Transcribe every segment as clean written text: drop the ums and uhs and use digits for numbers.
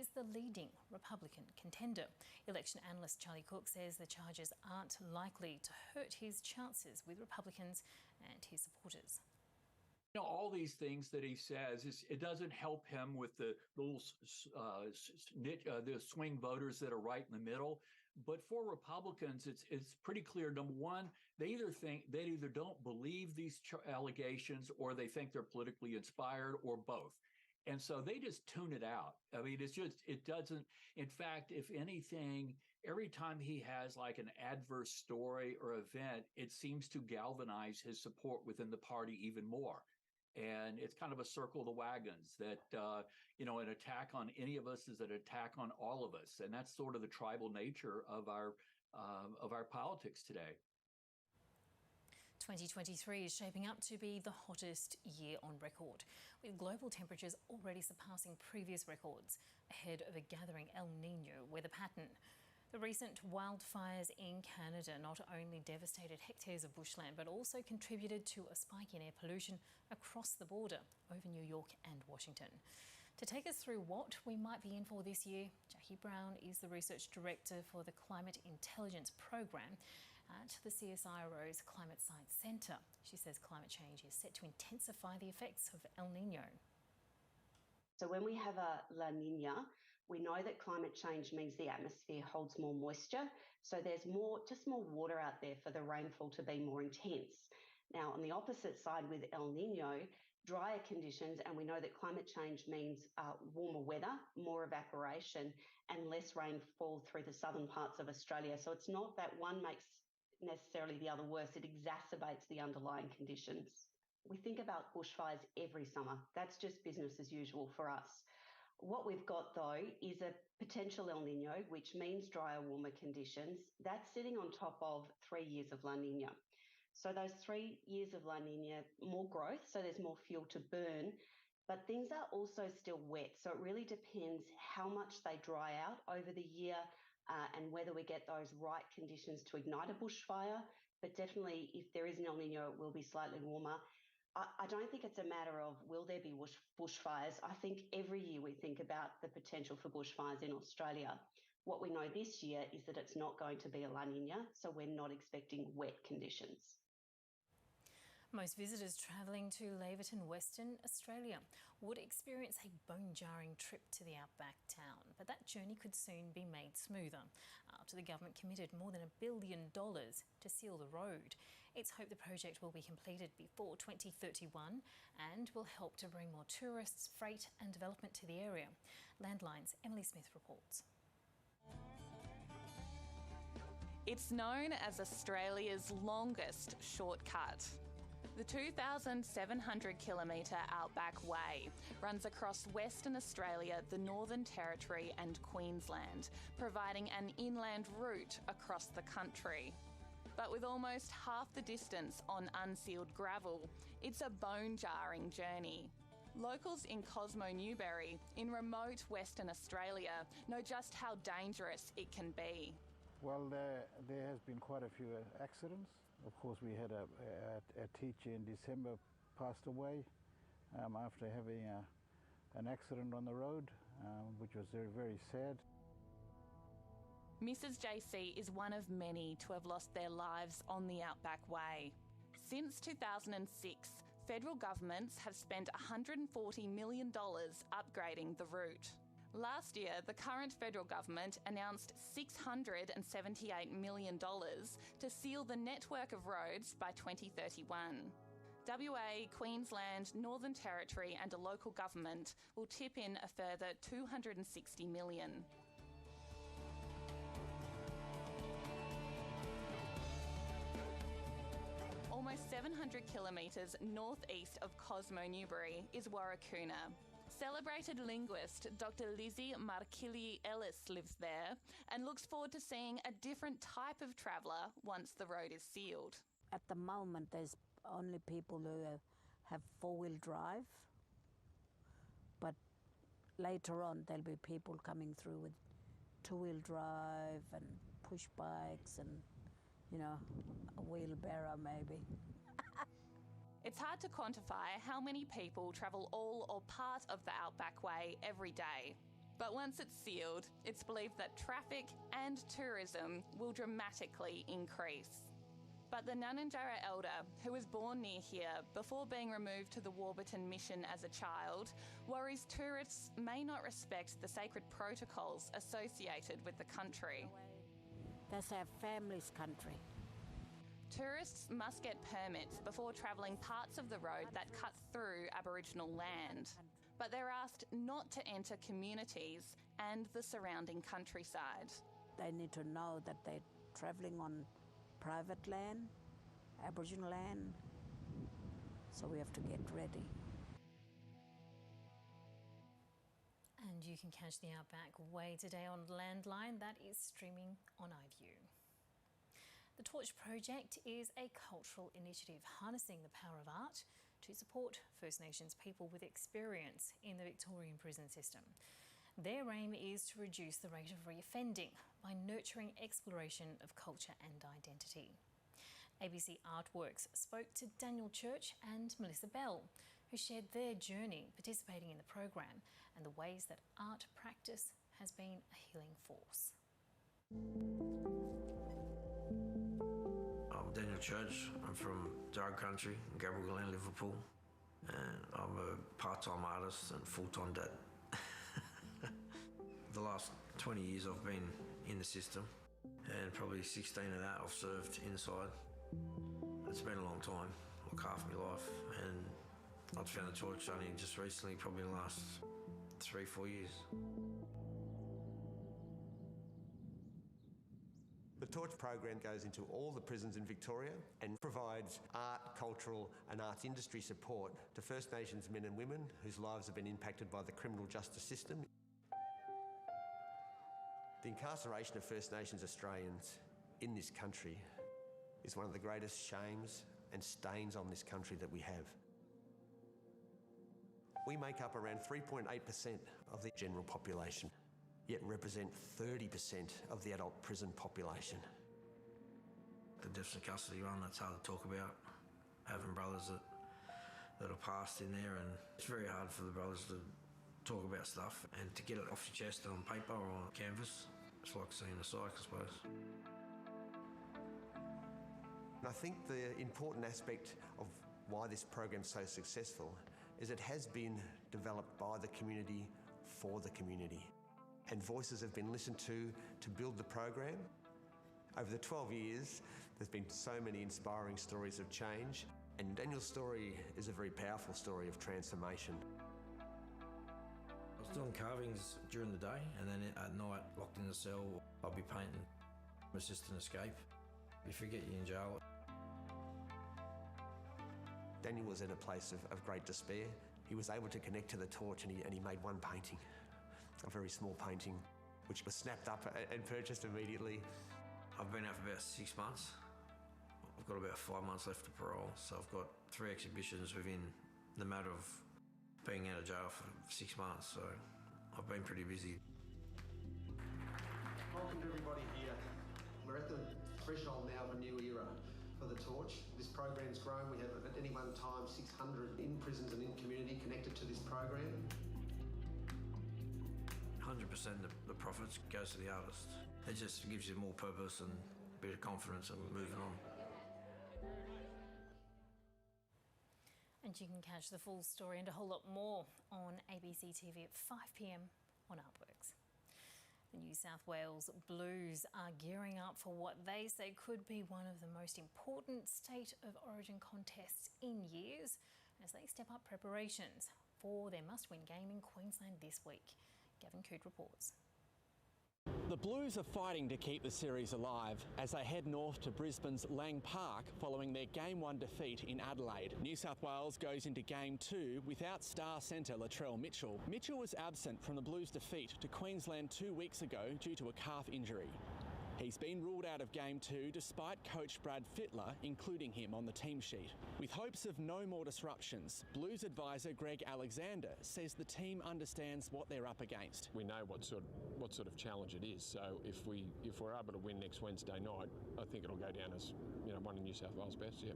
is the leading Republican contender. Election analyst Charlie Cook says the charges aren't likely to hurt his chances with Republicans and his supporters. You know, all these things that he says, it doesn't help him with the little the swing voters that are right in the middle. But for Republicans, it's pretty clear. Number one, they either don't believe these allegations, or they think they're politically inspired, or both. And so they just tune it out. I mean, it doesn't. In fact, if anything, every time he has like an adverse story or event, it seems to galvanize his support within the party even more. And it's kind of a circle of the wagons that, an attack on any of us is an attack on all of us. And that's sort of the tribal nature of our politics today. 2023 is shaping up to be the hottest year on record, with global temperatures already surpassing previous records ahead of a gathering El Niño weather pattern. The recent wildfires in Canada not only devastated hectares of bushland, but also contributed to a spike in air pollution across the border over New York and Washington. To take us through what we might be in for this year, Jackie Brown is the Research Director for the Climate Intelligence Program at the CSIRO's Climate Science Centre. She says climate change is set to intensify the effects of El Niño. So when we have a La Niña, we know that climate change means the atmosphere holds more moisture. So there's more water out there for the rainfall to be more intense. Now, on the opposite side with El Niño, drier conditions, and we know that climate change means warmer weather, more evaporation, and less rainfall through the southern parts of Australia. So it's not that one makes necessarily the other worse, it exacerbates the underlying conditions. We think about bushfires every summer. That's just business as usual for us. What we've got, though, is a potential El Niño, which means drier, warmer conditions. That's sitting on top of 3 years of La Niña. So those 3 years of La Niña, more growth, so there's more fuel to burn, but things are also still wet. So it really depends how much they dry out over the year and whether we get those right conditions to ignite a bushfire. But definitely, if there is an El Niño, it will be slightly warmer. I don't think it's a matter of will there be bushfires. I think every year we think about the potential for bushfires in Australia. What we know this year is that it's not going to be a La Niña, so we're not expecting wet conditions. Most visitors travelling to Laverton, Western Australia would experience a bone-jarring trip to the outback town, but that journey could soon be made smoother after the government committed more than $1 billion to seal the road. It's hoped the project will be completed before 2031 and will help to bring more tourists, freight and development to the area. Landline's Emily Smith reports. It's known as Australia's longest shortcut. The 2,700-kilometre Outback Way runs across Western Australia, the Northern Territory and Queensland, providing an inland route across the country. But with almost half the distance on unsealed gravel, it's a bone-jarring journey. Locals in Cosmo Newberry, in remote Western Australia, know just how dangerous it can be. Well, there has been quite a few accidents. Of course, we had a teacher in December passed away after having an accident on the road, which was very, very sad. Mrs. JC is one of many to have lost their lives on the Outback Way. Since 2006, federal governments have spent $140 million upgrading the route. Last year, the current federal government announced $678 million to seal the network of roads by 2031. WA, Queensland, Northern Territory and a local government will tip in a further $260 million. Almost 700 kilometres northeast of Cosmo Newberry is Warracoona. Celebrated linguist Dr. Lizzie Markili-Ellis lives there and looks forward to seeing a different type of traveller once the road is sealed. At the moment, there's only people who have four-wheel drive, but later on there'll be people coming through with two-wheel drive and push bikes and, a wheelbarrow maybe. It's hard to quantify how many people travel all or part of the Outback Way every day. But once it's sealed, it's believed that traffic and tourism will dramatically increase. But the Ngunjara elder, who was born near here before being removed to the Warburton mission as a child, worries tourists may not respect the sacred protocols associated with the country. That's our family's country. Tourists must get permits before travelling parts of the road that cut through Aboriginal land, but they're asked not to enter communities and the surrounding countryside. They need to know that they're travelling on private land, Aboriginal land, so we have to get ready. And you can catch the Outback Way today on Landline. That is streaming on iView. The Torch Project is a cultural initiative harnessing the power of art to support First Nations people with experience in the Victorian prison system. Their aim is to reduce the rate of reoffending by nurturing exploration of culture and identity. ABC Artworks spoke to Daniel Church and Melissa Bell, who shared their journey participating in the program and the ways that art practice has been a healing force. I'm Daniel Church. I'm from Darug Country, Gabriel Glen, Liverpool, and I'm a part-time artist and full-time dad. The last 20 years I've been in the system, and probably 16 of that I've served inside. It's been a long time, like half my life, and I've found the torch only just recently, probably in the last 3-4 years. The Torch program goes into all the prisons in Victoria and provides art, cultural and arts industry support to First Nations men and women whose lives have been impacted by the criminal justice system. The incarceration of First Nations Australians in this country is one of the greatest shames and stains on this country that we have. We make up around 3.8% of the general population, yet represent 30% of the adult prison population. The deaths in custody one, that's hard to talk about. Having brothers that are passed in there, and it's very hard for the brothers to talk about stuff and to get it off your chest on paper or on canvas. It's like seeing a psych, I suppose. And I think the important aspect of why this program's so successful is it has been developed by the community for the community. And voices have been listened to build the program. Over the 12 years, there's been so many inspiring stories of change, and Daniel's story is a very powerful story of transformation. I was doing carvings during the day, and then at night, locked in the cell, I'll be painting. It's just an escape. You forget you're in jail. Daniel was in a place of great despair. He was able to connect to the torch, and he made one painting, a very small painting, which was snapped up and purchased immediately. I've been out for about 6 months. I've got about 5 months left of parole, so I've got 3 exhibitions within the matter of being out of jail for 6 months, so I've been pretty busy. Welcome to everybody here. We're at the threshold now of a new era for the Torch. This program's grown. We have at any one time 600 in prisons and in community connected to this program. 100% of the profits goes to the artist. It just gives you more purpose and a bit of confidence and moving on. And you can catch the full story and a whole lot more on ABC TV at 5 p.m. on Artworks. The New South Wales Blues are gearing up for what they say could be one of the most important state of origin contests in years as they step up preparations for their must-win game in Queensland this week. Gavin Coote reports. The Blues are fighting to keep the series alive as they head north to Brisbane's Lang Park following their Game 1 defeat in Adelaide. New South Wales goes into Game 2 without star centre Latrell Mitchell. Mitchell was absent from the Blues' defeat to Queensland 2 weeks ago due to a calf injury. He's been ruled out of Game 2 despite coach Brad Fittler including him on the team sheet. With hopes of no more disruptions, Blues advisor Greg Alexander says the team understands what they're up against. We know what sort of challenge it is, so if we're able to win next Wednesday night, I think it'll go down as one of New South Wales' best, yeah.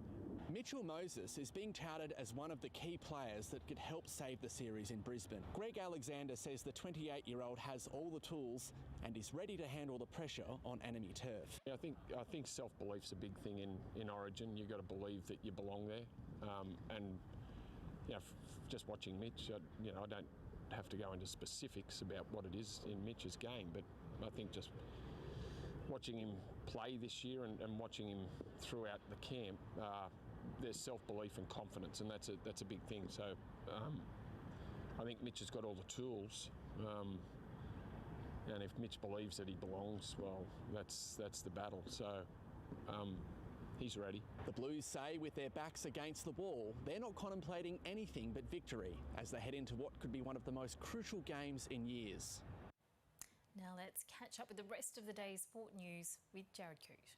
Mitchell Moses is being touted as one of the key players that could help save the series in Brisbane. Greg Alexander says the 28-year-old has all the tools and is ready to handle the pressure on enemy turf. I think self-belief's a big thing in Origin. You've got to believe that you belong there. Just watching Mitch, I don't have to go into specifics about what it is in Mitch's game, but I think just watching him play this year and watching him throughout the camp, there's self-belief and confidence, and that's a big thing. So I think Mitch has got all the tools, and if Mitch believes that he belongs, well, that's the battle. So he's ready. The Blues say with their backs against the wall, they're not contemplating anything but victory as they head into what could be one of the most crucial games in years. Now let's catch up with the rest of the day's sport news with Jared Coote.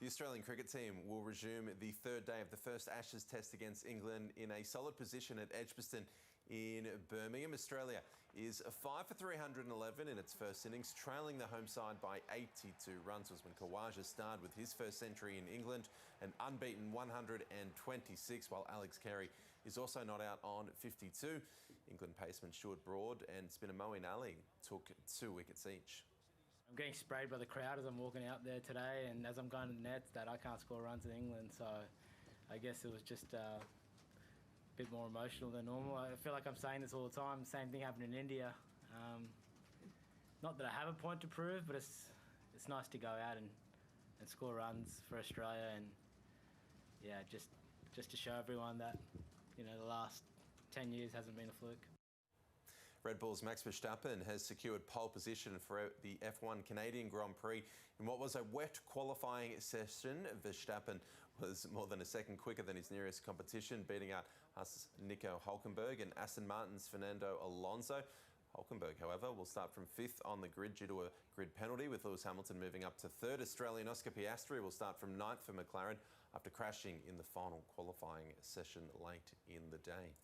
The Australian cricket team will resume the third day of the first Ashes test against England in a solid position at Edgbaston in Birmingham. Australia is 5 for 311 in its first innings, trailing the home side by 82 runs. Usman Khawaja starred with his first century in England, an unbeaten 126, while Alex Carey is also not out on 52. England paceman Stuart Broad and spinner Moeen Ali took 2 wickets each. I'm getting sprayed by the crowd as I'm walking out there today, and as I'm going to the nets, that I can't score runs in England, so I guess it was just a bit more emotional than normal. I feel like I'm saying this all the time. Same thing happened in India. Not that I have a point to prove, but it's nice to go out and score runs for Australia, and yeah, just to show everyone that the last 10 years hasn't been a fluke. Red Bull's Max Verstappen has secured pole position for the F1 Canadian Grand Prix. In what was a wet qualifying session, Verstappen was more than a second quicker than his nearest competition, beating out Haas Nico Hülkenberg and Aston Martin's Fernando Alonso. Hülkenberg, however, will start from 5th on the grid due to a grid penalty, with Lewis Hamilton moving up to 3rd. Australian Oscar Piastri will start from 9th for McLaren after crashing in the final qualifying session late in the day.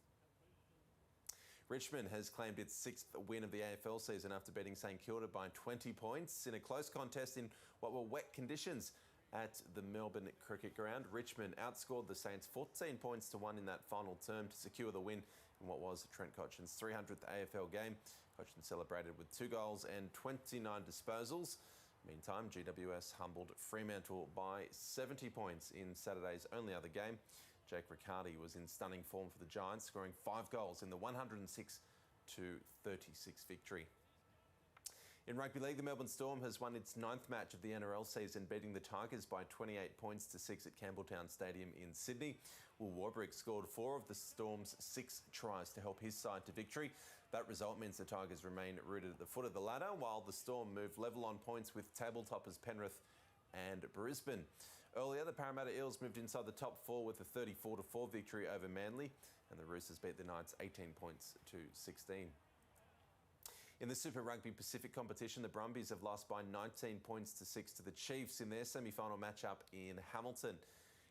Richmond has claimed its 6th win of the AFL season after beating St Kilda by 20 points in a close contest in what were wet conditions at the Melbourne Cricket Ground. Richmond outscored the Saints 14 points to 1 in that final term to secure the win in what was Trent Cotchin's 300th AFL game. Cotchin celebrated with 2 goals and 29 disposals. Meantime, GWS humbled Fremantle by 70 points in Saturday's only other game. Jake Riccardi was in stunning form for the Giants, scoring 5 goals in the 106-36 victory. In rugby league, the Melbourne Storm has won its 9th match of the NRL season, beating the Tigers by 28 points to 6 at Campbelltown Stadium in Sydney. Will Warbrick scored 4 of the Storm's 6 tries to help his side to victory. That result means the Tigers remain rooted at the foot of the ladder, while the Storm move level on points with table-toppers Penrith and Brisbane. Earlier, the Parramatta Eels moved inside the top 4 with a 34-4 victory over Manly, and the Roosters beat the Knights 18 points to 16. In the Super Rugby Pacific competition, the Brumbies have lost by 19 points to 6 to the Chiefs in their semi-final matchup in Hamilton.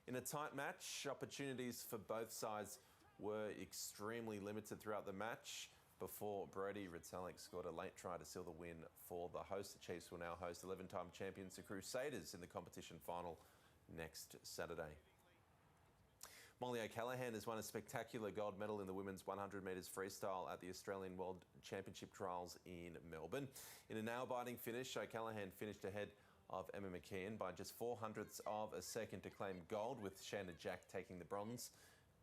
In a tight match, opportunities for both sides were extremely limited throughout the match before Brodie Retallick scored a late try to seal the win for the host. The Chiefs will now host 11-time champions, the Crusaders, in the competition final next Saturday. Molly O'Callaghan has won a spectacular gold medal in the women's 100 metres freestyle at the Australian World Championship Trials in Melbourne. In a nail-biting finish, O'Callaghan finished ahead of Emma McKeon by just 0.04 of a second to claim gold, with Shanda Jack taking the bronze.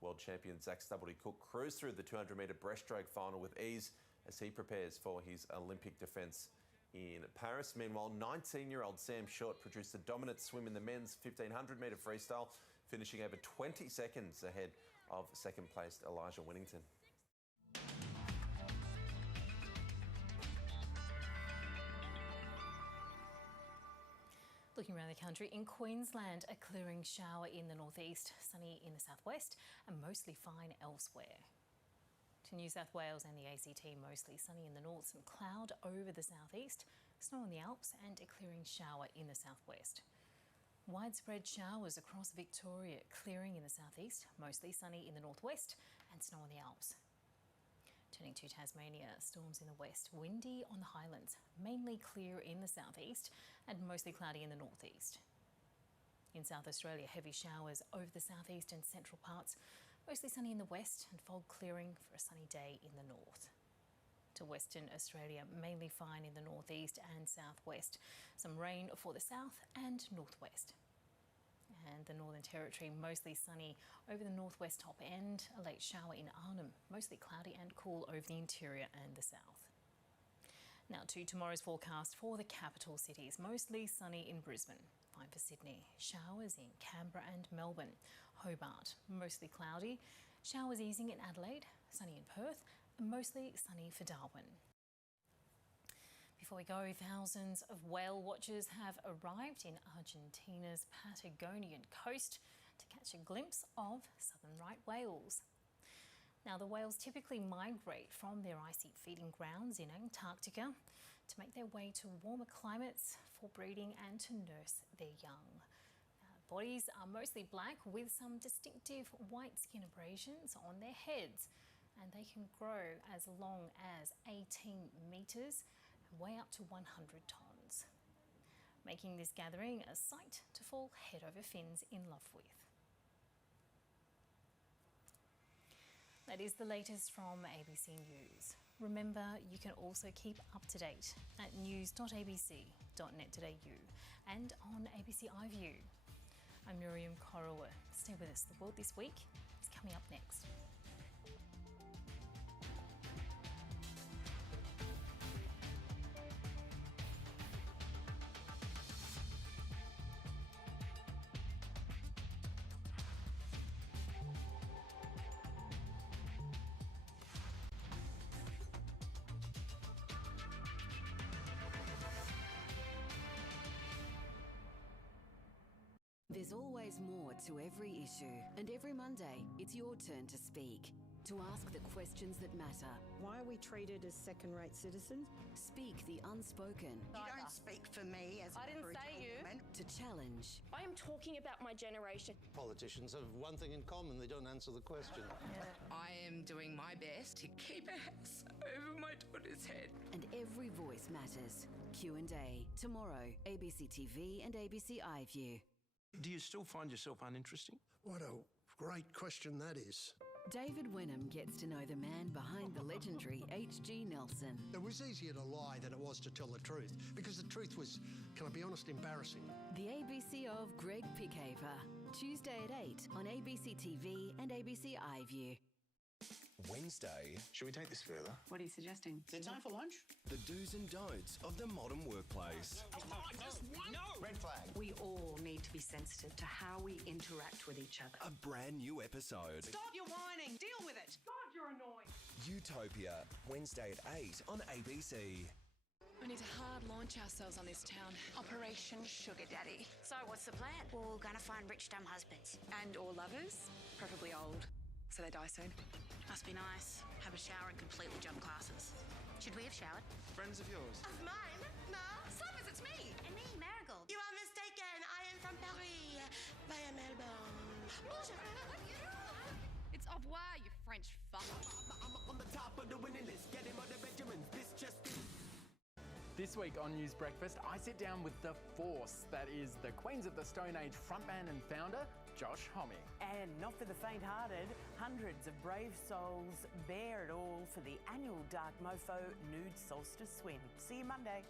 World champion Zach Stubblety-Cook cruised through the 200-metre breaststroke final with ease as he prepares for his Olympic defence in Paris. Meanwhile, 19-year-old Sam Short produced a dominant swim in the men's 1,500-metre freestyle, finishing over 20 seconds ahead of second-placed Elijah Winnington. Looking around the country, in Queensland, a clearing shower in the northeast, sunny in the southwest and mostly fine elsewhere. To New South Wales and the ACT, mostly sunny in the north, some cloud over the southeast, snow in the Alps and a clearing shower in the southwest. Widespread showers across Victoria, clearing in the southeast, mostly sunny in the northwest and snow in the Alps. Turning to Tasmania, storms in the west, windy on the highlands, mainly clear in the southeast and mostly cloudy in the northeast. In South Australia, heavy showers over the southeast and central parts, mostly sunny in the west and fog clearing for a sunny day in the north. To Western Australia, mainly fine in the northeast and southwest. Some rain for the south and northwest. And the Northern Territory, mostly sunny over the northwest top end. A late shower in Arnhem, mostly cloudy and cool over the interior and the south. Now to tomorrow's forecast for the capital cities. Mostly sunny in Brisbane, fine for Sydney. Showers in Canberra and Melbourne. Hobart, mostly cloudy. Showers easing in Adelaide, sunny in Perth, and mostly sunny for Darwin. Before we go, thousands of whale watchers have arrived in Argentina's Patagonian coast to catch a glimpse of southern right whales. Now, the whales typically migrate from their icy feeding grounds in Antarctica to make their way to warmer climates for breeding and to nurse their young. Bodies are mostly black with some distinctive white skin abrasions on their heads, and they can grow as long as 18 metres and weigh up to 100 tonnes, making this gathering a sight to fall head over fins in love with. That is the latest from ABC News. Remember, you can also keep up to date at news.abc.net.au and on ABC iView. I'm Miriam Korowa. Stay with us. The World This Week is coming up next. There's always more to every issue, and every Monday, it's your turn to speak, to ask the questions that matter. Why are we treated as second-rate citizens? Speak the unspoken. You don't speak for me as I didn't say you. Woman. To challenge. I am talking about my generation. Politicians have one thing in common, they don't answer the question. I am doing my best to keep a house over my daughter's head. And every voice matters. Q&A, tomorrow, ABC TV and ABC iView. Do you still find yourself uninteresting? What a great question that is. David Wenham gets to know the man behind the legendary H.G. Nelson. It was easier to lie than it was to tell the truth, because the truth was, can I be honest, embarrassing. The ABC of Greg Pickhaver. Tuesday at 8 on ABC TV and ABC iView. Wednesday. Should we take this further? What are you suggesting? Is it time for lunch? The do's and don'ts of the modern workplace. No! Red flag. We all need to be sensitive to how we interact with each other. A brand new episode. Stop your whining! Deal with it! God, you're annoying! Utopia. Wednesday at 8 on ABC. We need to hard launch ourselves on this town. Operation Sugar Daddy. So what's the plan? We're gonna find rich dumb husbands. And or lovers, preferably old, so they die soon. Must be nice. Have a shower and completely jump classes. Should we have showered? Friends of yours? Of mine? No. Summers, it's me. And me, Marigold. You are mistaken. I am from Paris, via Melbourne. Bonjour. It's au revoir, you French fuck. I'm on the top of the winning list. Get him on the Benjamins. This just This week on News Breakfast, I sit down with the Force. That is the Queens of the Stone Age frontman and founder, Josh Homme. And not for the faint-hearted, hundreds of brave souls bear it all for the annual Dark Mofo Nude Solstice Swim. See you Monday.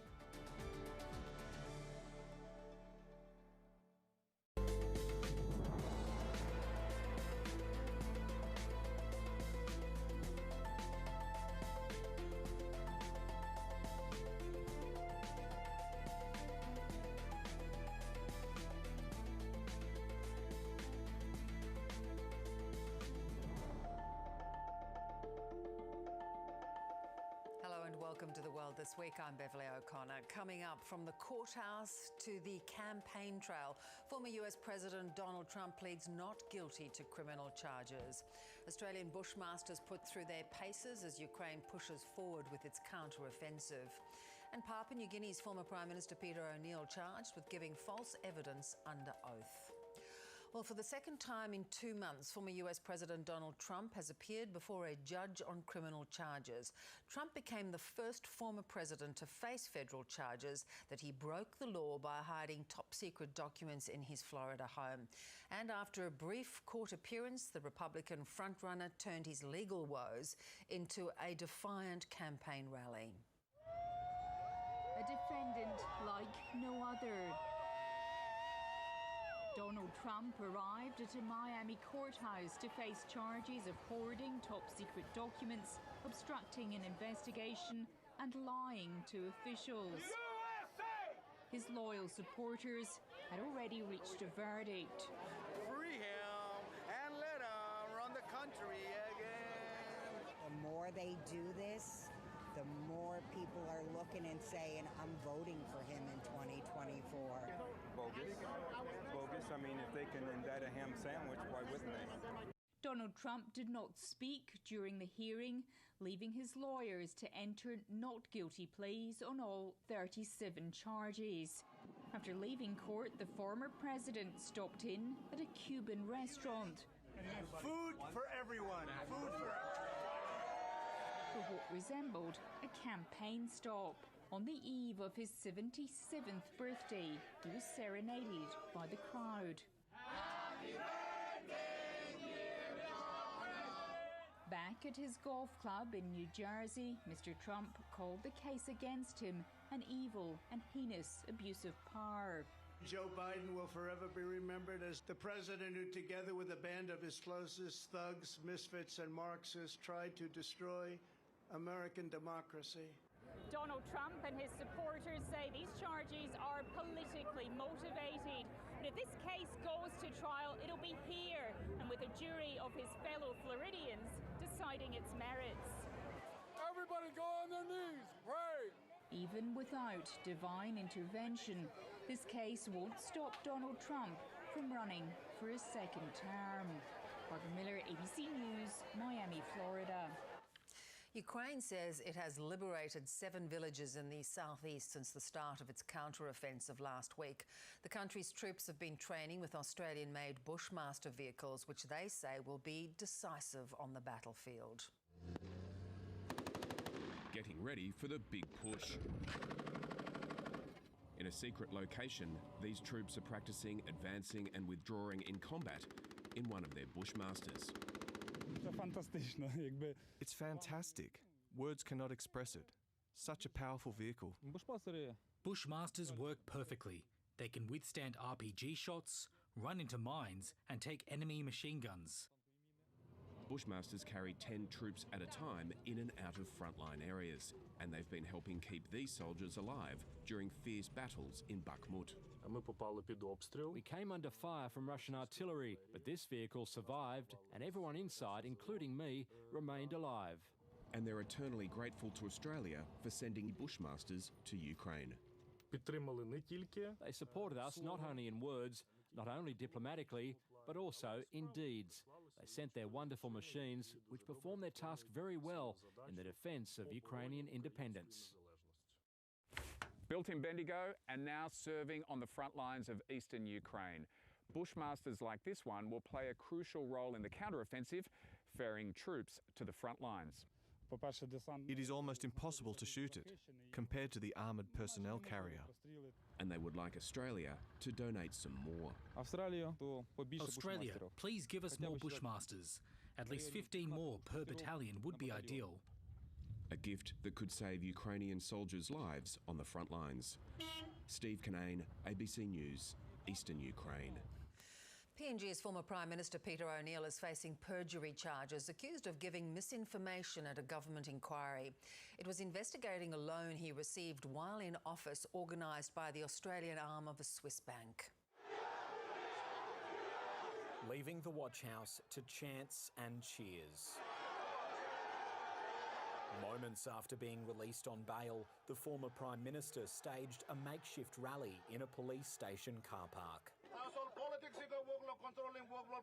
Welcome to The World This Week. I'm Beverly O'Connor. Coming up, from the courthouse to the campaign trail, former US President Donald Trump pleads not guilty to criminal charges. Australian bushmasters put through their paces as Ukraine pushes forward with its counter-offensive. And Papua New Guinea's former Prime Minister Peter O'Neill charged with giving false evidence under oath. Well, for the second time in 2 months, former US President Donald Trump has appeared before a judge on criminal charges. Trump became the first former president to face federal charges that he broke the law by hiding top-secret documents in his Florida home. And after a brief court appearance, the Republican frontrunner turned his legal woes into a defiant campaign rally. A defendant like no other. Donald Trump arrived at a Miami courthouse to face charges of hoarding top-secret documents, obstructing an investigation and lying to officials. His loyal supporters had already reached a verdict. Free him and let him run the country again. The more they do this, the more people are looking and saying, I'm voting for him in 2024. Bogus. I mean, if they can indict a ham sandwich, why wouldn't they? Donald Trump did not speak during the hearing, leaving his lawyers to enter not guilty pleas on all 37 charges. After leaving court, the former president stopped in at a Cuban restaurant. Food for everyone. Food for everyone. For what resembled a campaign stop. On the eve of his 77th birthday, he was serenaded by the crowd. Happy birthday, dear Donald. Back at his golf club in New Jersey, Mr. Trump called the case against him an evil and heinous abuse of power. Joe Biden will forever be remembered as the president who, together with a band of his closest thugs, misfits, and Marxists, tried to destroy American democracy. Donald Trump and his supporters say these charges are politically motivated. But if this case goes to trial, it'll be here, and with a jury of his fellow Floridians deciding its merits. Everybody go on their knees, pray! Even without divine intervention, this case won't stop Donald Trump from running for a second term. Barbara Miller, ABC News, Miami, Florida. Ukraine says it has liberated 7 villages in the southeast since the start of its counter-offensive last week. The country's troops have been training with Australian-made Bushmaster vehicles, which they say will be decisive on the battlefield. Getting ready for the big push. In a secret location, these troops are practicing advancing and withdrawing in combat in one of their Bushmasters. It's fantastic. Words cannot express it. Such a powerful vehicle. Bushmasters work perfectly. They can withstand RPG shots, run into mines, and take enemy machine guns. Bushmasters carry 10 troops at a time in and out of frontline areas, and they've been helping keep these soldiers alive during fierce battles in Bakhmut. We came under fire from Russian artillery, but this vehicle survived, and everyone inside, including me, remained alive. And they're eternally grateful to Australia for sending Bushmasters to Ukraine. They supported us not only in words, not only diplomatically, but also in deeds. They sent their wonderful machines, which performed their task very well in the defence of Ukrainian independence. Built in Bendigo and now serving on the front lines of eastern Ukraine. Bushmasters like this one will play a crucial role in the counter-offensive, ferrying troops to the front lines. It is almost impossible to shoot it, compared to the armoured personnel carrier. And they would like Australia to donate some more. Australia, please give us more Bushmasters. At least 15 more per battalion would be ideal. A gift that could save Ukrainian soldiers' lives on the front lines. Steve Kinane, ABC News, Eastern Ukraine. PNG's former Prime Minister Peter O'Neill is facing perjury charges, accused of giving misinformation at a government inquiry. It was investigating a loan he received while in office, organised by the Australian arm of a Swiss bank. Leaving the watch house to chants and cheers. Moments after being released on bail, the former Prime Minister staged a makeshift rally in a police station car park.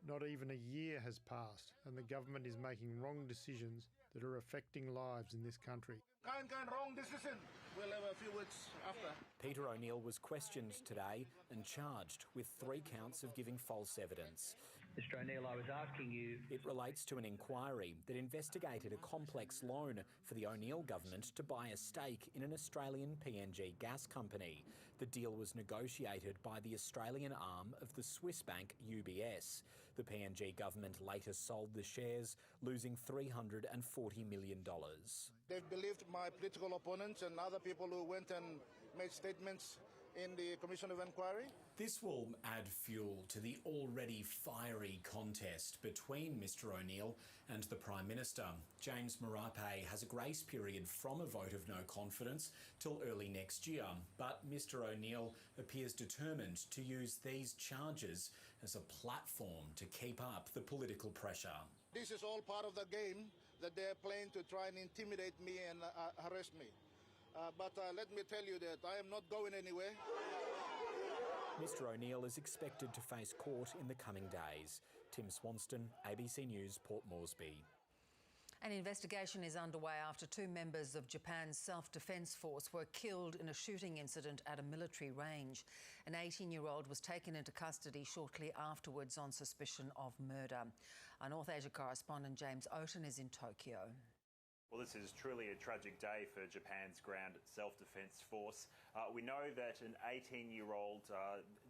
Not even a year has passed, and the government is making wrong decisions that are affecting lives in this country. Kind wrong decision. We'll have a few weeks after. Peter O'Neill was questioned today and charged with 3 counts of giving false evidence. Mr O'Neill, I was asking you... It relates to an inquiry that investigated a complex loan for the O'Neill government to buy a stake in an Australian PNG gas company. The deal was negotiated by the Australian arm of the Swiss bank UBS. The PNG government later sold the shares, losing $340 million. They've believed my political opponents and other people who went and made statements in the Commission of Inquiry. This will add fuel to the already fiery contest between Mr O'Neill and the Prime Minister. James Marape has a grace period from a vote of no confidence till early next year, but Mr O'Neill appears determined to use these charges as a platform to keep up the political pressure. This is all part of the game that they're playing to try and intimidate me and harass me. But let me tell you that I am not going anywhere. Mr O'Neill is expected to face court in the coming days. Tim Swanston, ABC News, Port Moresby. An investigation is underway after 2 members of Japan's self-defence force were killed in a shooting incident at a military range. An 18-year-old was taken into custody shortly afterwards on suspicion of murder. Our North Asia correspondent James Oaten is in Tokyo. Well, this is truly a tragic day for Japan's ground self-defence force. We know that an 18-year-old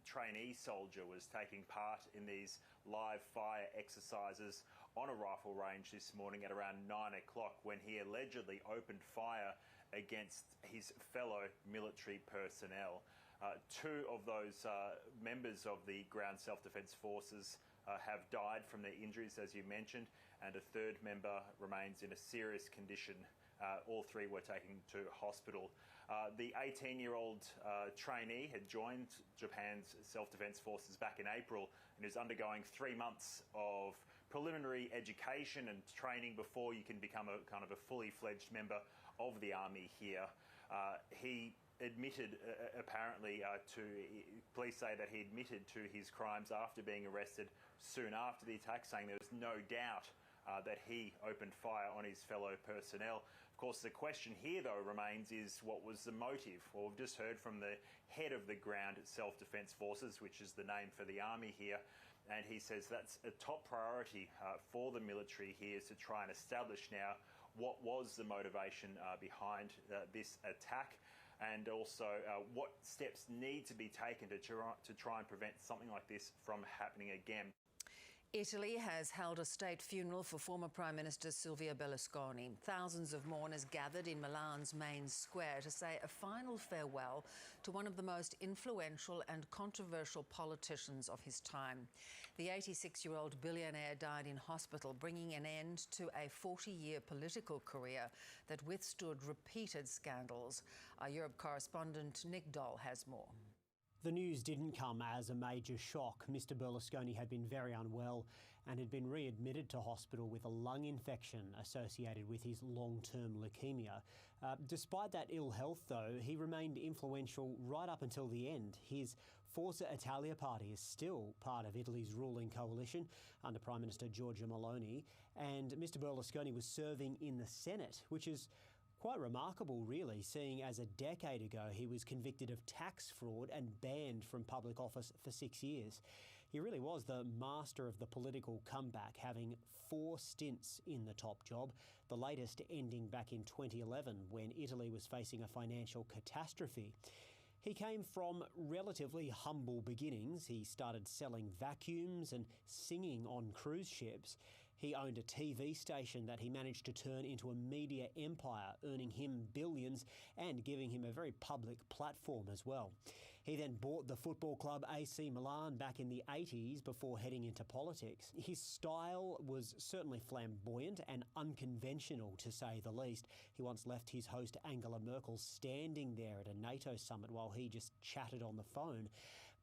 trainee soldier was taking part in these live fire exercises on a rifle range this morning at around 9 o'clock when he allegedly opened fire against his fellow military personnel. 2 of those members of the ground self-defence forces have died from their injuries, as you mentioned, and a 3rd member remains in a serious condition. All 3 were taken to hospital. The 18-year-old trainee had joined Japan's self-defence forces back in April and is undergoing 3 months of preliminary education and training before you can become a kind of a fully fledged member of the army here. He admitted police say that he admitted to his crimes after being arrested soon after the attack, saying there was no doubt that he opened fire on his fellow personnel. Of course, the question here, though, remains is what was the motive? Well, we've just heard from the head of the Ground Self-Defence Forces, which is the name for the army here, and he says that's a top priority for the military here, is to try and establish now what was the motivation behind this attack, and also what steps need to be taken to try and prevent something like this from happening again. Italy has held a state funeral for former Prime Minister Silvio Berlusconi. Thousands of mourners gathered in Milan's main square to say a final farewell to one of the most influential and controversial politicians of his time. The 86-year-old billionaire died in hospital, bringing an end to a 40-year political career that withstood repeated scandals. Our Europe correspondent Nick Doll has more. The news didn't come as a major shock. Mr Berlusconi had been very unwell and had been readmitted to hospital with a lung infection associated with his long-term leukemia. Despite that ill health, though, he remained influential right up until the end. His Forza Italia party is still part of Italy's ruling coalition under Prime Minister Giorgia Meloni, and Mr Berlusconi was serving in the Senate, which is quite remarkable, really, seeing as a decade ago he was convicted of tax fraud and banned from public office for 6 years. He really was the master of the political comeback, having 4 stints in the top job, the latest ending back in 2011 when Italy was facing a financial catastrophe. He came from relatively humble beginnings. He started selling vacuums and singing on cruise ships. He owned a TV station that he managed to turn into a media empire, earning him billions and giving him a very public platform as well. He then bought the football club AC Milan back in the 80s before heading into politics. His style was certainly flamboyant and unconventional, to say the least. He once left his host Angela Merkel standing there at a NATO summit while he just chatted on the phone.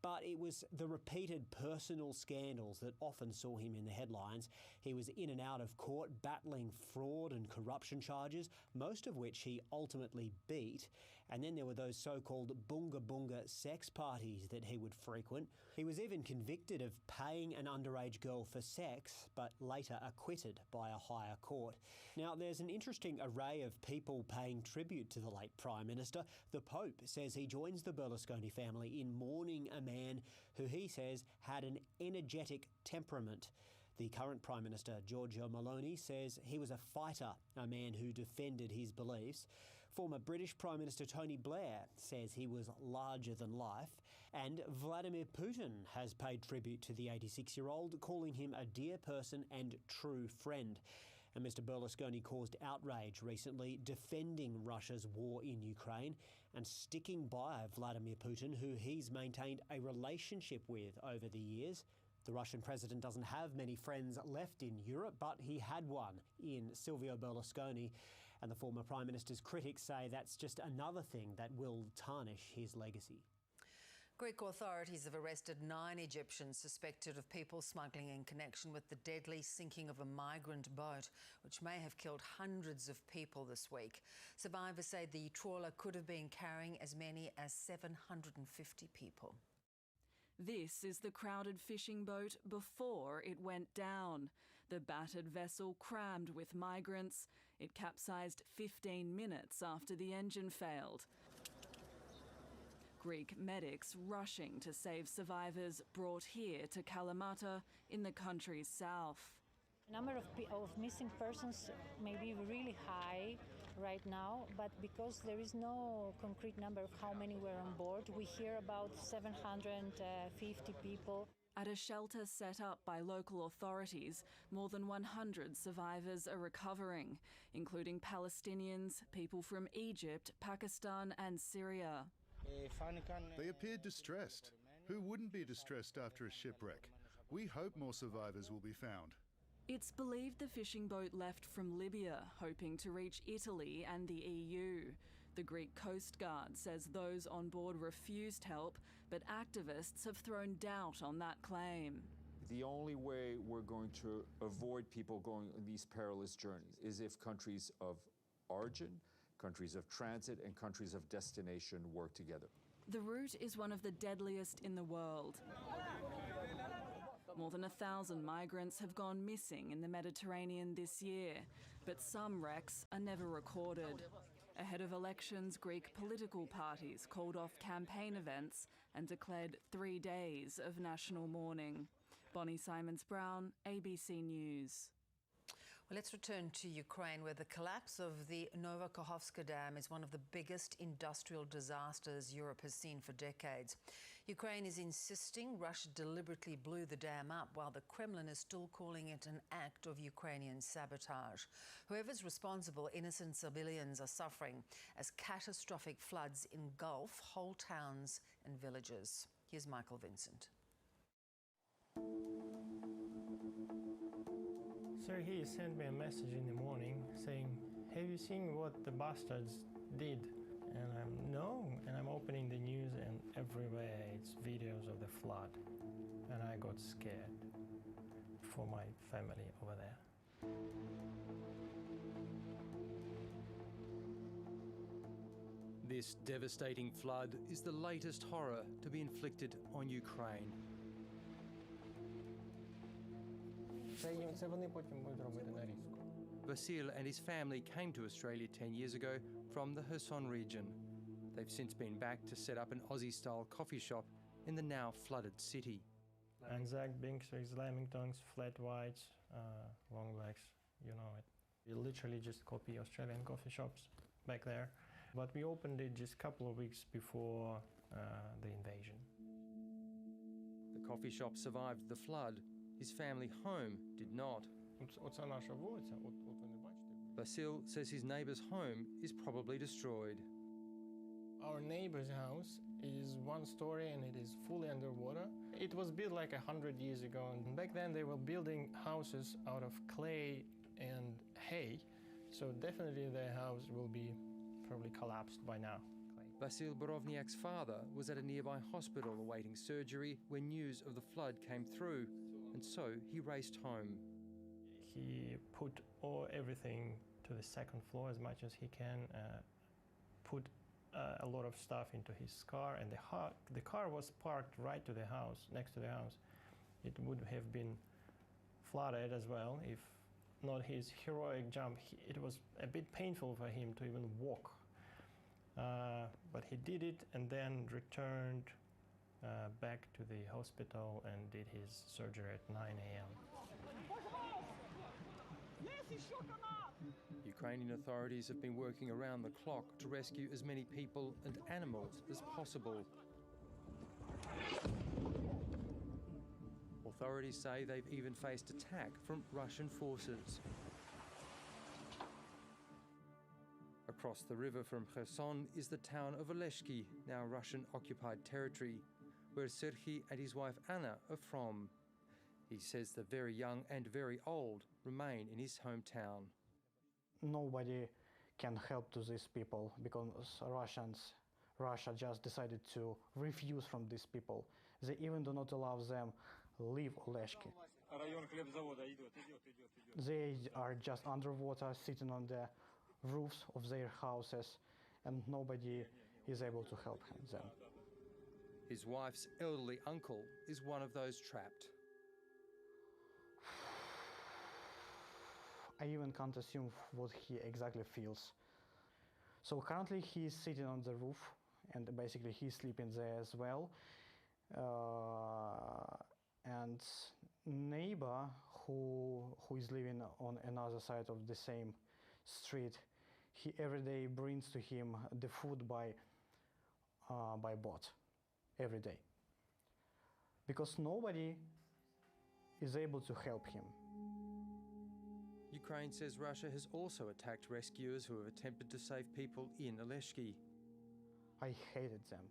But it was the repeated personal scandals that often saw him in the headlines. He was in and out of court battling fraud and corruption charges, most of which he ultimately beat. And then there were those so-called bunga bunga sex parties that he would frequent. He was even convicted of paying an underage girl for sex, but later acquitted by a higher court. Now, there's an interesting array of people paying tribute to the late Prime Minister. The Pope says he joins the Berlusconi family in mourning a man who he says had an energetic temperament. The current Prime Minister, Giorgia Meloni, says he was a fighter, a man who defended his beliefs. Former British Prime Minister Tony Blair says he was larger than life. And Vladimir Putin has paid tribute to the 86-year-old, calling him a dear person and true friend. And Mr Berlusconi caused outrage recently, defending Russia's war in Ukraine and sticking by Vladimir Putin, who he's maintained a relationship with over the years. The Russian president doesn't have many friends left in Europe, but he had one in Silvio Berlusconi. And the former Prime Minister's critics say that's just another thing that will tarnish his legacy. Greek authorities have arrested 9 Egyptians suspected of people smuggling in connection with the deadly sinking of a migrant boat, which may have killed hundreds of people this week. Survivors say the trawler could have been carrying as many as 750 people. This is the crowded fishing boat before it went down. The battered vessel crammed with migrants. It capsized 15 minutes after the engine failed. Greek medics rushing to save survivors brought here to Kalamata in the country's south. The number of missing persons may be really high right now, but because there is no concrete number of how many were on board, we hear about 750 people. At a shelter set up by local authorities, more than 100 survivors are recovering, including Palestinians, people from Egypt, Pakistan and Syria. They appeared distressed. Who wouldn't be distressed after a shipwreck? We hope more survivors will be found. It's believed the fishing boat left from Libya, hoping to reach Italy and the EU. The Greek Coast Guard says those on board refused help, but activists have thrown doubt on that claim. The only way we're going to avoid people going on these perilous journeys is if countries of origin, countries of transit, and countries of destination work together. The route is one of the deadliest in the world. More than 1,000 migrants have gone missing in the Mediterranean this year, but some wrecks are never recorded. Ahead of elections, Greek political parties called off campaign events and declared 3 days of national mourning. Bonnie Simons-Brown, ABC News. Well, let's return to Ukraine, where the collapse of the Novakhovka Dam is one of the biggest industrial disasters Europe has seen for decades. Ukraine is insisting Russia deliberately blew the dam up, while the Kremlin is still calling it an act of Ukrainian sabotage. Whoever's responsible, innocent civilians are suffering as catastrophic floods engulf whole towns and villages. Here's Michael Vincent. Sir, he sent me a message in the morning saying, "Have you seen what the bastards did?" And no, and I'm opening the news and everywhere it's videos of the flood. And I got scared for my family over there. This devastating flood is the latest horror to be inflicted on Ukraine. Vasil and his family came to Australia 10 years ago from the Kherson region. They've since been back to set up an Aussie-style coffee shop in the now flooded city. Anzac, Binkswigs, Lamingtons, flat whites, long legs, you know it. We literally just copy Australian coffee shops back there. But we opened it just a couple of weeks before the invasion. The coffee shop survived the flood. His family home did not. Vasil says his neighbour's home is probably destroyed. Our neighbour's house is one story and it is fully underwater. It was built like 100 years ago, and back then they were building houses out of clay and hay, so definitely their house will be probably collapsed by now. Vasil Borovniak's father was at a nearby hospital awaiting surgery when news of the flood came through, and so he raced home. He put everything to the second floor as much as he can, put a lot of stuff into his car, and the car was parked right to the house, next to the house. It would have been flooded as well if not his heroic jump. It was a bit painful for him to even walk, but he did it and then returned back to the hospital and did his surgery at 9 a.m. Ukrainian authorities have been working around the clock to rescue as many people and animals as possible. Authorities say they've even faced attack from Russian forces. Across the river from Kherson is the town of Oleshki, now Russian-occupied territory, where Serhiy and his wife Anna are from. He says the very young and very old remain in his hometown. Nobody can help to these people because Russia just decided to refuse from these people. They even do not allow them leave Oleshki. They are just underwater, sitting on the roofs of their houses, and nobody is able to help them. His wife's elderly uncle is one of those trapped. I even can't assume what he exactly feels. So currently he is sitting on the roof, and basically he's sleeping there as well. And neighbor who is living on another side of the same street, he every day brings to him the food by boat, every day. Because nobody is able to help him. Ukraine says Russia has also attacked rescuers who have attempted to save people in Oleshki. I hated them.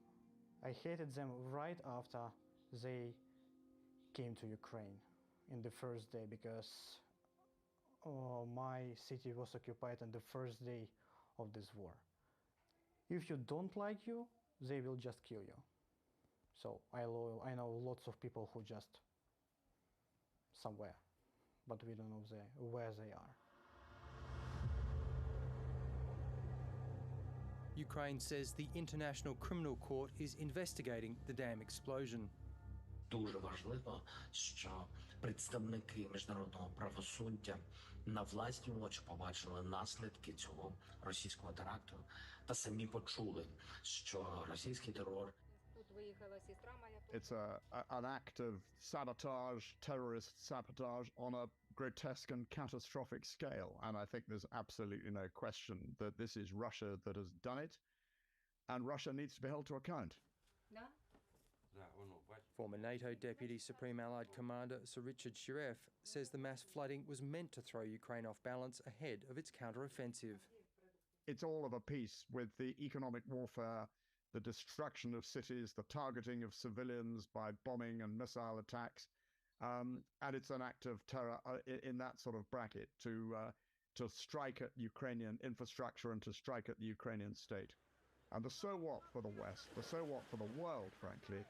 I hated them right after they came to Ukraine in the first day, because my city was occupied on the first day of this war. If you don't like you, they will just kill you. So I know lots of people who just somewhere, but we don't know where they are. Ukraine says the International Criminal Court is investigating the dam explosion. Дуже важливо, що представники міжнародного правосуддя на власні очі побачили наслідки цього російського теракту та самі почули, що російський терор. It's an act of sabotage, terrorist sabotage on a grotesque and catastrophic scale. And I think there's absolutely no question that this is Russia that has done it, and Russia needs to be held to account. Former NATO Deputy Supreme Allied Commander Sir Richard Shiref says the mass flooding was meant to throw Ukraine off balance ahead of its counter-offensive. It's all of a piece with the economic warfare, the destruction of cities, the targeting of civilians by bombing and missile attacks. And it's an act of terror in that sort of bracket to strike at Ukrainian infrastructure and to strike at the Ukrainian state. And the so what for the West, the so what for the world, frankly,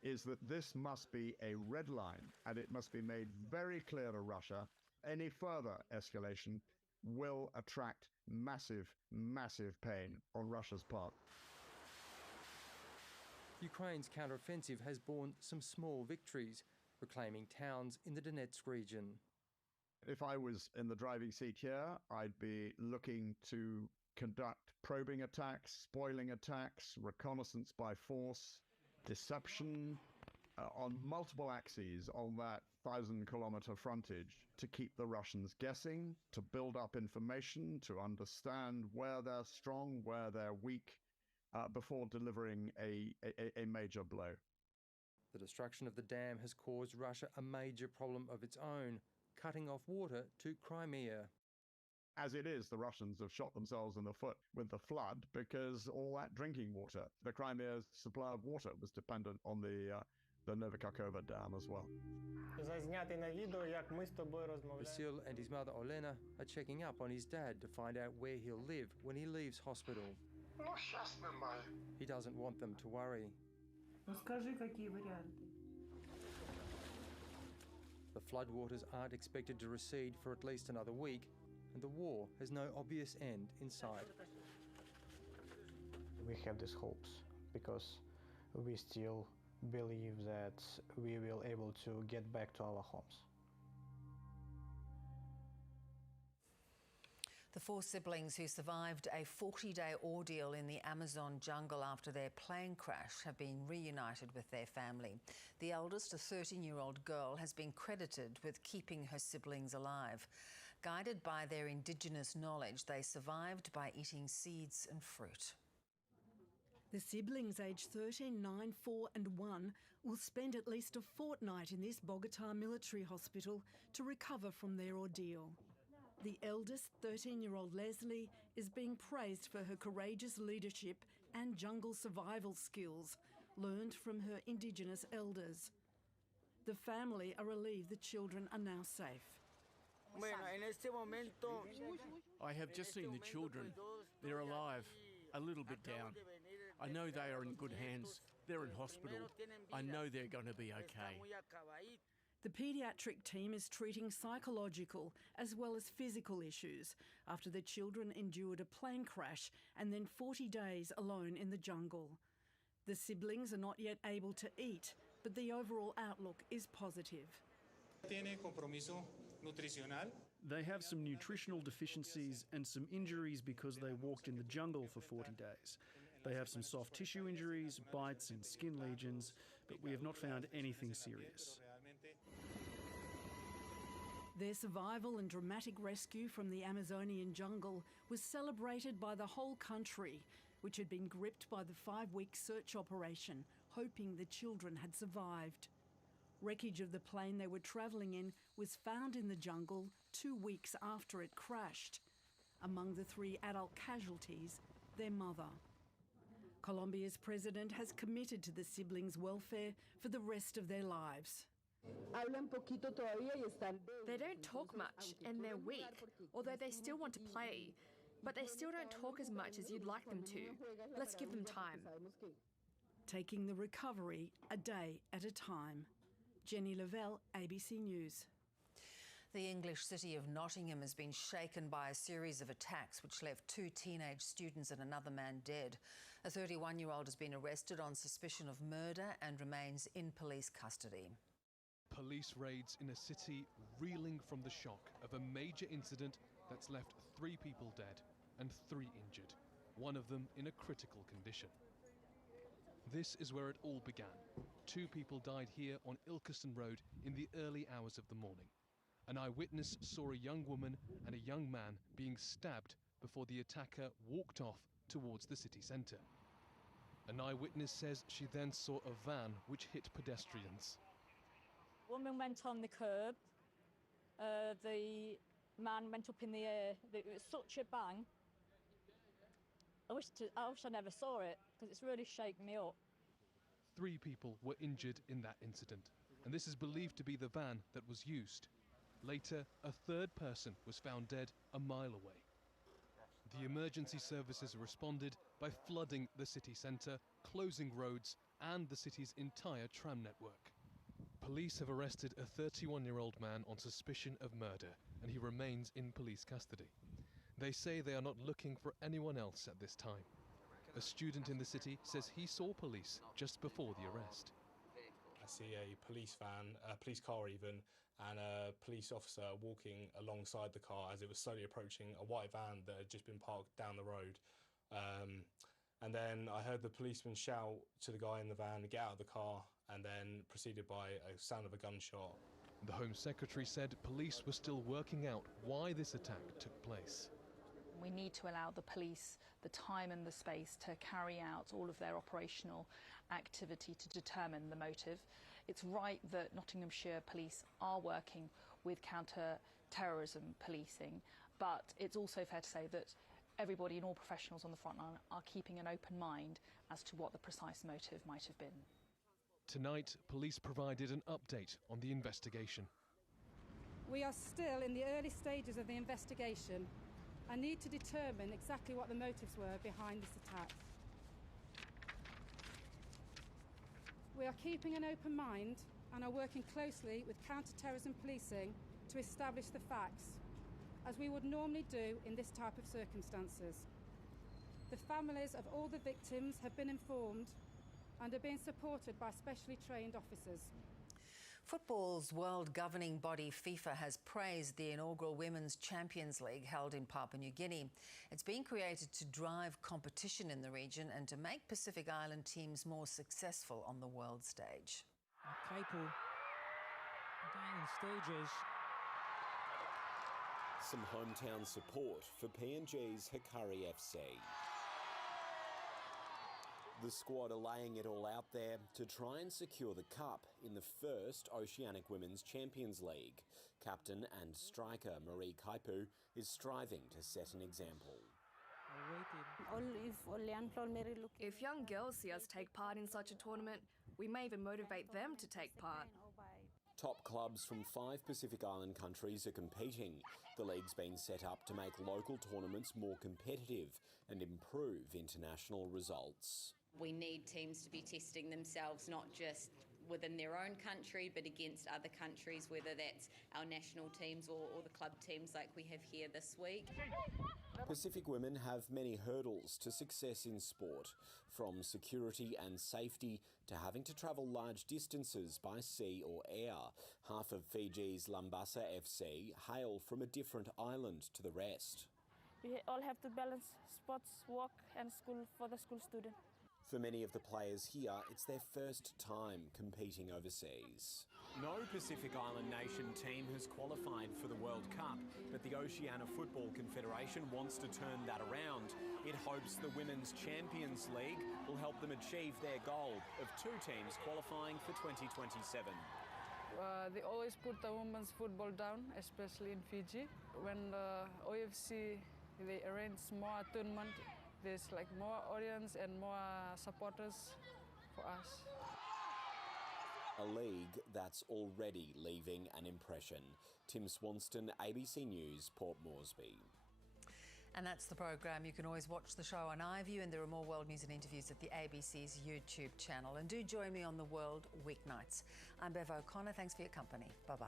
is that this must be a red line, and it must be made very clear to Russia. Any further escalation will attract massive, massive pain on Russia's part. Ukraine's counter-offensive has borne some small victories, reclaiming towns in the Donetsk region. If I was in the driving seat here, I'd be looking to conduct probing attacks, spoiling attacks, reconnaissance by force, deception on multiple axes on that 1,000-kilometer frontage to keep the Russians guessing, to build up information, to understand where they're strong, where they're weak, before delivering a major blow. The destruction of the dam has caused Russia a major problem of its own, cutting off water to Crimea. As it is, the Russians have shot themselves in the foot with the flood because all that drinking water, the Crimea's supply of water, was dependent on the Novokakova Dam as well. Vasil and his mother Olena are checking up on his dad to find out where he'll live when he leaves hospital. He doesn't want them to worry. The floodwaters aren't expected to recede for at least another week, and the war has no obvious end in sight. we have these hopes because we still believe that we will be able to get back to our homes. The four siblings who survived a 40-day ordeal in the Amazon jungle after their plane crash have been reunited with their family. The eldest, a 13-year-old girl, has been credited with keeping her siblings alive. Guided by their indigenous knowledge, they survived by eating seeds and fruit. The siblings aged 13, 9, 4 and 1 will spend at least a fortnight in this Bogota military hospital to recover from their ordeal. The eldest, 13-year-old Leslie, is being praised for her courageous leadership and jungle survival skills learned from her Indigenous elders. The family are relieved the children are now safe. I have just seen the children. They're alive, a little bit down. I know they are in good hands. They're in hospital. I know they're going to be okay. The paediatric team is treating psychological as well as physical issues after the children endured a plane crash and then 40 days alone in the jungle. The siblings are not yet able to eat, but the overall outlook is positive. They have some nutritional deficiencies and some injuries because they walked in the jungle for 40 days. They have some soft tissue injuries, bites and skin lesions, but we have not found anything serious. Their survival and dramatic rescue from the Amazonian jungle was celebrated by the whole country, which had been gripped by the 5-week search operation, hoping the children had survived. Wreckage of the plane they were travelling in was found in the jungle 2 weeks after it crashed. Among the 3 adult casualties, their mother. Colombia's president has committed to the siblings' welfare for the rest of their lives. They don't talk much and they're weak, although they still want to play. But they still don't talk as much as you'd like them to. Let's give them time. Taking the recovery a day at a time. Jenny Lavelle, ABC News. The English city of Nottingham has been shaken by a series of attacks which left 2 teenage students and another man dead. A 31-year-old has been arrested on suspicion of murder and remains in police custody. Police raids in a city reeling from the shock of a major incident that's left 3 people dead and 3 injured, one of them in a critical condition. This is where it all began. 2 people died here on Ilkeston Road in the early hours of the morning. An eyewitness saw a young woman and a young man being stabbed before the attacker walked off towards the city centre. An eyewitness says she then saw a van which hit pedestrians. Woman went on the curb, the man went up in the air. It was such a bang. I wish I never saw it, because it's really shaken me up. 3 people were injured in that incident, and this is believed to be the van that was used. Later, a 3rd person was found dead a mile away. The emergency services responded by flooding the city centre, closing roads and the city's entire tram network. Police have arrested a 31-year-old man on suspicion of murder, and he remains in police custody. They say they are not looking for anyone else at this time. A student in the city says he saw police just before the arrest. I see a police van, a police car even, and a police officer walking alongside the car as it was slowly approaching a white van that had just been parked down the road. And then I heard the policeman shout to the guy in the van to get out of the car, and then proceeded by a sound of a gunshot. The Home Secretary said police were still working out why this attack took place. We need to allow the police the time and the space to carry out all of their operational activity to determine the motive. It's right that Nottinghamshire police are working with counter-terrorism policing, but it's also fair to say that everybody and all professionals on the front line are keeping an open mind as to what the precise motive might have been. Tonight, police provided an update on the investigation. We are still in the early stages of the investigation. I need to determine exactly what the motives were behind this attack. We are keeping an open mind and are working closely with counter-terrorism policing to establish the facts, as we would normally do in this type of circumstances. The families of all the victims have been informed and are being supported by specially trained officers. Football's world governing body FIFA has praised the inaugural Women's Champions League held in Papua New Guinea. It's been created to drive competition in the region and to make Pacific Island teams more successful on the world stage. Capel down stages. Some hometown support for PNG's Hikari FC. The squad are laying it all out there to try and secure the cup in the first Oceanic Women's Champions League. Captain and striker Marie Kaipu is striving to set an example. If young girls see us take part in such a tournament, we may even motivate them to take part. Top clubs from 5 Pacific Island countries are competing. The league's been set up to make local tournaments more competitive and improve international results. We need teams to be testing themselves not just within their own country but against other countries, whether that's our national teams or the club teams like we have here this week. Pacific women have many hurdles to success in sport, from security and safety to having to travel large distances by sea or air. Half of Fiji's Lambasa FC hail from a different island to the rest. We all have to balance sports, work and school for the school student. For many of the players here, it's their first time competing overseas. No Pacific Island nation team has qualified for the World Cup, but the Oceania Football Confederation wants to turn that around. It hopes the Women's Champions League will help them achieve their goal of 2 teams qualifying for 2027. They always put the women's football down, especially in Fiji. When the OFC, they arrange more tournament, there's like more audience and more supporters for us. A league that's already leaving an impression. Tim Swanston, ABC News, Port Moresby. And that's the program. You can always watch the show on iView, and there are more world news and interviews at the ABC's YouTube channel. And do join me on the World Weeknights. I'm Bev O'Connor. Thanks for your company. Bye-bye.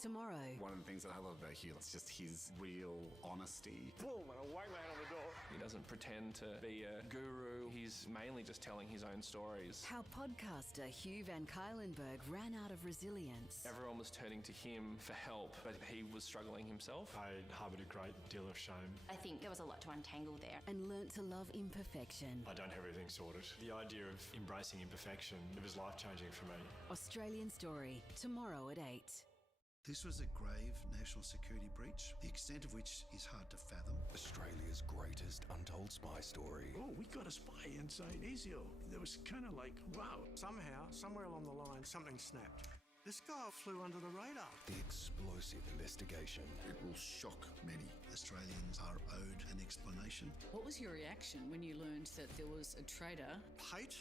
Tomorrow. One of the things that I love about Hugh is just his real honesty. Boom, and I whack my hand on the door. He doesn't pretend to be a guru. He's mainly just telling his own stories. How podcaster Hugh Van Cuylenberg ran out of resilience. Everyone was turning to him for help, but he was struggling himself. I harboured a great deal of shame. I think there was a lot to untangle there. And learnt to love imperfection. I don't have everything sorted. The idea of embracing imperfection, it was life-changing for me. Australian Story, tomorrow at 8. This was a grave national security breach, the extent of which is hard to fathom. Australia's greatest untold spy story. Oh, we got a spy inside ASIO. There was kind of like, wow. Somehow, somewhere along the line, something snapped. This guy flew under the radar. The explosive investigation. It will shock many. Australians are owed an explanation. What was your reaction when you learned that there was a traitor? Hate?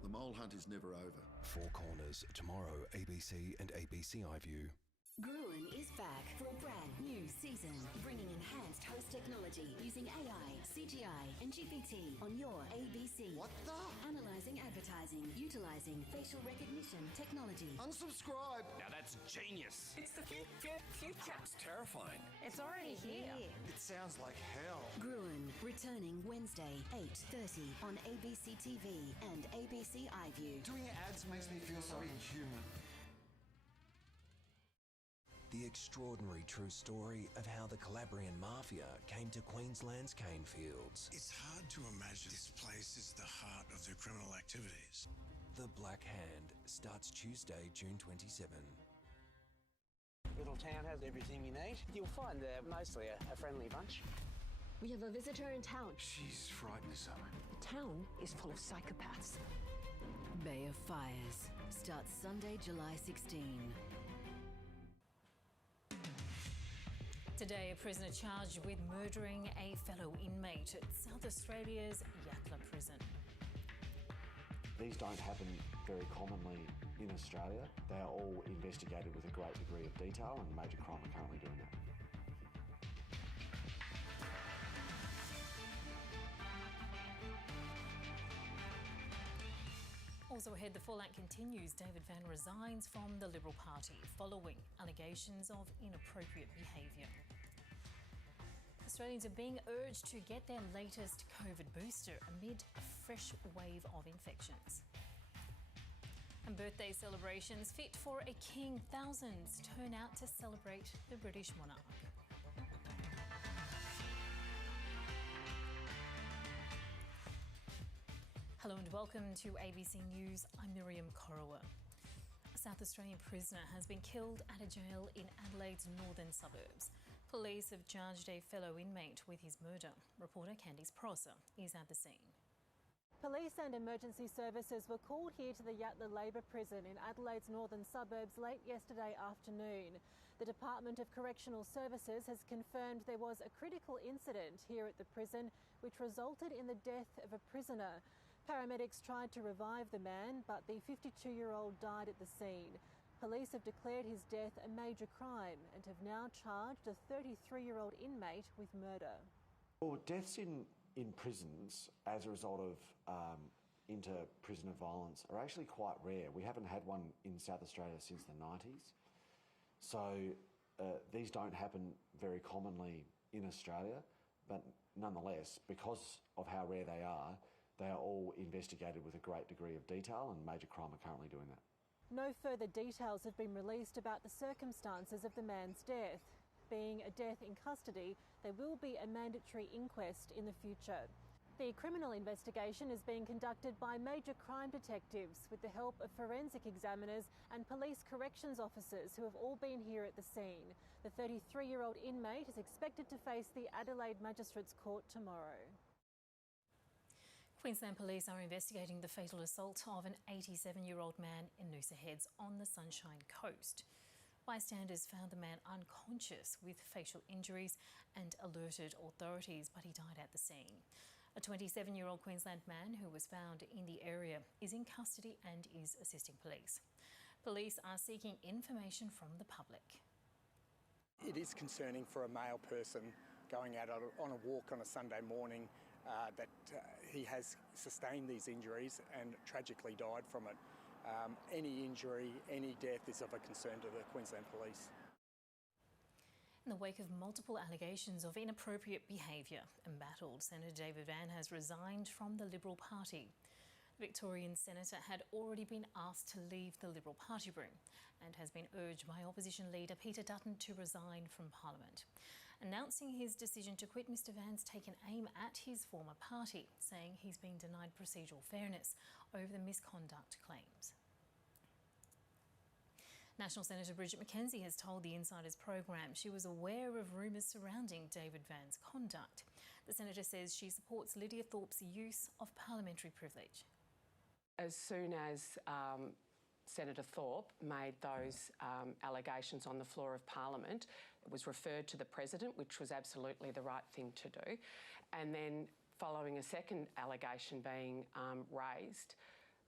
The mole hunt is never over. Four Corners, tomorrow, ABC and ABC iView. Gruen is back for a brand new season, bringing enhanced host technology using AI, CGI and GPT on your ABC. What the? Analysing advertising, utilising facial recognition technology. Unsubscribe! Now that's genius! It's the future! It's terrifying. It's already here. It sounds like hell. Gruen, returning Wednesday, 8:30 on ABC TV and ABC iView. Doing ads makes me feel so inhuman. The extraordinary true story of how the Calabrian Mafia came to Queensland's cane fields. It's hard to imagine this place is the heart of their criminal activities. The Black Hand starts Tuesday, June 27. Little town has everything you need. You'll find they're mostly a friendly bunch. We have a visitor in town. She's frightened as something. Town is full of psychopaths. Bay of Fires starts Sunday, July 16. Today, a prisoner charged with murdering a fellow inmate at South Australia's Yatala prison. These don't happen very commonly in Australia. They are all investigated with a great degree of detail, and Major Crime are currently doing that. Also ahead, the fallout continues. David Vann resigns from the Liberal Party following allegations of inappropriate behaviour. Australians are being urged to get their latest COVID booster amid a fresh wave of infections. And birthday celebrations fit for a king. Thousands turn out to celebrate the British monarch. Hello and welcome to ABC News. I'm Miriam Korowa. A South Australian prisoner has been killed at a jail in Adelaide's northern suburbs. Police have charged a fellow inmate with his murder. Reporter Candice Prosser is at the scene. Police and emergency services were called here to the Yatala Labor Prison in Adelaide's northern suburbs late yesterday afternoon. The Department of Correctional Services has confirmed there was a critical incident here at the prison which resulted in the death of a prisoner. Paramedics tried to revive the man, but the 52-year-old died at the scene. Police have declared his death a major crime and have now charged a 33-year-old inmate with murder. Well, deaths in prisons as a result of inter-prisoner violence are actually quite rare. We haven't had one in South Australia since the 90s. So these don't happen very commonly in Australia, but nonetheless, because of how rare they are all investigated with a great degree of detail, and Major Crime are currently doing that. No further details have been released about the circumstances of the man's death. Being a death in custody, there will be a mandatory inquest in the future. The criminal investigation is being conducted by major crime detectives with the help of forensic examiners and police corrections officers who have all been here at the scene. The 33-year-old inmate is expected to face the Adelaide Magistrates Court tomorrow. Queensland Police are investigating the fatal assault of an 87-year-old man in Noosa Heads on the Sunshine Coast. Bystanders found the man unconscious with facial injuries and alerted authorities, but he died at the scene. A 27-year-old Queensland man who was found in the area is in custody and is assisting police. Police are seeking information from the public. It is concerning for a male person going out on a walk on a Sunday morning that he has sustained these injuries and tragically died from it. Any injury, any death is of a concern to the Queensland Police. In the wake of multiple allegations of inappropriate behaviour, embattled Senator David Vann has resigned from the Liberal Party. The Victorian senator had already been asked to leave the Liberal Party room and has been urged by opposition leader Peter Dutton to resign from Parliament. Announcing his decision to quit, Mr Vann's taken aim at his former party, saying he's been denied procedural fairness over the misconduct claims. National Senator Bridget McKenzie has told the Insiders program she was aware of rumours surrounding David Vann's conduct. The senator says she supports Lydia Thorpe's use of parliamentary privilege. As soon as Senator Thorpe made those allegations on the floor of Parliament, it was referred to the President, which was absolutely the right thing to do. And then following a second allegation being raised,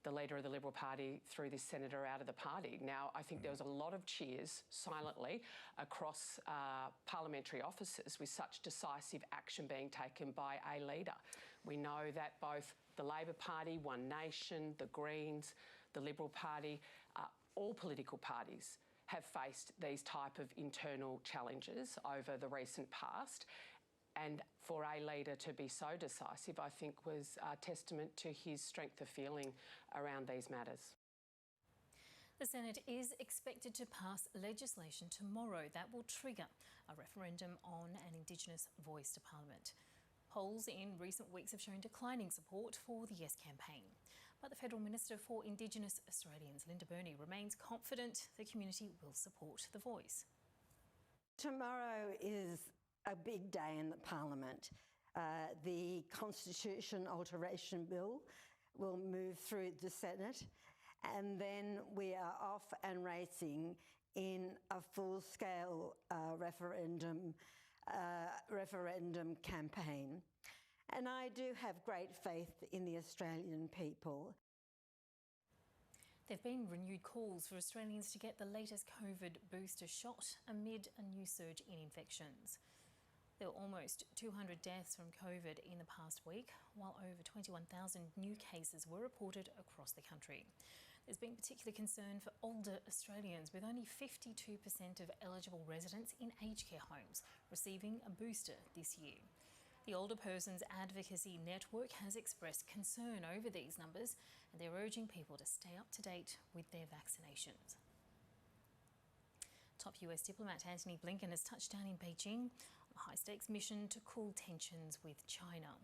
the leader of the Liberal Party threw this senator out of the party. Now, I think there was a lot of cheers silently across parliamentary offices with such decisive action being taken by a leader. We know that both the Labor Party, One Nation, the Greens, the Liberal Party, all political parties have faced these type of internal challenges over the recent past. And for a leader to be so decisive, I think, was a testament to his strength of feeling around these matters. The Senate is expected to pass legislation tomorrow that will trigger a referendum on an Indigenous voice to Parliament. Polls in recent weeks have shown declining support for the Yes campaign. But the Federal Minister for Indigenous Australians, Linda Burney, remains confident the community will support the voice. Tomorrow is a big day in the Parliament. The Constitution Alteration Bill will move through the Senate, and then we are off and racing in a full-scale referendum campaign. And I do have great faith in the Australian people. There have been renewed calls for Australians to get the latest COVID booster shot amid a new surge in infections. There were almost 200 deaths from COVID in the past week, while over 21,000 new cases were reported across the country. There's been particular concern for older Australians, with only 52% of eligible residents in aged care homes receiving a booster this year. The Older Persons Advocacy Network has expressed concern over these numbers, and they're urging people to stay up to date with their vaccinations. Top US diplomat Antony Blinken has touched down in Beijing on a high-stakes mission to cool tensions with China.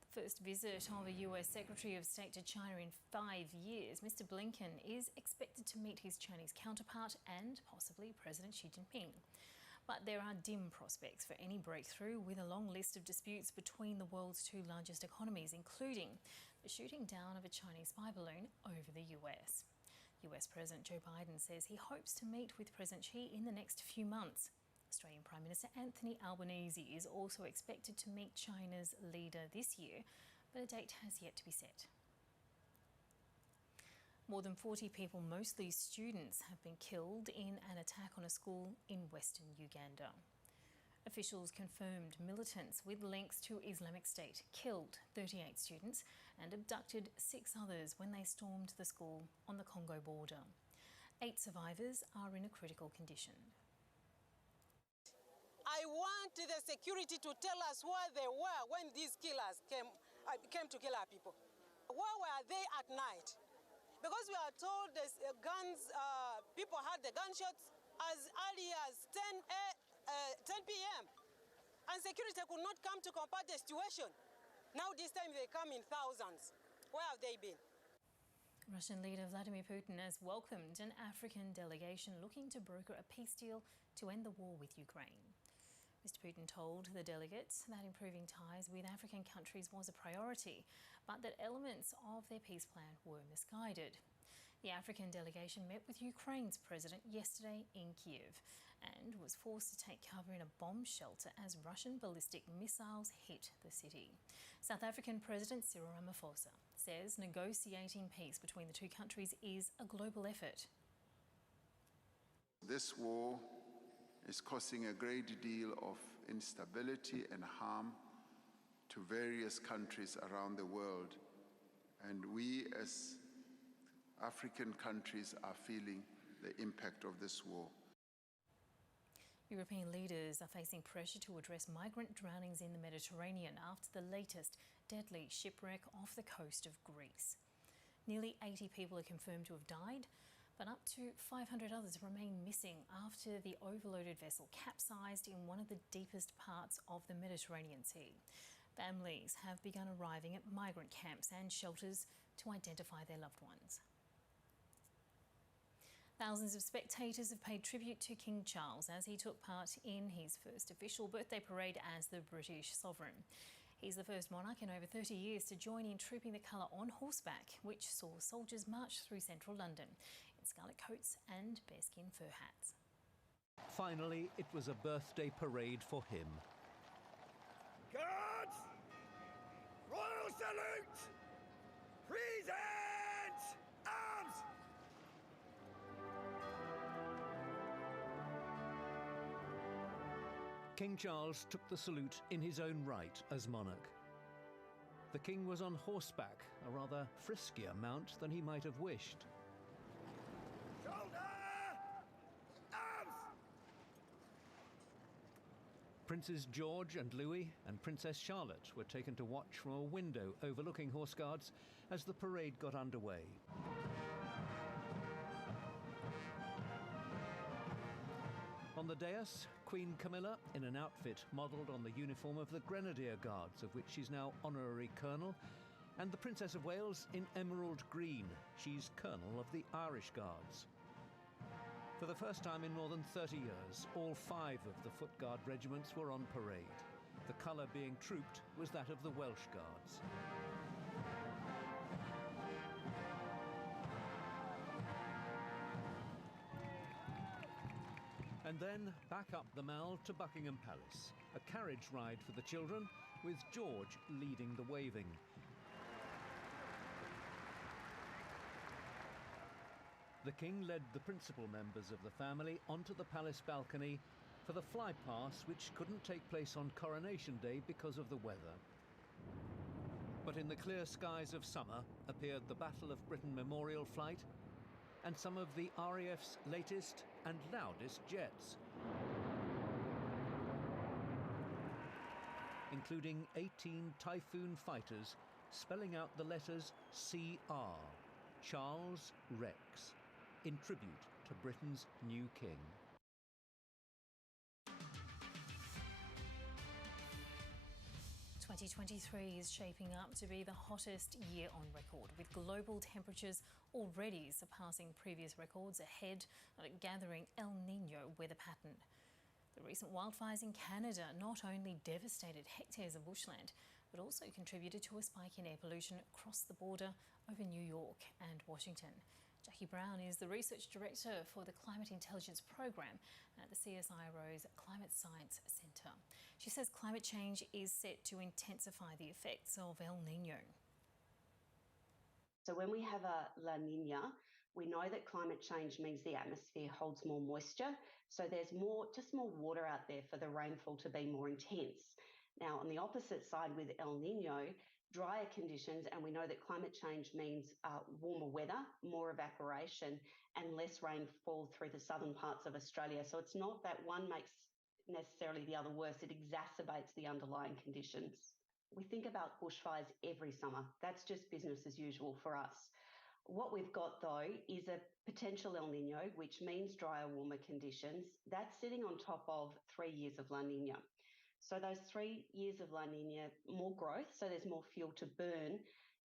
The first visit of a US Secretary of State to China in 5 years, Mr Blinken is expected to meet his Chinese counterpart and possibly President Xi Jinping. But there are dim prospects for any breakthrough, with a long list of disputes between the world's two largest economies, including the shooting down of a Chinese spy balloon over the US. US President Joe Biden says he hopes to meet with President Xi in the next few months. Australian Prime Minister Anthony Albanese is also expected to meet China's leader this year, but a date has yet to be set. More than 40 people, mostly students, have been killed in an attack on a school in western Uganda. Officials confirmed militants with links to Islamic State killed 38 students and abducted 6 others when they stormed the school on the Congo border. 8 survivors are in a critical condition. I want the security to tell us where they were when these killers came to kill our people. Where were they at night? Because we are told the people had the gunshots as early as 10 p.m. And security could not come to combat the situation. Now this time they come in thousands. Where have they been? Russian leader Vladimir Putin has welcomed an African delegation looking to broker a peace deal to end the war with Ukraine. Mr Putin told the delegates that improving ties with African countries was a priority, but that elements of their peace plan were misguided. The African delegation met with Ukraine's president yesterday in Kiev and was forced to take cover in a bomb shelter as Russian ballistic missiles hit the city. South African President Cyril Ramaphosa says negotiating peace between the two countries is a global effort. This war is causing a great deal of instability and harm to various countries around the world, and we as African countries are feeling the impact of this war. European leaders are facing pressure to address migrant drownings in the Mediterranean after the latest deadly shipwreck off the coast of Greece. Nearly 80 people are confirmed to have died, but up to 500 others remain missing after the overloaded vessel capsized in one of the deepest parts of the Mediterranean Sea. Families have begun arriving at migrant camps and shelters to identify their loved ones. Thousands of spectators have paid tribute to King Charles as he took part in his first official birthday parade as the British sovereign. He's the first monarch in over 30 years to join in trooping the colour on horseback, which saw soldiers march through central London in scarlet coats and bearskin fur hats. Finally, it was a birthday parade for him. Guards! Royal salute! Present! Arms! King Charles took the salute in his own right as monarch. The king was on horseback, a rather friskier mount than he might have wished. Shoulder! Arms! Princes George and Louis and Princess Charlotte were taken to watch from a window overlooking Horse Guards as the parade got underway. On the dais, Queen Camilla, in an outfit modelled on the uniform of the Grenadier Guards, of which she's now honorary colonel, and the Princess of Wales in emerald green. She's colonel of the Irish Guards. For the first time in more than 30 years, all 5 of the Foot Guard regiments were on parade. The colour being trooped was that of the Welsh Guards. And then back up the Mall to Buckingham Palace, a carriage ride for the children, with George leading the waving. The King led the principal members of the family onto the palace balcony for the flypast, which couldn't take place on Coronation Day because of the weather. But in the clear skies of summer appeared the Battle of Britain Memorial Flight and some of the RAF's latest and loudest jets, including 18 Typhoon fighters spelling out the letters CR, Charles Rex, in tribute to Britain's new king. "2023 is shaping up to be the hottest year on record, with global temperatures already surpassing previous records ahead of a gathering El Niño weather pattern. The recent wildfires in Canada not only devastated hectares of bushland, but also contributed to a spike in air pollution across the border over New York and Washington. Jackie Brown is the Research Director for the Climate Intelligence Program at the CSIRO's Climate Science Centre. She says climate change is set to intensify the effects of El Niño. So when we have a La Niña, we know that climate change means the atmosphere holds more moisture, so there's more water out there for the rainfall to be more intense. Now, on the opposite side with El Niño, drier conditions, and we know that climate change means warmer weather, more evaporation, and less rainfall through the southern parts of Australia. So it's not that one makes necessarily the other worse, it exacerbates the underlying conditions. We think about bushfires every summer. That's just business as usual for us. What we've got, though, is a potential El Niño, which means drier, warmer conditions. That's sitting on top of 3 years of La Niña. So those 3 years of La Niña, more growth, so there's more fuel to burn,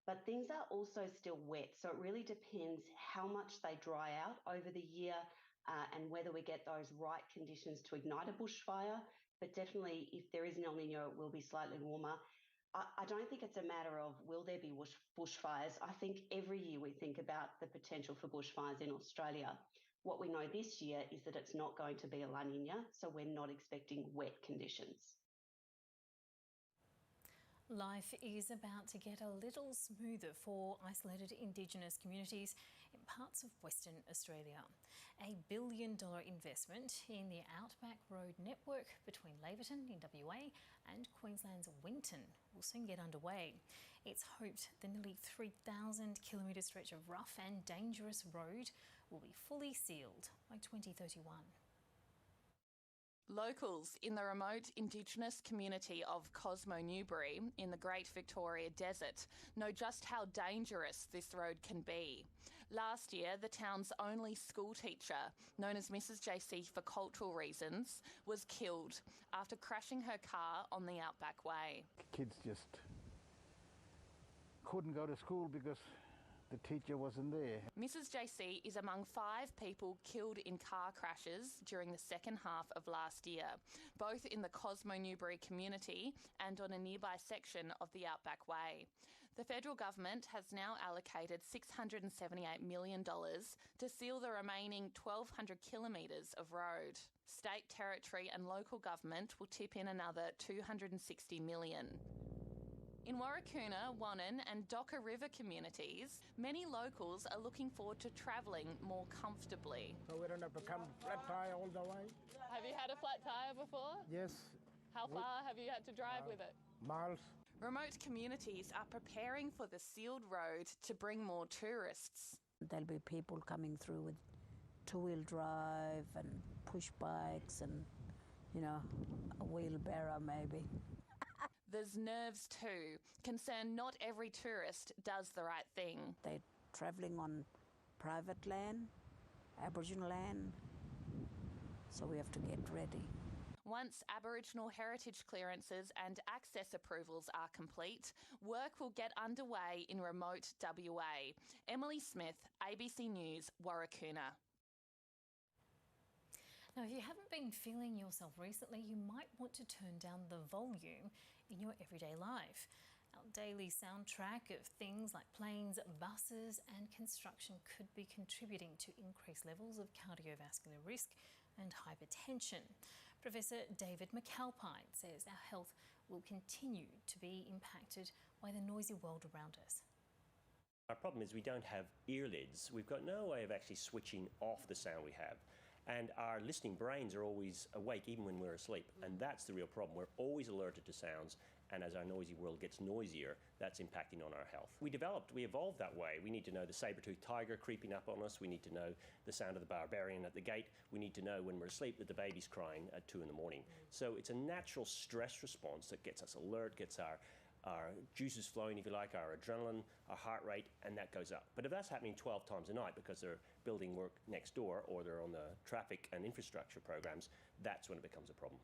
but things are also still wet. So it really depends how much they dry out over the year and whether we get those right conditions to ignite a bushfire. But definitely, if there is an El Niño, it will be slightly warmer. I don't think it's a matter of will there be bushfires. I think every year we think about the potential for bushfires in Australia. What we know this year is that it's not going to be a La Niña, so we're not expecting wet conditions. Life is about to get a little smoother for isolated Indigenous communities in parts of Western Australia. $1 billion investment in the Outback Road network between Laverton in WA and Queensland's Winton will soon get underway. It's hoped the nearly 3,000 kilometre stretch of rough and dangerous road will be fully sealed by 2031. Locals in the remote Indigenous community of Cosmo Newbury in the Great Victoria Desert know just how dangerous this road can be. Last year, the town's only school teacher, known as Mrs. JC for cultural reasons, was killed after crashing her car on the Outback Way. Kids just couldn't go to school because the teacher wasn't there. Mrs. JC is among 5 people killed in car crashes during the second half of last year, both in the Cosmo Newbury community and on a nearby section of the Outback Way. The federal government has now allocated $678 million to seal the remaining 1,200 kilometres of road. State, territory and local government will tip in another $260 million. In Warracoona, Wannon and Docker River communities, many locals are looking forward to travelling more comfortably. So we don't have to come flat tyre all the way. Have you had a flat tyre before? Yes. How far have you had to drive with it? Miles. Remote communities are preparing for the sealed road to bring more tourists. There'll be people coming through with two-wheel drive and push bikes and, a wheelbarrow maybe. There's nerves too. Concerned not every tourist does the right thing. They're travelling on private land, Aboriginal land, so we have to get ready. Once Aboriginal heritage clearances and access approvals are complete, work will get underway in remote WA. Emily Smith, ABC News, Warracoona. Now, if you haven't been feeling yourself recently, you might want to turn down the volume in your everyday life. Our daily soundtrack of things like planes, buses and construction could be contributing to increased levels of cardiovascular risk and hypertension. Professor David McAlpine says our health will continue to be impacted by the noisy world around us. Our problem is we don't have ear lids. We've got no way of actually switching off the sound we have. And our listening brains are always awake even when we're asleep. And that's the real problem. We're always alerted to sounds. And as our noisy world gets noisier, that's impacting on our health. We evolved that way. We need to know the saber-toothed tiger creeping up on us. We need to know the sound of the barbarian at the gate. We need to know when we're asleep that the baby's crying at 2 in the morning. So it's a natural stress response that gets us alert, gets our juices flowing, if you like, our adrenaline, our heart rate, and that goes up. But if that's happening 12 times a night because they're building work next door or they're on the traffic and infrastructure programs, that's when it becomes a problem.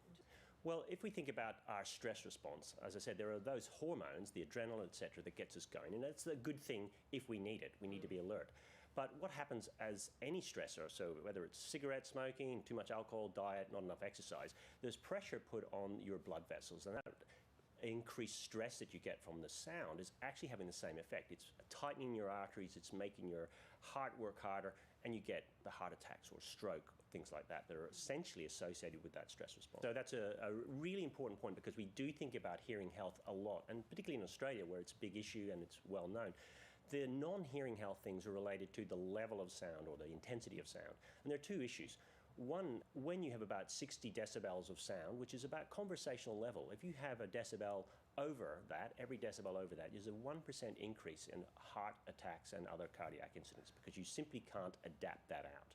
Well, if we think about our stress response, as I said, there are those hormones, the adrenaline, etc., that gets us going. And that's a good thing if we need it. We need to be alert. But what happens as any stressor, so whether it's cigarette smoking, too much alcohol, diet, not enough exercise, there's pressure put on your blood vessels. And that increased stress that you get from the sound is actually having the same effect. It's tightening your arteries, it's making your heart work harder, and you get the heart attacks or stroke, things like that are essentially associated with that stress response. So that's a really important point, because we do think about hearing health a lot, and particularly in Australia where it's a big issue and it's well known. The non-hearing health things are related to the level of sound or the intensity of sound. And there are two issues. One, when you have about 60 decibels of sound, which is about conversational level, if you have a decibel over that, every decibel over that, is a 1% increase in heart attacks and other cardiac incidents, because you simply can't adapt that out.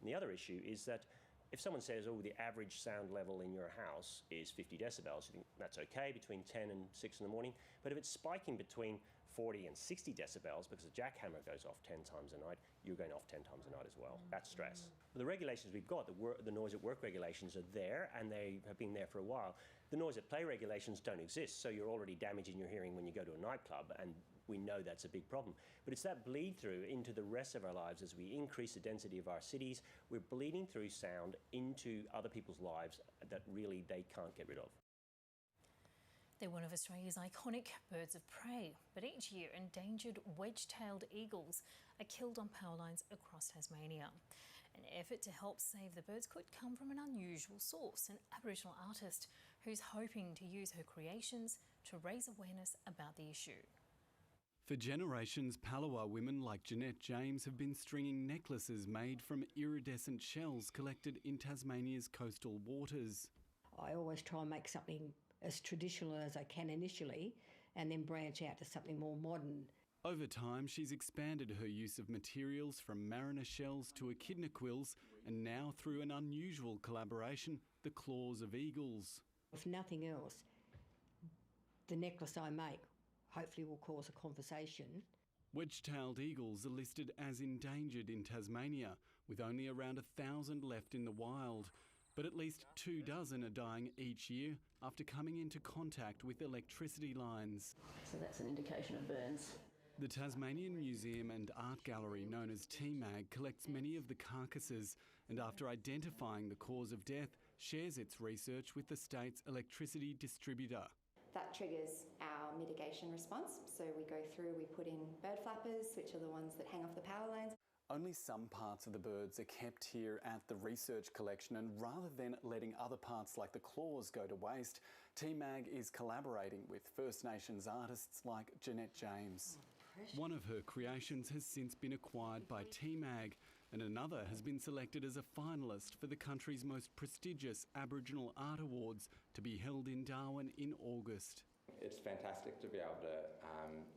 And the other issue is that if someone says, oh, the average sound level in your house is 50 decibels, you think that's okay between 10 and 6 in the morning. But if it's spiking between 40 and 60 decibels because the jackhammer goes off 10 times a night, you're going off 10 times a night as well. That's stress. The regulations we've got, the noise at work regulations are there, and they have been there for a while. The noise at play regulations don't exist, so you're already damaging your hearing when you go to a nightclub, and we know that's a big problem. But it's that bleed through into the rest of our lives. As we increase the density of our cities, we're bleeding through sound into other people's lives that really they can't get rid of. They're one of Australia's iconic birds of prey, but each year endangered wedge-tailed eagles are killed on power lines across Tasmania. An effort to help save the birds could come from an unusual source, an Aboriginal artist who's hoping to use her creations to raise awareness about the issue. For generations, Palawa women like Jeanette James have been stringing necklaces made from iridescent shells collected in Tasmania's coastal waters. I always try and make something as traditional as I can initially, and then branch out to something more modern. Over time, she's expanded her use of materials from mariner shells to echidna quills, and now through an unusual collaboration, the claws of eagles. If nothing else, the necklace I make hopefully will cause a conversation. Wedge-tailed eagles are listed as endangered in Tasmania, with only around 1,000 left in the wild. But at least 24 are dying each year after coming into contact with electricity lines. So that's an indication of burns. The Tasmanian Museum and Art Gallery, known as TMAG, collects many of the carcasses, and after identifying the cause of death, shares its research with the state's electricity distributor. That triggers our mitigation response. So we go through, we put in bird flappers, which are the ones that hang off the power lines. Only some parts of the birds are kept here at the research collection, and rather than letting other parts like the claws go to waste, TMAG is collaborating with First Nations artists like Jeanette James. One of her creations has since been acquired by TMAG, and another has been selected as a finalist for the country's most prestigious Aboriginal Art Awards, to be held in Darwin in August. It's fantastic to be able to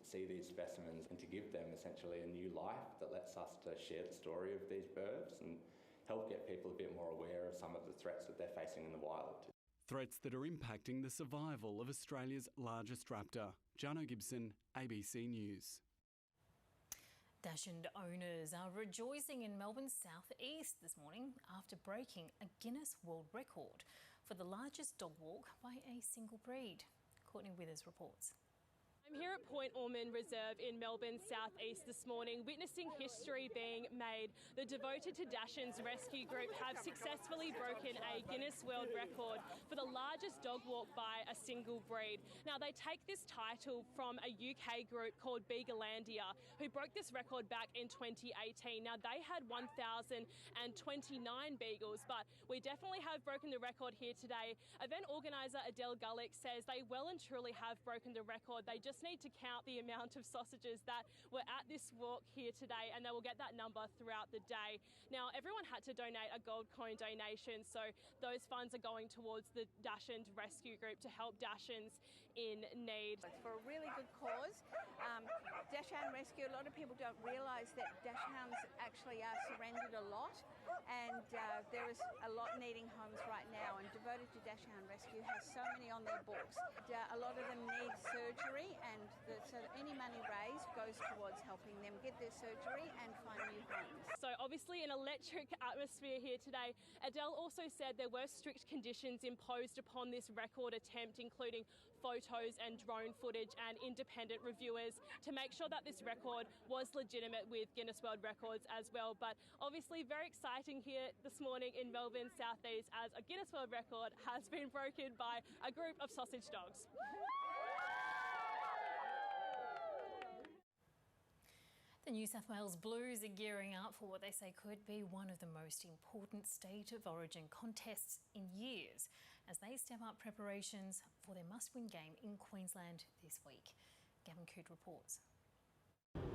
see these specimens and to give them essentially a new life that lets us to share the story of these birds and help get people a bit more aware of some of the threats that they're facing in the wild. Threats that are impacting the survival of Australia's largest raptor. Jono Gibson, ABC News. Dachshund owners are rejoicing in Melbourne's southeast this morning after breaking a Guinness World Record for the largest dog walk by a single breed. Courtney Withers reports. I'm here at Point Ormond Reserve in Melbourne's southeast this morning, witnessing history being made. The Devoted to Dachshunds Rescue Group have successfully broken a Guinness World Record for the largest dog walk by a single breed. Now, they take this title from a UK group called Beaglelandia, who broke this record back in 2018. Now, they had 1,029 beagles, but we definitely have broken the record here today. Event organiser Adele Gullick says they well and truly have broken the record. They just just need to count the amount of sausages that were at this walk here today, and they will get that number throughout the day. Now, everyone had to donate a gold coin donation, so those funds are going towards the Dachshund Rescue Group to help Dachshunds in need. It's for a really good cause. Dachshund Rescue, a lot of people don't realise that Dachshunds actually are surrendered a lot, and there is a lot needing homes right now, and Devoted to Dachshund Rescue has so many on their books. A lot of them need surgery, and so any money raised goes towards helping them get their surgery and find new homes. So obviously an electric atmosphere here today. Adele also said there were strict conditions imposed upon this record attempt, including photos and drone footage and independent reviewers, to make sure that this record was legitimate with Guinness World Records as well. But obviously very exciting here this morning in Melbourne South East, as a Guinness World Record has been broken by a group of sausage dogs. The New South Wales Blues are gearing up for what they say could be one of the most important State of Origin contests in years, as they step up preparations for their must-win game in Queensland this week. Gavin Coote reports.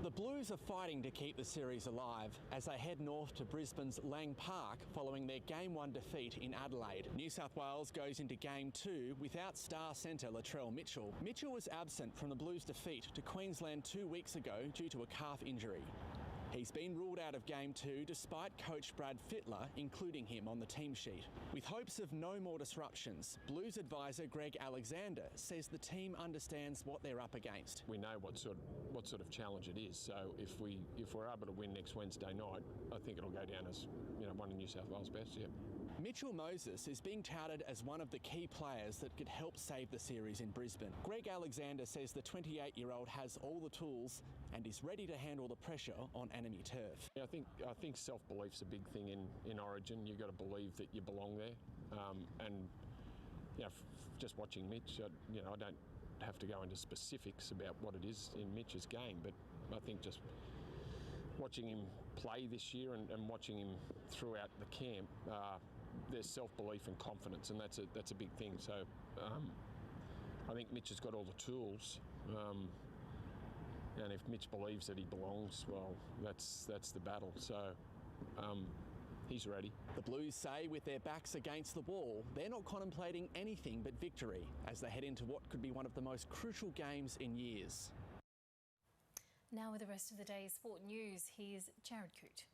The Blues are fighting to keep the series alive as they head north to Brisbane's Lang Park following their Game 1 defeat in Adelaide. New South Wales goes into Game 2 without star centre Latrell Mitchell. Mitchell was absent from the Blues' defeat to Queensland 2 weeks ago due to a calf injury. He's been ruled out of Game 2 despite coach Brad Fittler including him on the team sheet. With hopes of no more disruptions, Blues advisor Greg Alexander says the team understands what they're up against. We know what sort of challenge it is, so if we're able to win next Wednesday night, I think it'll go down as one of New South Wales' best. Yeah. Mitchell Moses is being touted as one of the key players that could help save the series in Brisbane. Greg Alexander says the 28-year-old has all the tools and is ready to handle the pressure on enemy turf. Yeah, I think self-belief's a big thing in Origin. You've got to believe that you belong there, and just watching Mitch, I don't have to go into specifics about what it is in Mitch's game, but I think just watching him play this year and watching him throughout the camp, there's self-belief and confidence, and that's a big thing. So I think Mitch has got all the tools, and if Mitch believes that he belongs, well, that's the battle. So he's ready. The Blues say with their backs against the wall, they're not contemplating anything but victory as they head into what could be one of the most crucial games in years. Now with the rest of the day's sport news, here's Jared Coote.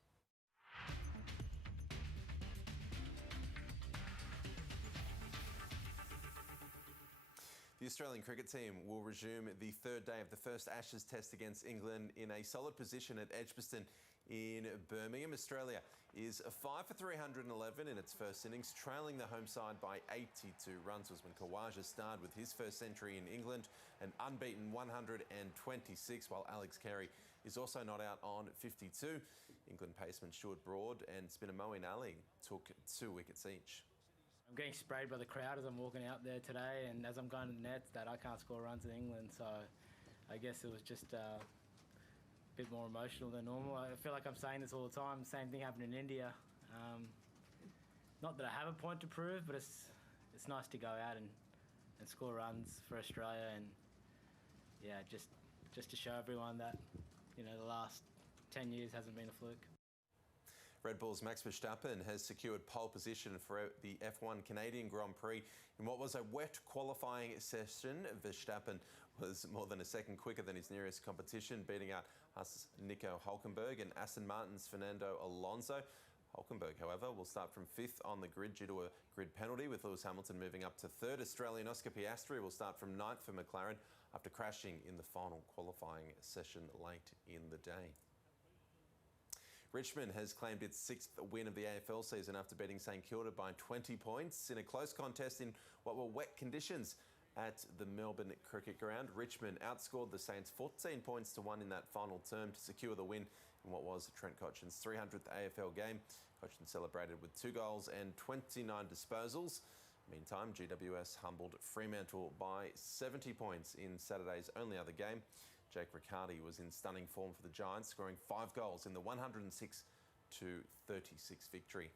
The Australian cricket team will resume the third day of the first Ashes test against England in a solid position at Edgbaston in Birmingham. Australia is 5 for 311 in its first innings, trailing the home side by 82 runs. Usman Khawaja starred with his first century in England, an unbeaten 126, while Alex Carey is also not out on 52. England paceman Stuart Broad and spinner Moeen Ali took 2 wickets each. I'm getting sprayed by the crowd as I'm walking out there today, and as I'm going to the nets, that I can't score runs in England, so I guess it was just a bit more emotional than normal. I feel like I'm saying this all the time. Same thing happened in India. Not that I have a point to prove, but it's nice to go out and score runs for Australia, and yeah, just to show everyone that the last 10 years hasn't been a fluke. Red Bull's Max Verstappen has secured pole position for the F1 Canadian Grand Prix in what was a wet qualifying session. Verstappen was more than a second quicker than his nearest competition, beating out Haas Nico Hülkenberg and Aston Martin's Fernando Alonso. Hülkenberg, however, will start from 5th on the grid due to a grid penalty, with Lewis Hamilton moving up to 3rd. Australian Oscar Piastri will start from 9th for McLaren after crashing in the final qualifying session late in the day. Richmond has claimed its 6th win of the AFL season after beating St Kilda by 20 points in a close contest in what were wet conditions at the Melbourne Cricket Ground. Richmond outscored the Saints 14 points to 1 in that final term to secure the win in what was Trent Cotchin's 300th AFL game. Cotchin celebrated with 2 goals and 29 disposals. Meantime, GWS humbled Fremantle by 70 points in Saturday's only other game. Jake Riccardi was in stunning form for the Giants, scoring 5 goals in the 106-36 victory.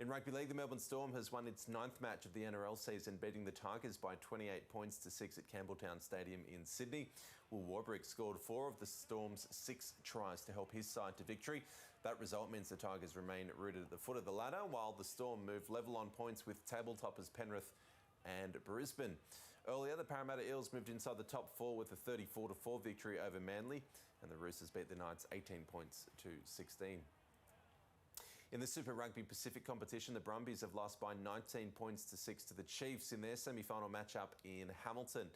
In rugby league, the Melbourne Storm has won its 9th match of the NRL season, beating the Tigers by 28 points to 6 at Campbelltown Stadium in Sydney. Will Warbrick scored 4 of the Storm's 6 tries to help his side to victory. That result means the Tigers remain rooted at the foot of the ladder, while the Storm move level on points with tabletoppers Penrith and Brisbane. Earlier, the Parramatta Eels moved inside the top 4 with a 34-4 victory over Manly, and the Roosters beat the Knights 18 points to 16. In the Super Rugby Pacific competition, the Brumbies have lost by 19 points to 6 to the Chiefs in their semi-final matchup in Hamilton.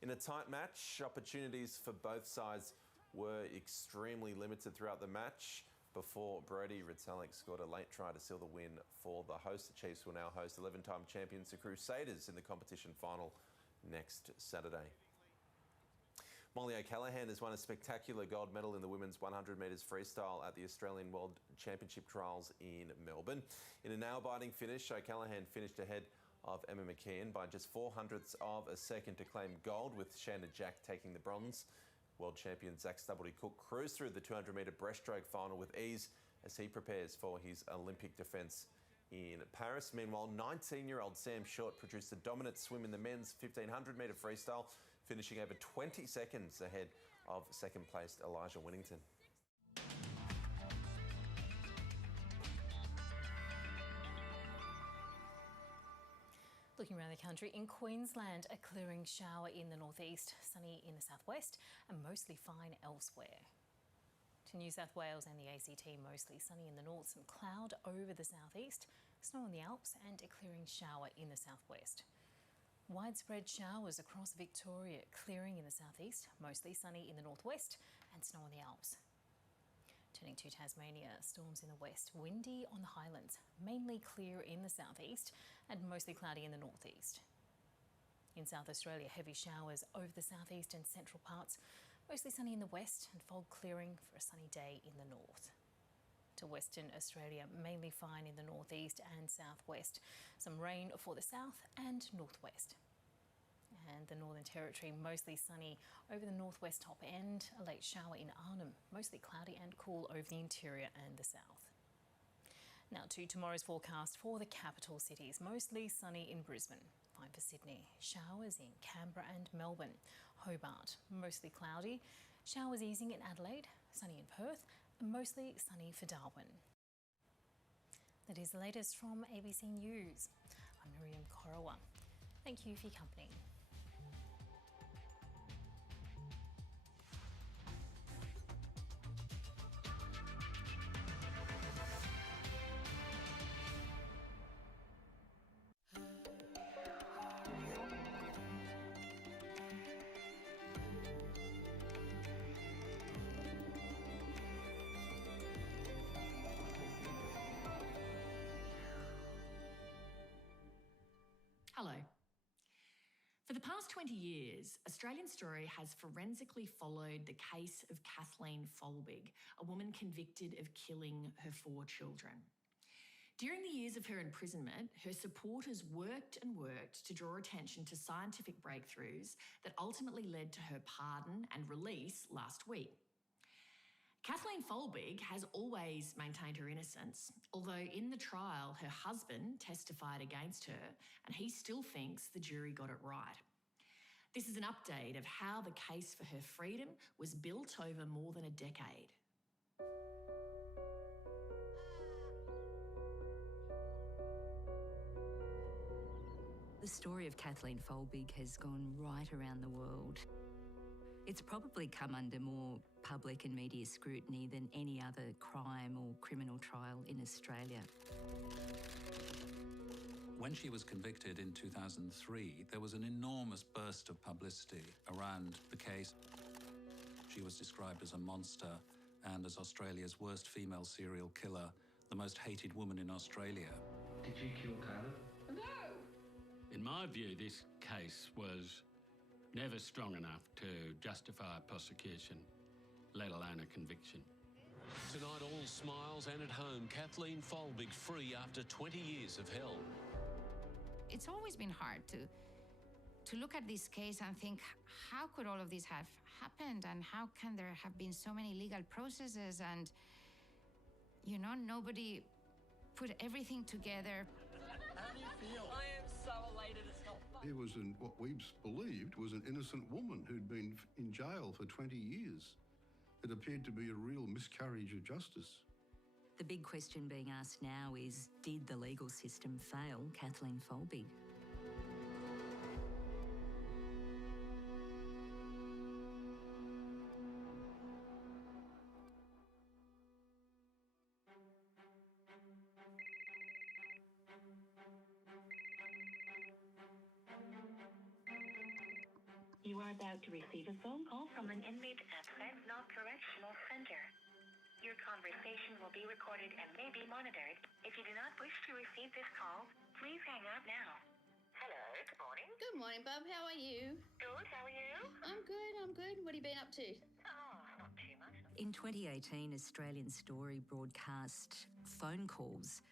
In a tight match, opportunities for both sides were extremely limited throughout the match before Brodie Retallick scored a late try to seal the win for the host. The Chiefs will now host 11-time champions, the Crusaders, in the competition final next Saturday. Molly O'Callaghan has won a spectacular gold medal in the women's 100 metres freestyle at the Australian World Championship Trials in Melbourne. In a nail-biting finish, O'Callaghan finished ahead of Emma McKeon by just 0.04 of a second to claim gold, with Shanda Jack taking the bronze. World champion Zach Stubblety-Cook cruised through the 200-metre breaststroke final with ease as he prepares for his Olympic defence in Paris. Meanwhile, 19-year-old Sam Short produced a dominant swim in the men's 1,500-metre freestyle, finishing over 20 seconds ahead of second-placed Elijah Winnington. Looking around the country, in Queensland, a clearing shower in the northeast, sunny in the southwest and mostly fine elsewhere. To New South Wales and the ACT, mostly sunny in the north, some cloud over the southeast, snow in the Alps and a clearing shower in the southwest. Widespread showers across Victoria, clearing in the southeast, mostly sunny in the northwest and snow in the Alps. Turning to Tasmania, storms in the west, windy on the highlands, mainly clear in the southeast and mostly cloudy in the northeast. In South Australia, heavy showers over the southeast and central parts, mostly sunny in the west and fog clearing for a sunny day in the north. To Western Australia, mainly fine in the northeast and southwest. Some rain for the south and northwest. And the Northern Territory, mostly sunny over the northwest top end. A late shower in Arnhem, mostly cloudy and cool over the interior and the south. Now to tomorrow's forecast for the capital cities. Mostly sunny in Brisbane, fine for Sydney. Showers in Canberra and Melbourne. Hobart, mostly cloudy. Showers easing in Adelaide, sunny in Perth, and mostly sunny for Darwin. That is the latest from ABC News. I'm Miriam Korowa. Thank you for your company. Hello. For the past 20 years, Australian Story has forensically followed the case of Kathleen Folbig, a woman convicted of killing her 4 children. During the years of her imprisonment, her supporters worked and worked to draw attention to scientific breakthroughs that ultimately led to her pardon and release last week. Kathleen Folbig has always maintained her innocence, although in the trial her husband testified against her and he still thinks the jury got it right. This is an update of how the case for her freedom was built over more than a decade. The story of Kathleen Folbig has gone right around the world. It's probably come under more public and media scrutiny than any other crime or criminal trial in Australia. When she was convicted in 2003, there was an enormous burst of publicity around the case. She was described as a monster and as Australia's worst female serial killer, the most hated woman in Australia. Did you kill Caleb? No! In my view, this case was never strong enough to justify a prosecution, let alone a conviction. Tonight, all smiles and at home, Kathleen Folbig free after 20 years of hell. It's always been hard to look at this case and think, how could all of this have happened and how can there have been so many legal processes and, you know, nobody put everything together. How do you feel? I am so elated it's not fun. He was what we believed was an innocent woman who'd been in jail for 20 years. It appeared to be a real miscarriage of justice. The big question being asked now is, did the legal system fail Kathleen Folbig? You are about to receive a phone call from an inmate at Sentinel Correctional Center. Your conversation will be recorded and may be monitored. If you do not wish to receive this call, please hang up now. Hello, good morning. Good morning, Bub. How are you? Good, how are you? I'm good. What have you been up to? Oh, not too much. In 2018, Australian Story broadcast phone calls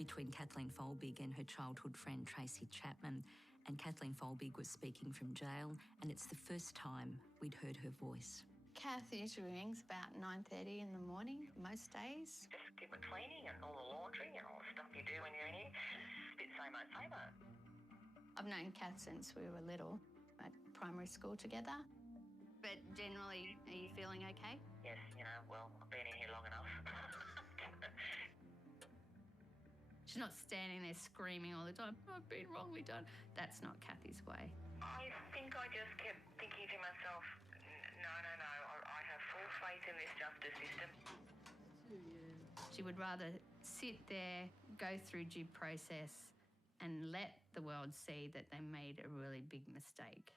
between Kathleen Folbig and her childhood friend Tracy Chapman. And Kathleen Folbig was speaking from jail, and it's the first time we'd heard her voice. Kath usually rings about 9:30 in the morning, most days. Just do the cleaning and all the laundry and all the stuff you do when you're in here. Bit same old, same old. I've known Kath since we were little, at primary school together. But generally, are you feeling okay? Yes, well, I've been in here long enough. She's not standing there screaming all the time, I've been wrongly done. That's not Kathy's way. I think I just kept thinking to myself, no, I have full faith in this justice system. She would rather sit there, go through due process and let the world see that they made a really big mistake.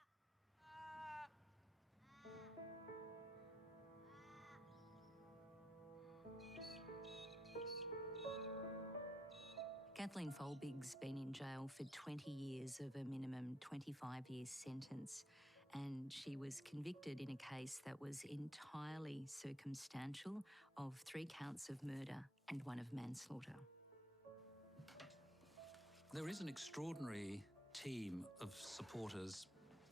Kathleen Folbig's been in jail for 20 years of a minimum 25-year sentence, and she was convicted in a case that was entirely circumstantial of 3 counts of murder and 1 of manslaughter. There is an extraordinary team of supporters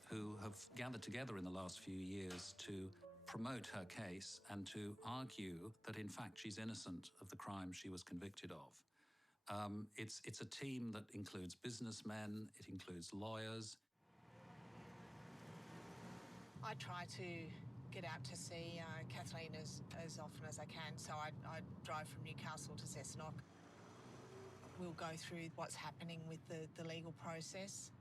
who have gathered together in the last few years to promote her case and to argue that, in fact, she's innocent of the crime she was convicted of. It's a team that includes businessmen, it includes lawyers. I try to get out to see Kathleen as often as I can, so I drive from Newcastle to Cessnock. We'll go through what's happening with the legal process.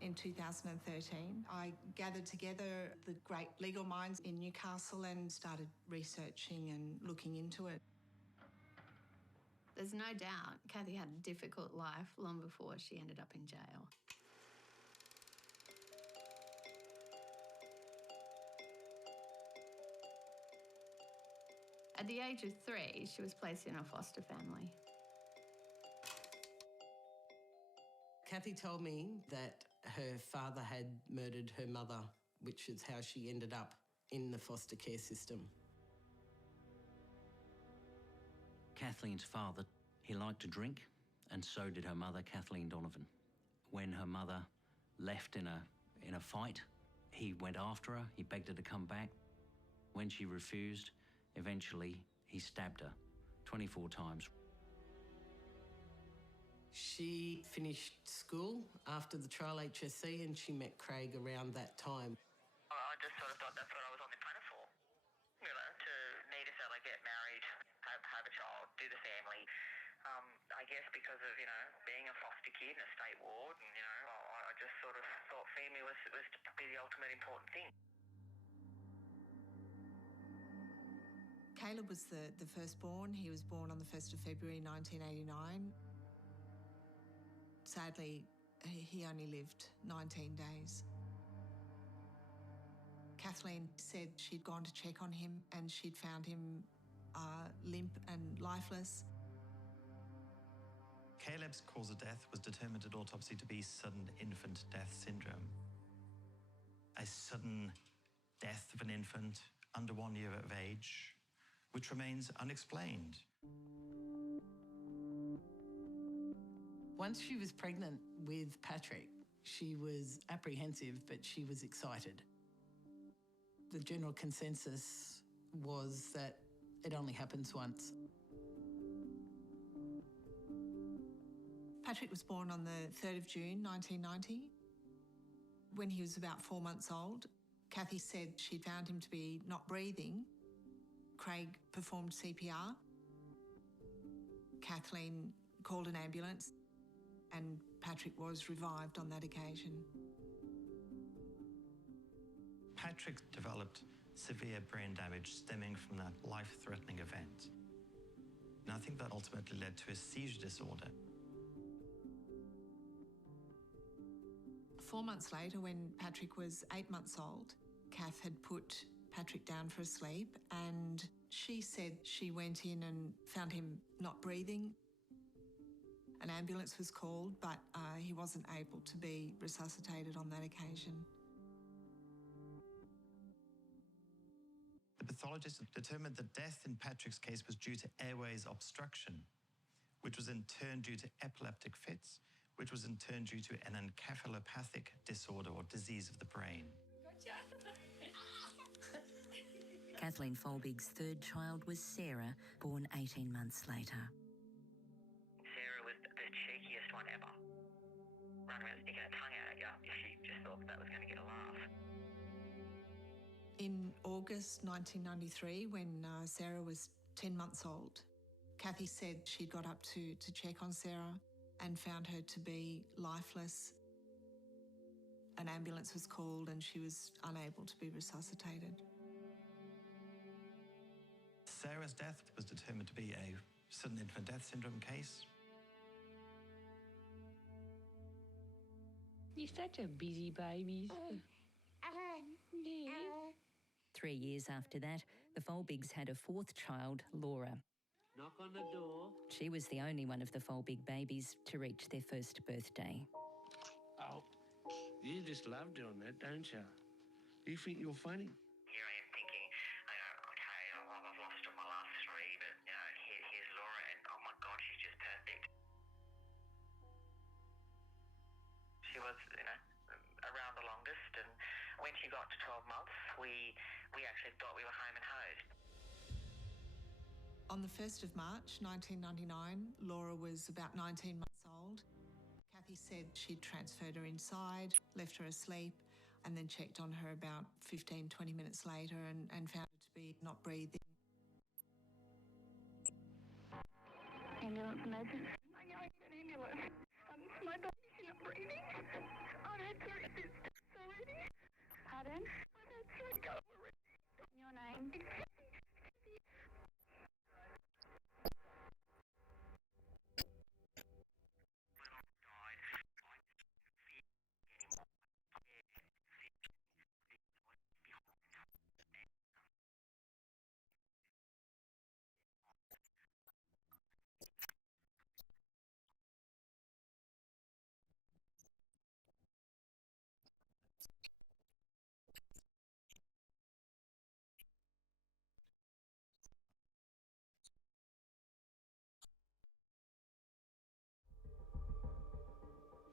In 2013, I gathered together the great legal minds in Newcastle and started researching and looking into it. There's no doubt Kathy had a difficult life long before she ended up in jail. At the age of 3, she was placed in a foster family. Kathy told me that her father had murdered her mother, which is how she ended up in the foster care system. Kathleen's father, he liked to drink, and so did her mother, Kathleen Donovan. When her mother left in a fight, he went after her, he begged her to come back. When she refused, eventually he stabbed her 24 times. She finished school after the trial HSC and she met Craig around that time. I just sort of thought that's what I was on the planet for. To need a fella, get married, have a child, do the family. I guess because of, being a foster kid in a state ward, and, I just sort of thought family was to be the ultimate important thing. Caleb was the firstborn. He was born on the 1st of February 1989. Sadly, he only lived 19 days. Kathleen said she'd gone to check on him and she'd found him limp and lifeless. Caleb's cause of death was determined at autopsy to be sudden infant death syndrome. A sudden death of an infant under 1 year of age, which remains unexplained. Once she was pregnant with Patrick, she was apprehensive, but she was excited. The general consensus was that it only happens once. Patrick was born on the 3rd of June 1990. When he was about 4 months old, Kathy said she found him to be not breathing. Craig performed CPR. Kathleen called an ambulance and Patrick was revived on that occasion. Patrick developed severe brain damage stemming from that life-threatening event. And I think that ultimately led to a seizure disorder. 4 months later, when Patrick was 8 months old, Kath had put Patrick down for a sleep and she said she went in and found him not breathing. An ambulance was called, but he wasn't able to be resuscitated on that occasion. The pathologist determined that death in Patrick's case was due to airways obstruction, which was in turn due to epileptic fits, which was in turn due to an encephalopathic disorder or disease of the brain. Kathleen Folbig's third child was Sarah, born 18 months later. Sarah was the cheekiest one ever. Run around sticking her tongue out at you if she just thought that was going to get a laugh. In August 1993, when Sarah was 10 months old, Kathy said she'd got up to check on Sarah and found her to be lifeless. An ambulance was called and she was unable to be resuscitated. Sarah's death was determined to be a sudden infant death syndrome case. You're such a busy baby. 3 years after that, the Folbigs had a fourth child, Laura. Knock on the door. She was the only one of the Folbig babies to reach their first birthday. Oh, you just love doing that, don't you? You think you're funny? Here I am thinking, okay, I've lost my last three, but here's Laura, and oh my God, she's just perfect. She was, around the longest, and when she got to 12 months, we actually thought we were home and hosed. On the 1st of March 1999, Laura was about 19 months old. Kathy said she'd transferred her inside, left her asleep, and then checked on her about 15, 20 minutes later and found her to be not breathing. Ambulance emergency. I know I need an ambulance. My baby's not breathing. I've had 3 assistants already. Pardon? I've had 3 go already. Your name?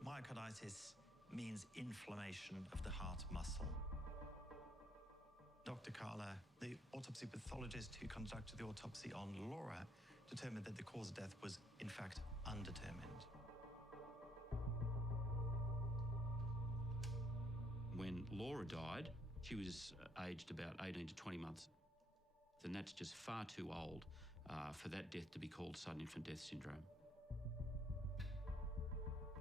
Myocarditis means inflammation of the heart muscle. Dr. Carla, the autopsy pathologist who conducted the autopsy on Laura, determined that the cause of death was, in fact, undetermined. When Laura died, she was aged about 18 to 20 months. And that's just far too old for that death to be called sudden infant death syndrome.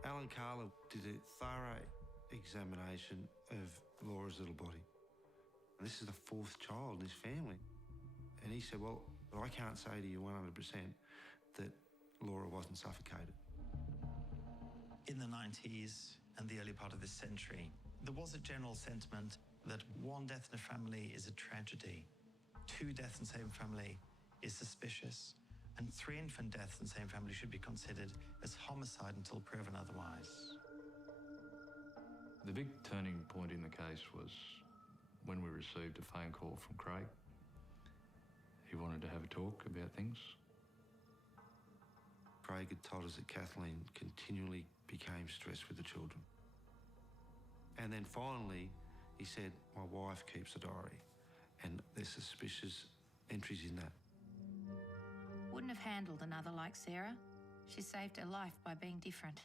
Alan Carla did a thorough examination of Laura's little body. And this is the 4th child in his family. And he said, well, I can't say to you 100% that Laura wasn't suffocated. In the 90s and the early part of this century, there was a general sentiment that 1 death in a family is a tragedy, 2 deaths in the same family is suspicious, and 3 infant deaths in the same family should be considered as homicide until proven otherwise. The big turning point in the case was when we received a phone call from Craig. He wanted to have a talk about things. Craig had told us that Kathleen continually became stressed with the children. And then finally, he said, my wife keeps a diary, and there's suspicious entries in that. Wouldn't have handled another like Sarah. She saved her life by being different.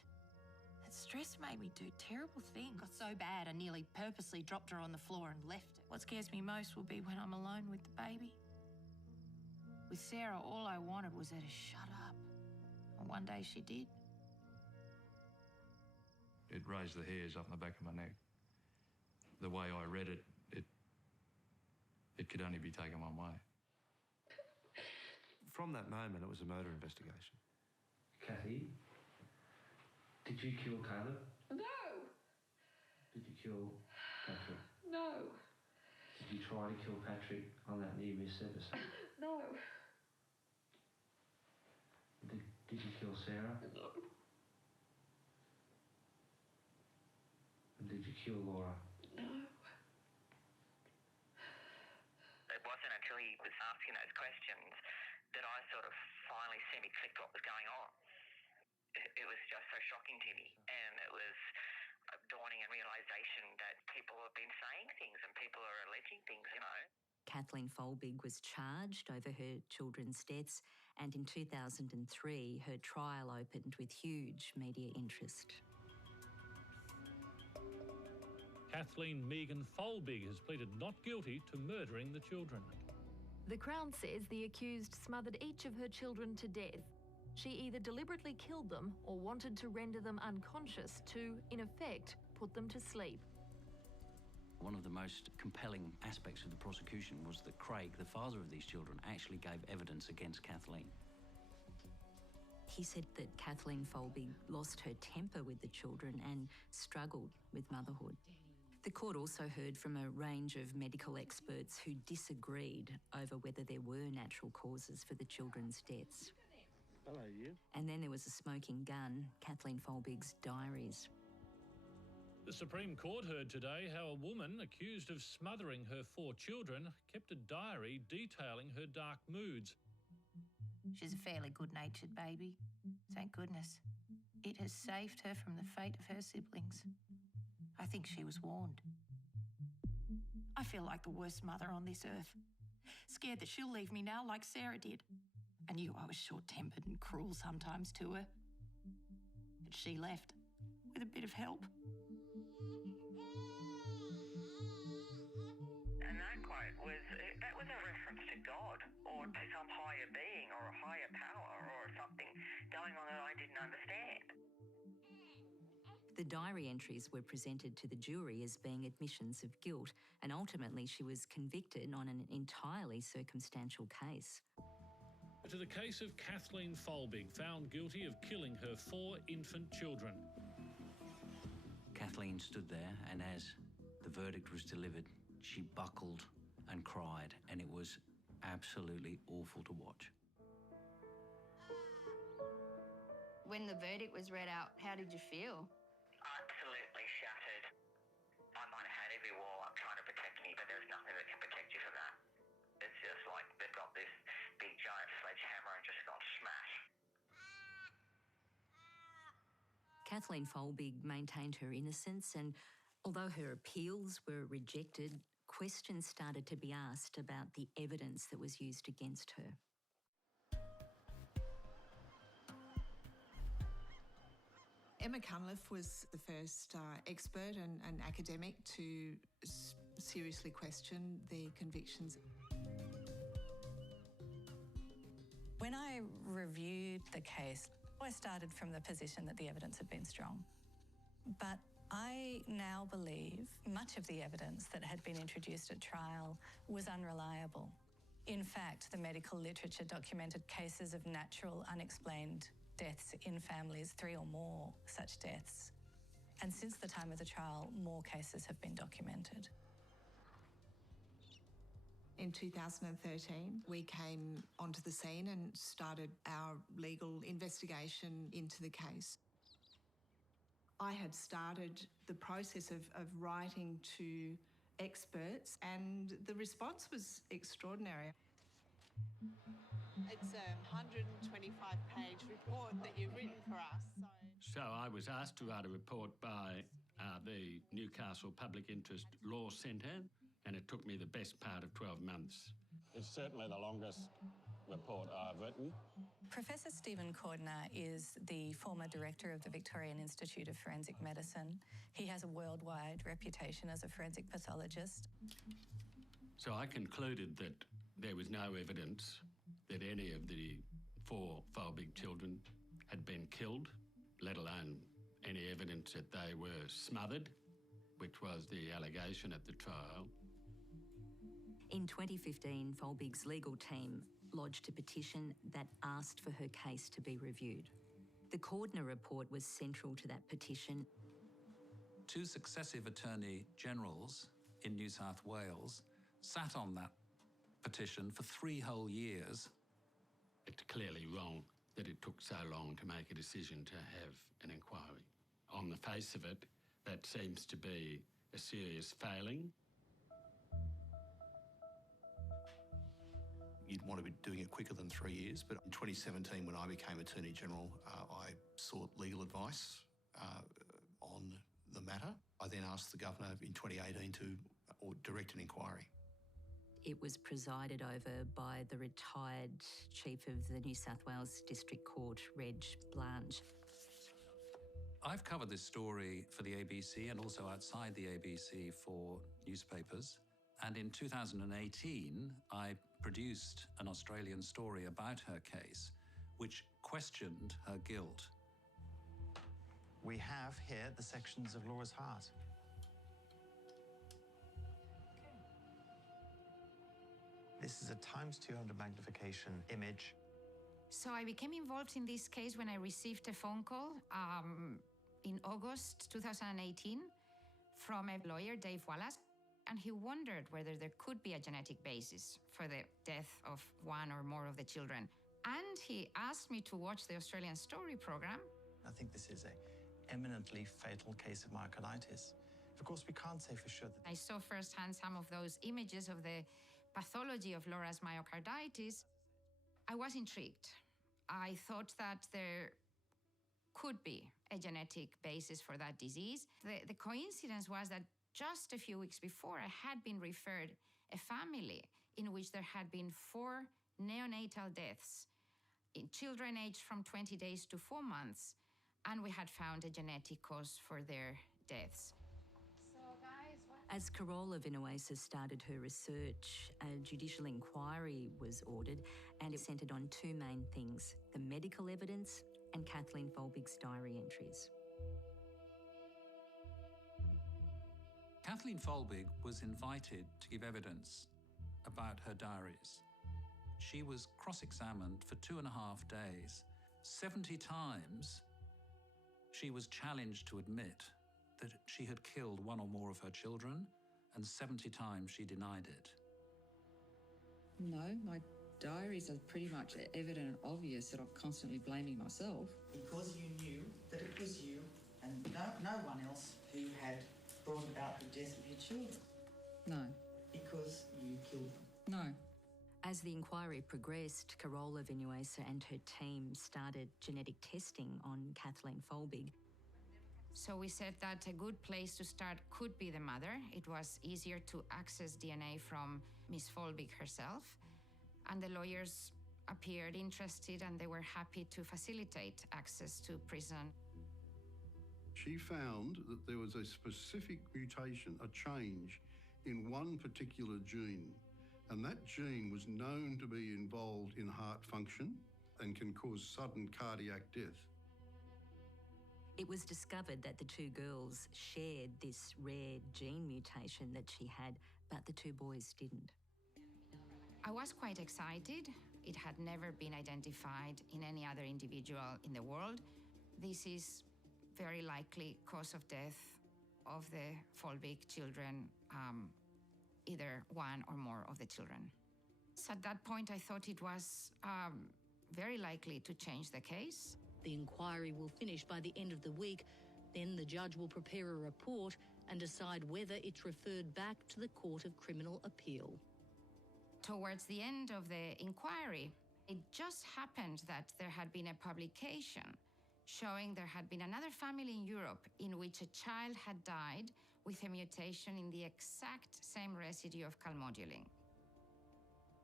That stress made me do terrible things. Got so bad I nearly purposely dropped her on the floor and left her. What scares me most will be when I'm alone with the baby. With Sarah, all I wanted was her to shut up. And one day she did. It raised the hairs up the back of my neck. The way I read it, it could only be taken one way. From that moment, it was a murder investigation. Kathy, did you kill Caleb? No! Did you kill Patrick? No! Did you try to kill Patrick on that near-miss episode? No! Did you kill Sarah? No. And did you kill Laura? No. It wasn't until he was asking those questions that I sort of finally semi-clicked what was going on. It was just so shocking to me, and it was a dawning and realisation that people have been saying things and people are alleging things, you know. Kathleen Folbig was charged over her children's deaths, and in 2003 her trial opened with huge media interest. Kathleen Megan Folbig has pleaded not guilty to murdering the children. The Crown says the accused smothered each of her children to death. She either deliberately killed them or wanted to render them unconscious to, in effect, put them to sleep. One of the most compelling aspects of the prosecution was that Craig, the father of these children, actually gave evidence against Kathleen. He said that Kathleen Folbig lost her temper with the children and struggled with motherhood. The court also heard from a range of medical experts who disagreed over whether there were natural causes for the children's deaths. Hello, you. And then there was a smoking gun, Kathleen Folbig's diaries. The Supreme Court heard today how a woman accused of smothering her 4 children kept a diary detailing her dark moods. She's a fairly good-natured baby. Thank goodness. It has saved her from the fate of her siblings. I think she was warned. I feel like the worst mother on this earth. Scared that she'll leave me now like Sarah did. I knew I was short-tempered and cruel sometimes to her. But she left with a bit of help. And that quote was a reference to God or to some higher being or a higher power or something going on that I didn't understand. The diary entries were presented to the jury as being admissions of guilt, and ultimately she was convicted on an entirely circumstantial case. To the case of Kathleen Folbig, found guilty of killing her 4 infant children. Kathleen stood there, and as the verdict was delivered, she buckled and cried, and it was absolutely awful to watch. When the verdict was read out, how did you feel? Absolutely shattered. I might have had every wall up trying to protect me, but there's nothing that can protect you from that. It's just like they've got this big giant sledgehammer and just gone smash. Kathleen Folbig maintained her innocence, and although her appeals were rejected, questions started to be asked about the evidence that was used against her. Emma Cunliffe was the first expert and academic to seriously question the convictions. When I reviewed the case, I started from the position that the evidence had been strong. But I now believe much of the evidence that had been introduced at trial was unreliable. In fact, the medical literature documented cases of natural, unexplained deaths in families, 3 or more such deaths. And since the time of the trial, more cases have been documented. In 2013, we came onto the scene and started our legal investigation into the case. I had started the process of writing to experts, and the response was extraordinary. It's a 125-page report that you've written for us. So I was asked to write a report by the Newcastle Public Interest Law Centre, and it took me the best part of 12 months. It's certainly the longest report I've written. Professor Stephen Cordner is the former director of the Victorian Institute of Forensic Medicine. He has a worldwide reputation as a forensic pathologist. So I concluded that there was no evidence that any of the 4 Folbig children had been killed, let alone any evidence that they were smothered, which was the allegation at the trial. In 2015, Folbig's legal team lodged a petition that asked for her case to be reviewed. The Cordner report was central to that petition. 2 successive Attorney Generals in New South Wales sat on that petition for 3 whole years. It's clearly wrong that it took so long to make a decision to have an inquiry. On the face of it, that seems to be a serious failing. You'd want to be doing it quicker than 3 years, but in 2017, when I became Attorney General, I sought legal advice on the matter. I then asked the Governor in 2018 to direct an inquiry. It was presided over by the retired Chief of the New South Wales District Court, Reg Blanche. I've covered this story for the ABC and also outside the ABC for newspapers. And in 2018, I produced an Australian story about her case, which questioned her guilt. We have here the sections of Laura's heart. This is a ×200 magnification image. So I became involved in this case when I received a phone call in August 2018 from a lawyer, Dave Wallace, and he wondered whether there could be a genetic basis for the death of 1 or more of the children. And he asked me to watch the Australian Story program. I think this is an eminently fatal case of myocarditis. Of course, we can't say for sure that... I saw firsthand some of those images of the pathology of Laura's myocarditis. I was intrigued. I thought that there could be a genetic basis for that disease. The coincidence was that just a few weeks before, I had been referred a family in which there had been 4 neonatal deaths in children aged from 20 days to 4 months, and we had found a genetic cause for their deaths. As Carola Vinuesa started her research, a judicial inquiry was ordered, and it centred on 2 main things: the medical evidence and Kathleen Folbig's diary entries. Kathleen Folbig was invited to give evidence about her diaries. She was cross-examined for 2.5 days. 70 times she was challenged to admit that she had killed 1 or more of her children, and 70 times she denied it. No, my diaries are pretty much evident and obvious that I'm constantly blaming myself. Because you knew that it was you and no one else who had brought about the death of your children. No. Because you killed them. No. As the inquiry progressed, Carola Vinuesa and her team started genetic testing on Kathleen Folbig. So we said that a good place to start could be the mother. It was easier to access DNA from Miss Folbig herself. And the lawyers appeared interested, and they were happy to facilitate access to prison. She found that there was a specific mutation, a change in one particular gene, and that gene was known to be involved in heart function and can cause sudden cardiac death. It was discovered that the 2 girls shared this rare gene mutation that she had, but the 2 boys didn't. I was quite excited. It had never been identified in any other individual in the world. This is very likely cause of death of the Folbig children, either 1 or more of the children. So at that point, I thought it was very likely to change the case. The inquiry will finish by the end of the week. Then the judge will prepare a report and decide whether it's referred back to the Court of Criminal Appeal. Towards the end of the inquiry, it just happened that there had been a publication showing there had been another family in Europe in which a child had died with a mutation in the exact same residue of calmodulin.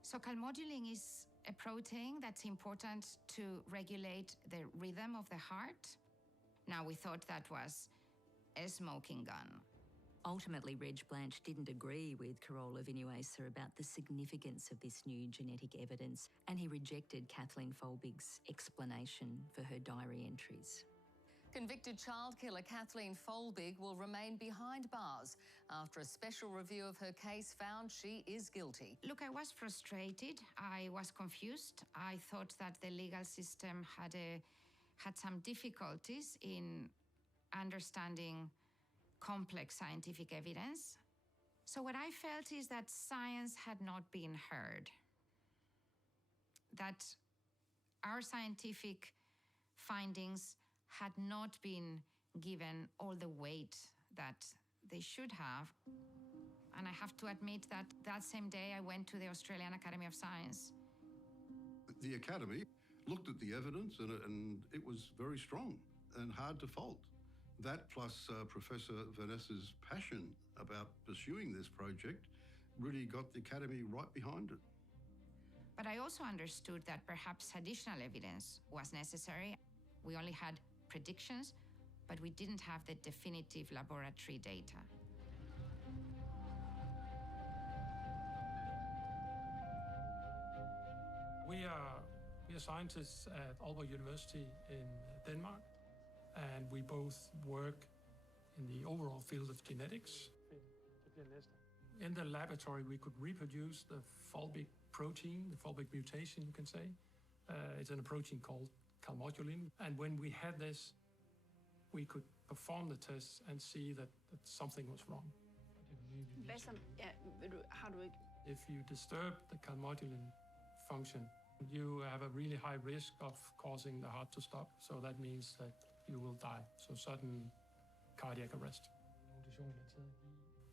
So calmodulin is a protein that's important to regulate the rhythm of the heart. Now, we thought that was a smoking gun. Ultimately, Reg Blanche didn't agree with Carola Vinuesa about the significance of this new genetic evidence, and he rejected Kathleen Folbig's explanation for her diary entries. Convicted child killer Kathleen Folbig will remain behind bars after a special review of her case found she is guilty. Look, I was frustrated. I was confused. I thought that the legal system had some difficulties in understanding complex scientific evidence. So what I felt is that science had not been heard. That our scientific findings had not been given all the weight that they should have. And I have to admit that that same day I went to the Australian Academy of Science. The Academy looked at the evidence and it was very strong and hard to fault. That plus Professor Vanessa's passion about pursuing this project really got the Academy right behind it. But I also understood that perhaps additional evidence was necessary. We only had predictions, but we didn't have the definitive laboratory data. We are scientists at Aalborg University in Denmark, and we both work in the overall field of genetics. In the laboratory, we could reproduce the Folbig protein, the Folbig mutation, you can say. It's in a protein called calmodulin. And when we had this, we could perform the tests and see that something was wrong. If you disturb the calmodulin function, you have a really high risk of causing the heart to stop. So that means that you will die. So sudden cardiac arrest.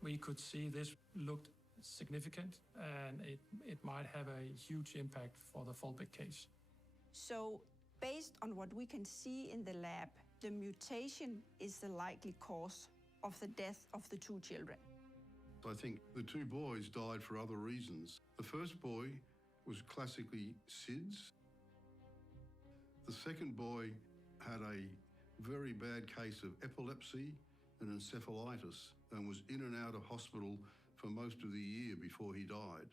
We could see this looked significant, and it might have a huge impact for the Folbig case. So based on what we can see in the lab, the mutation is the likely cause of the death of the two children. I think the two boys died for other reasons. The first boy was classically SIDS. The second boy had a very bad case of epilepsy and encephalitis and was in and out of hospital for most of the year before he died.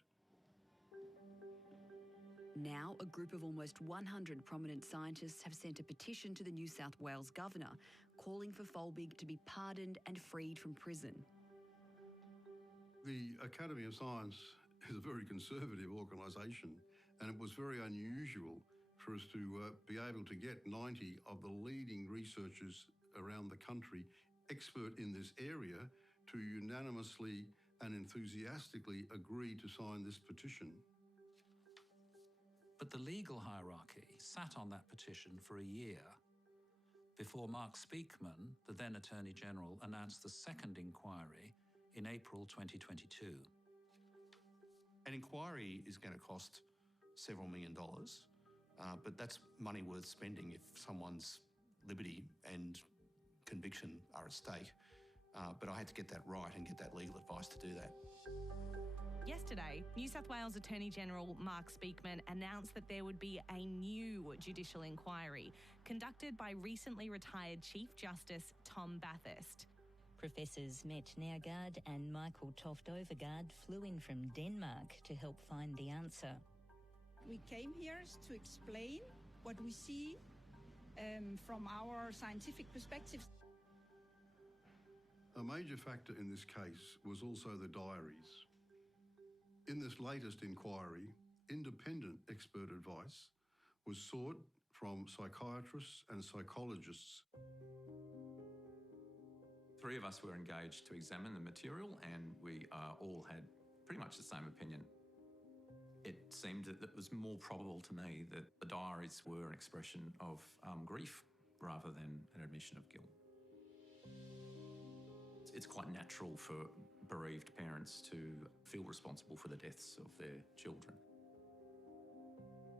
Now, a group of almost 100 prominent scientists have sent a petition to the New South Wales Governor calling for Folbig to be pardoned and freed from prison. The Academy of Science is a very conservative organisation, and it was very unusual for us to be able to get 90 of the leading researchers around the country, expert in this area, to unanimously and enthusiastically agree to sign this petition. But the legal hierarchy sat on that petition for a year before Mark Speakman, the then Attorney General, announced the second inquiry in April 2022. An inquiry is going to cost several $1 million, but that's money worth spending if someone's liberty and conviction are at stake. But I had to get that right and get that legal advice to do that. Yesterday, New South Wales Attorney General Mark Speakman announced that there would be a new judicial inquiry conducted by recently retired Chief Justice Tom Bathurst. Professors Mette Nørgaard and Michael Toft Overgaard flew in from Denmark to help find the answer. We came here to explain what we see from our scientific perspective. A major factor in this case was also the diaries. In this latest inquiry, independent expert advice was sought from psychiatrists and psychologists. Three of us were engaged to examine the material, and we all had pretty much the same opinion. It seemed that it was more probable to me that the diaries were an expression of grief rather than an admission of guilt. It's quite natural for bereaved parents to feel responsible for the deaths of their children.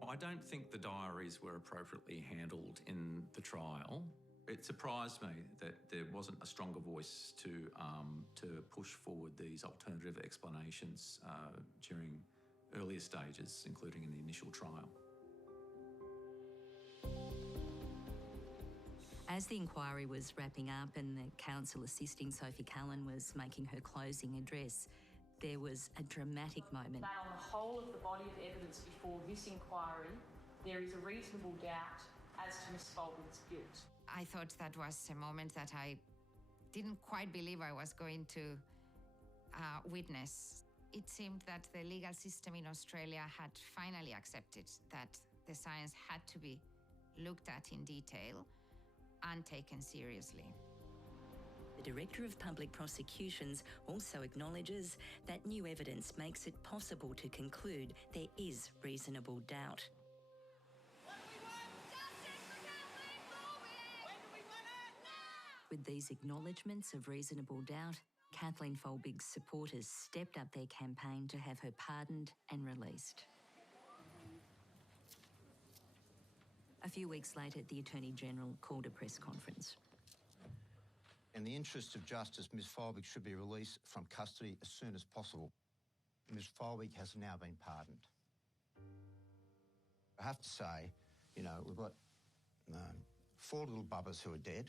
I don't think the diaries were appropriately handled in the trial. It surprised me that there wasn't a stronger voice to push forward these alternative explanations during earlier stages, including in the initial trial. As the inquiry was wrapping up and the counsel assisting Sophie Cullen was making her closing address, there was a dramatic moment. That on the whole of the body of evidence before this inquiry, there is a reasonable doubt as to Ms Folbig's guilt. I thought that was a moment that I didn't quite believe I was going to witness. It seemed that the legal system in Australia had finally accepted that the science had to be looked at in detail and taken seriously. The Director of Public Prosecutions also acknowledges that new evidence makes it possible to conclude there is reasonable doubt. With these acknowledgements of reasonable doubt, Kathleen Folbig's supporters stepped up their campaign to have her pardoned and released. A few weeks later, the Attorney-General called a press conference. In the interest of justice, Ms Folbig should be released from custody as soon as possible. Ms Folbig has now been pardoned. I have to say, you know, we've got 4 little bubbers who are dead.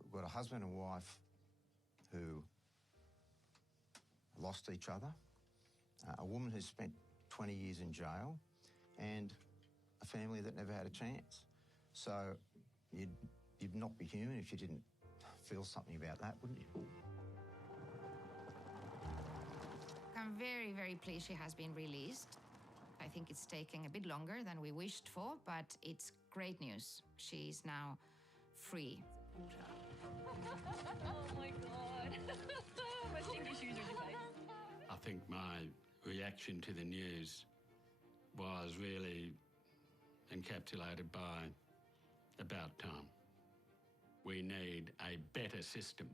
We've got a husband and wife who lost each other, a woman who spent 20 years in jail, and a family that never had a chance. So you'd not be human if you didn't feel something about that, wouldn't you? I'm very, very pleased she has been released. I think it's taking a bit longer than we wished for, but it's great news. She is now free. Oh my God. My stinky shoes are in your face. I think my reaction to the news was really encapsulated by about time. We need a better system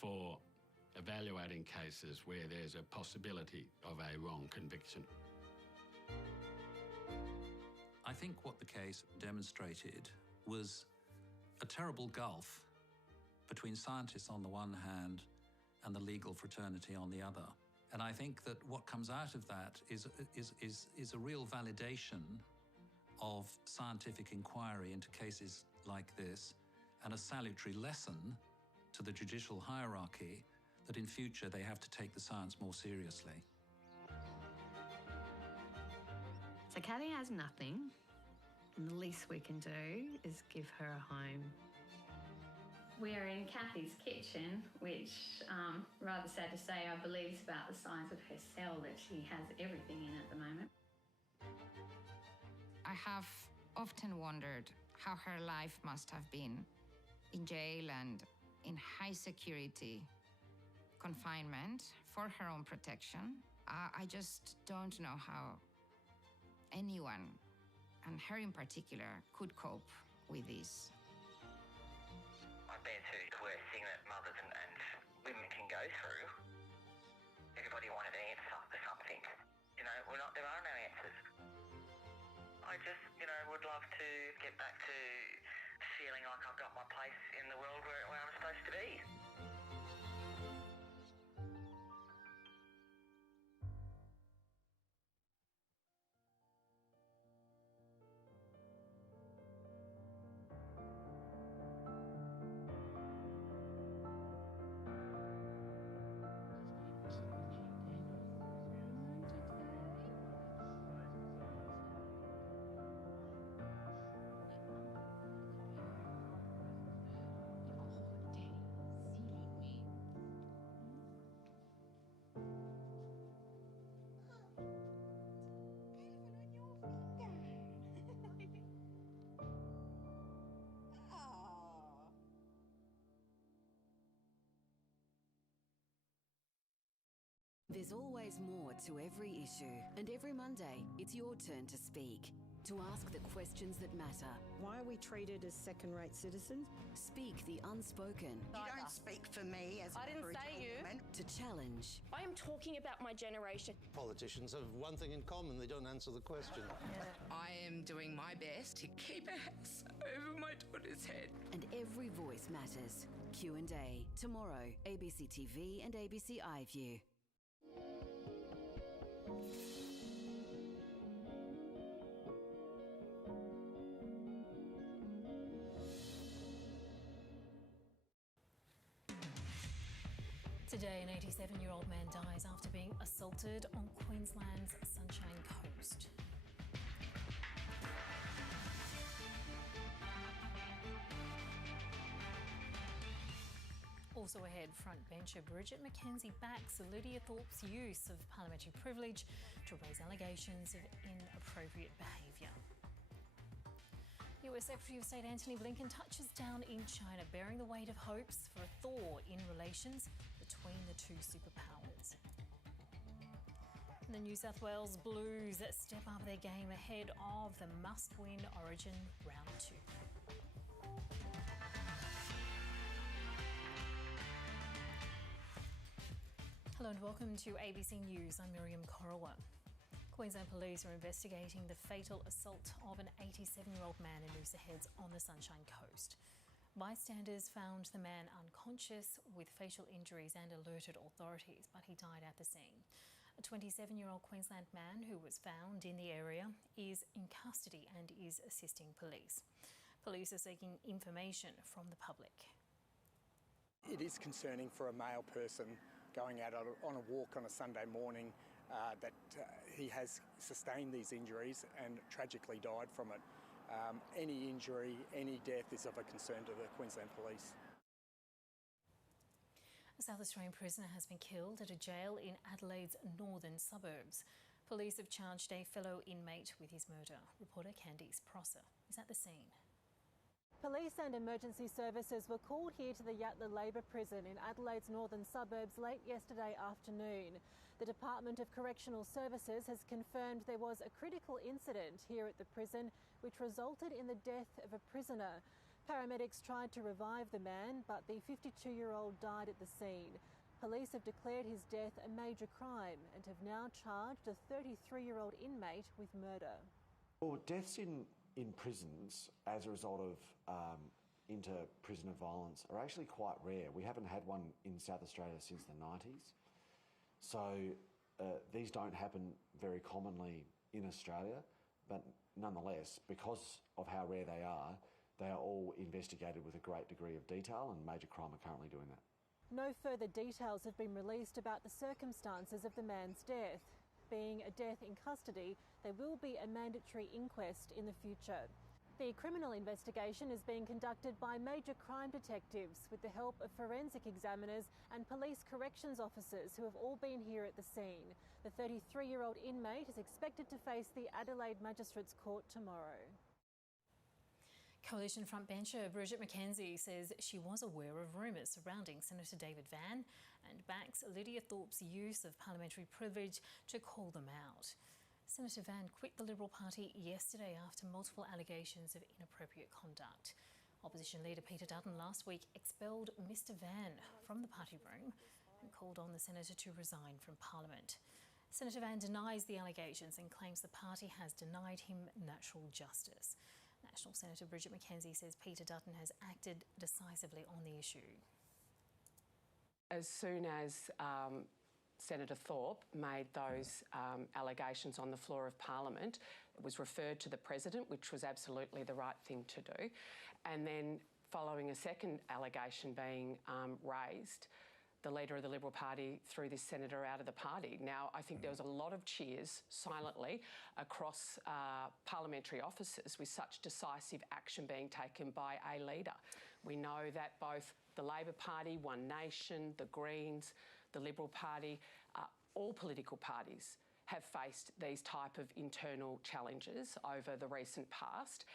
for evaluating cases where there's a possibility of a wrong conviction. I think what the case demonstrated was a terrible gulf between scientists on the one hand and the legal fraternity on the other. And I think that what comes out of that is a real validation of scientific inquiry into cases like this, and a salutary lesson to the judicial hierarchy that in future they have to take the science more seriously. So Kathy has nothing, and the least we can do is give her a home. We are in Kathy's kitchen, which, rather sad to say, I believe is about the size of her cell that she has everything in at the moment. I have often wondered how her life must have been in jail and in high security confinement for her own protection. I just don't know how anyone, and her in particular, could cope with this. I've been through the worst thing that mothers and women can go through. Everybody wanted an answer for something. You know, there are no answers. I just, would love to get back to feeling like I've got my place in the world where I'm supposed to be. There's always more to every issue, and every Monday, it's your turn to speak, to ask the questions that matter. Why are we treated as second-rate citizens? Speak the unspoken. You don't speak for me as I didn't say you. Woman. To challenge. I am talking about my generation. Politicians have one thing in common, they don't answer the question. I am doing my best to keep a house over my daughter's head. And every voice matters. Q&A, tomorrow, ABC TV and ABC iView. Today, an 87-year-old man dies after being assaulted on Queensland's Sunshine Coast. Also ahead, frontbencher Bridget McKenzie backs Lydia Thorpe's use of parliamentary privilege to raise allegations of inappropriate behaviour. US Secretary of State Antony Blinken touches down in China, bearing the weight of hopes for a thaw in relations between the two superpowers. And the New South Wales Blues step up their game ahead of the must-win Origin Round 2. Hello and welcome to ABC News. I'm Miriam Korowa. Queensland Police are investigating the fatal assault of an 87-year-old man in Noosa Heads on the Sunshine Coast. Bystanders found the man unconscious with facial injuries and alerted authorities, but he died at the scene. A 27-year-old Queensland man who was found in the area is in custody and is assisting police. Police are seeking information from the public. It is concerning for a male person going out on a walk on a Sunday morning that he has sustained these injuries and tragically died from it. Any injury, any death is of a concern to the Queensland Police. A South Australian prisoner has been killed at a jail in Adelaide's northern suburbs. Police have charged a fellow inmate with his murder. Reporter Candice Prosser is at the scene. Police and emergency services were called here to the Yatala Labor Prison in Adelaide's northern suburbs late yesterday afternoon. The Department of Correctional Services has confirmed there was a critical incident here at the prison which resulted in the death of a prisoner. Paramedics tried to revive the man, but the 52-year-old died at the scene. Police have declared his death a major crime and have now charged a 33-year-old inmate with murder. Well, deaths in prisons as a result of inter-prisoner violence are actually quite rare. We haven't had one in South Australia since the 90s. So these don't happen very commonly in Australia, but nonetheless, because of how rare they are all investigated with a great degree of detail, and Major Crime are currently doing that. No further details have been released about the circumstances of the man's death. Being a death in custody, there will be a mandatory inquest in the future. The criminal investigation is being conducted by major crime detectives with the help of forensic examiners and police corrections officers who have all been here at the scene. The 33-year-old inmate is expected to face the Adelaide Magistrates Court tomorrow. Coalition frontbencher Bridget McKenzie says she was aware of rumours surrounding Senator David Van and backs Lydia Thorpe's use of parliamentary privilege to call them out. Senator Van quit the Liberal Party yesterday after multiple allegations of inappropriate conduct. Opposition leader Peter Dutton last week expelled Mr Van from the party room and called on the senator to resign from Parliament. Senator Van denies the allegations and claims the party has denied him natural justice. National Senator Bridget McKenzie says Peter Dutton has acted decisively on the issue. As soon as Senator Thorpe made those allegations on the floor of Parliament, it was referred to the President, which was absolutely the right thing to do. And then following a second allegation being raised, the leader of the Liberal Party threw this senator out of the party. Now, I think there was a lot of cheers silently across parliamentary offices with such decisive action being taken by a leader. We know that both the Labor Party, One Nation, the Greens, the Liberal Party, all political parties have faced these type of internal challenges over the recent past.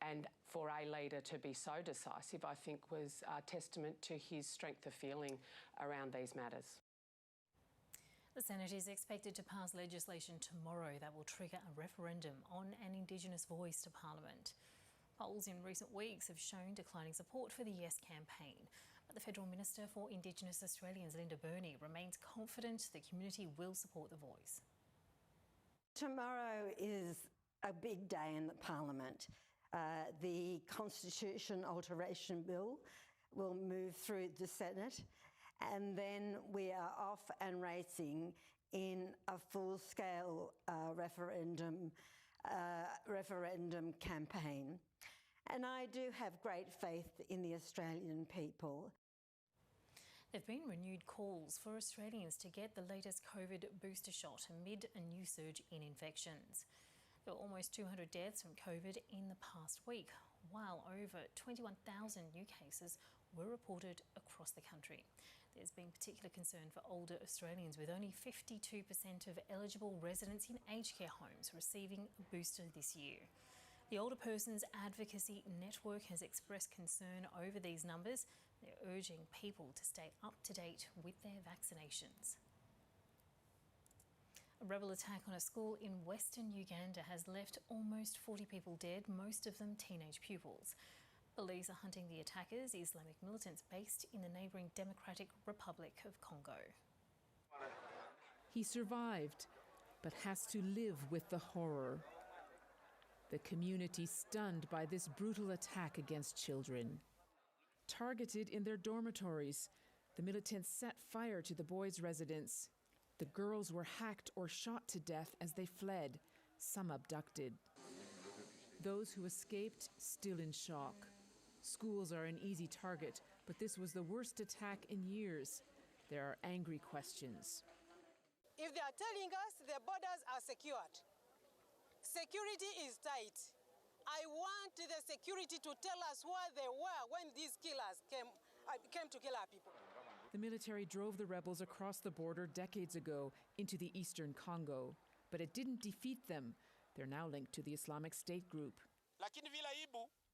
And for a leader to be so decisive, I think, was a testament to his strength of feeling around these matters. The Senate is expected to pass legislation tomorrow that will trigger a referendum on an Indigenous voice to Parliament. Polls in recent weeks have shown declining support for the Yes campaign. But the Federal Minister for Indigenous Australians, Linda Burney, remains confident the community will support the voice. Tomorrow is a big day in the Parliament. The Constitution Alteration Bill will move through the Senate, and then we are off and racing in a full-scale referendum campaign. And I do have great faith in the Australian people. There have been renewed calls for Australians to get the latest COVID booster shot amid a new surge in infections. There were almost 200 deaths from COVID in the past week, while over 21,000 new cases were reported across the country. There's been particular concern for older Australians, with only 52% of eligible residents in aged care homes receiving a booster this year. The Older Persons Advocacy Network has expressed concern over these numbers. They're urging people to stay up to date with their vaccinations. A rebel attack on a school in western Uganda has left almost 40 people dead, most of them teenage pupils. Police are hunting the attackers, Islamic militants based in the neighbouring Democratic Republic of Congo. He survived, but has to live with the horror. The community stunned by this brutal attack against children. Targeted in their dormitories, the militants set fire to the boys' residence. The girls were hacked or shot to death as they fled, some abducted. Those who escaped still in shock. Schools are an easy target, but this was the worst attack in years. There are angry questions. If they are telling us the borders are secured, security is tight. I want the security to tell us where they were when these killers came to kill our people. The military drove the rebels across the border decades ago into the eastern Congo, but it didn't defeat them. They're now linked to the Islamic State group.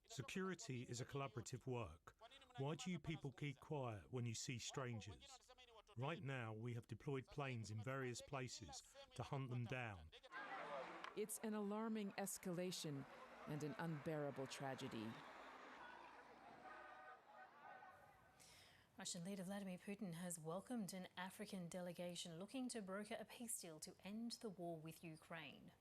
Security is a collaborative work. Why do you people keep quiet when you see strangers? Right now, we have deployed planes in various places to hunt them down. It's an alarming escalation and an unbearable tragedy. Russian leader Vladimir Putin has welcomed an African delegation looking to broker a peace deal to end the war with Ukraine.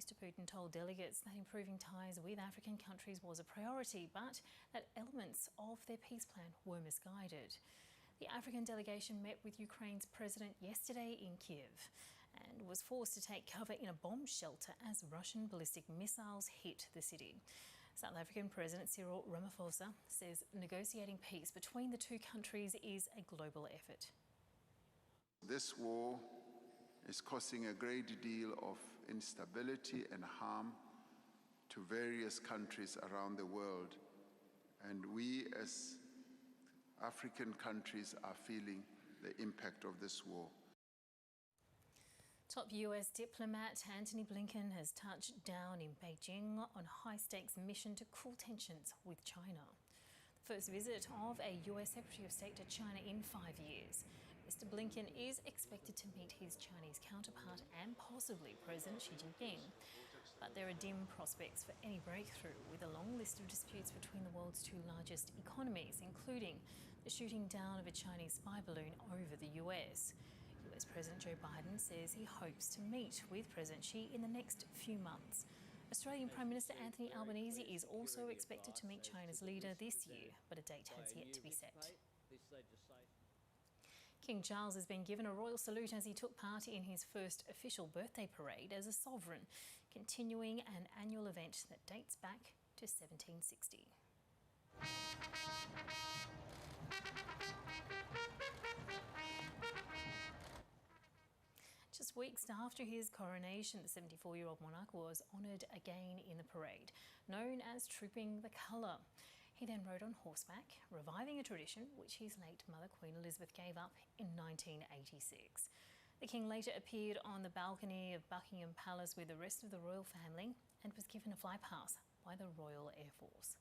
Mr. Putin told delegates that improving ties with African countries was a priority, but that elements of their peace plan were misguided. The African delegation met with Ukraine's president yesterday in Kiev and was forced to take cover in a bomb shelter as Russian ballistic missiles hit the city. South African President Cyril Ramaphosa says negotiating peace between the two countries is a global effort. This war is causing a great deal of instability and harm to various countries around the world, and we as African countries are feeling the impact of this war. Top US diplomat Antony Blinken has touched down in Beijing on a high-stakes mission to cool tensions with China. The first visit of a US Secretary of State to China in 5 years. Mr. Blinken is expected to meet his Chinese counterpart and possibly President Xi Jinping. But there are dim prospects for any breakthrough, with a long list of disputes between the world's two largest economies, including the shooting down of a Chinese spy balloon over the US. US President Joe Biden says he hopes to meet with President Xi in the next few months. Australian Prime Minister Anthony Albanese is also expected to meet China's leader this year, but a date has yet to be set. King Charles has been given a royal salute as he took part in his first official birthday parade as a sovereign, continuing an annual event that dates back to 1760. Just weeks after his coronation, the 74-year-old monarch was honoured again in the parade, known as Trooping the Colour. He then rode on horseback, reviving a tradition which his late mother Queen Elizabeth gave up in 1986. The King later appeared on the balcony of Buckingham Palace with the rest of the royal family and was given a fly pass by the Royal Air Force.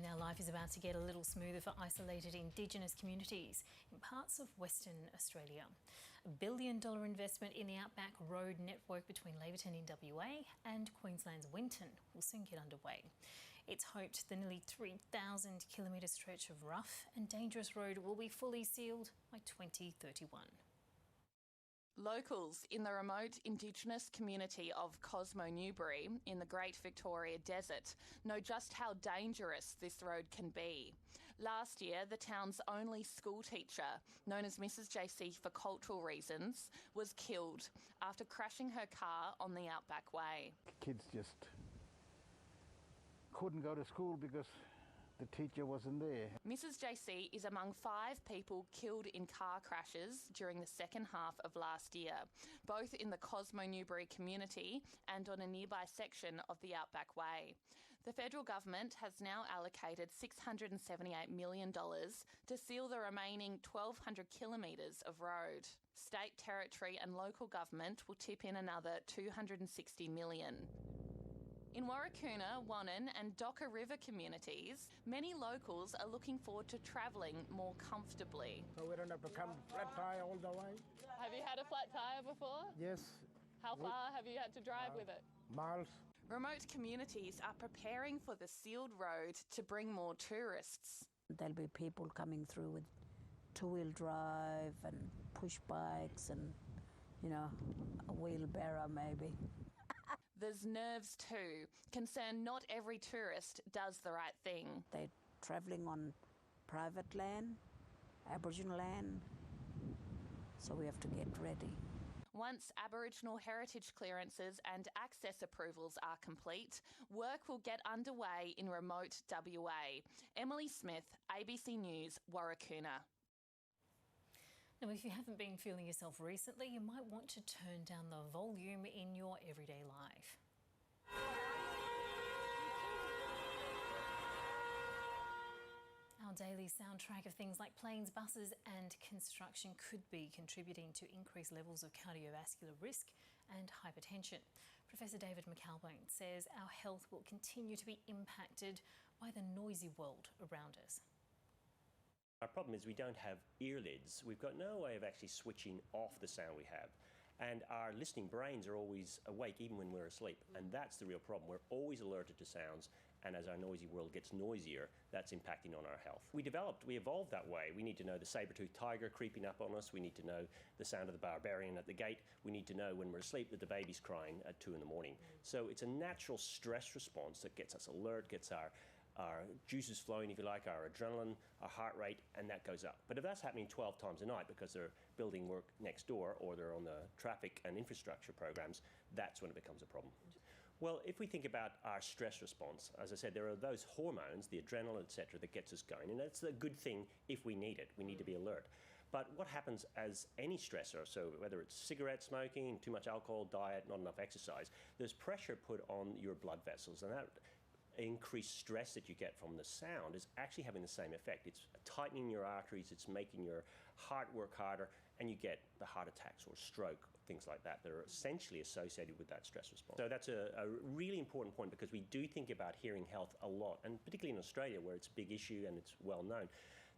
Now life is about to get a little smoother for isolated Indigenous communities in parts of Western Australia. $1 billion investment in the Outback Road network between Laverton in WA and Queensland's Winton will soon get underway. It's hoped the nearly 3,000 kilometre stretch of rough and dangerous road will be fully sealed by 2031. Locals in the remote Indigenous community of Cosmo Newbury in the Great Victoria Desert know just how dangerous this road can be. Last year, the town's only school teacher, known as Mrs. JC for cultural reasons, was killed after crashing her car on the Outback Way. Kids just couldn't go to school because the teacher wasn't there. Mrs JC is among 5 people killed in car crashes during the second half of last year, both in the Cosmo Newbury community and on a nearby section of the Outback Way. The federal government has now allocated $678 million to seal the remaining 1,200 kilometres of road. State, territory and local government will tip in another $260 million. In Warracoona, Wannon and Docker River communities, many locals are looking forward to travelling more comfortably. So we don't have to come flat tyre all the way. Have you had a flat tyre before? Yes. How far have you had to drive with it? Miles. Remote communities are preparing for the sealed road to bring more tourists. There'll be people coming through with two-wheel drive and push bikes and, you know, a wheelbarrow maybe. There's nerves too. Concerned not every tourist does the right thing. They're travelling on private land, Aboriginal land, so we have to get ready. Once Aboriginal heritage clearances and access approvals are complete, work will get underway in remote WA. Emily Smith, ABC News, Warracoona. Now, if you haven't been feeling yourself recently, you might want to turn down the volume in your everyday life. Our daily soundtrack of things like planes, buses and construction could be contributing to increased levels of cardiovascular risk and hypertension. Professor David McAlpine says our health will continue to be impacted by the noisy world around us. Our problem is we don't have earlids. We've got no way of actually switching off the sound we have. And our listening brains are always awake even when we're asleep. And that's the real problem. We're always alerted to sounds. And as our noisy world gets noisier, that's impacting on our health. We evolved that way. We need to know the saber-toothed tiger creeping up on us. We need to know the sound of the barbarian at the gate. We need to know when we're asleep that the baby's crying at 2 in the morning. So it's a natural stress response that gets us alert, gets our juices flowing, if you like, our adrenaline, our heart rate, and that goes up. But if that's happening 12 times a night because they're building work next door or they're on the traffic and infrastructure programs, that's when it becomes a problem. Well, if we think about our stress response, as I said, there are those hormones, the adrenaline, etc., that gets us going, and that's a good thing if we need it. We need to be alert. But what happens as any stressor, so whether it's cigarette smoking, too much alcohol, diet, not enough exercise, there's pressure put on your blood vessels, and that increased stress that you get from the sound is actually having the same effect. It's tightening your arteries, it's making your heart work harder, and you get the heart attacks or stroke, things like that are essentially associated with that stress response. So that's a really important point because we do think about hearing health a lot, and particularly in Australia where it's a big issue and it's well known.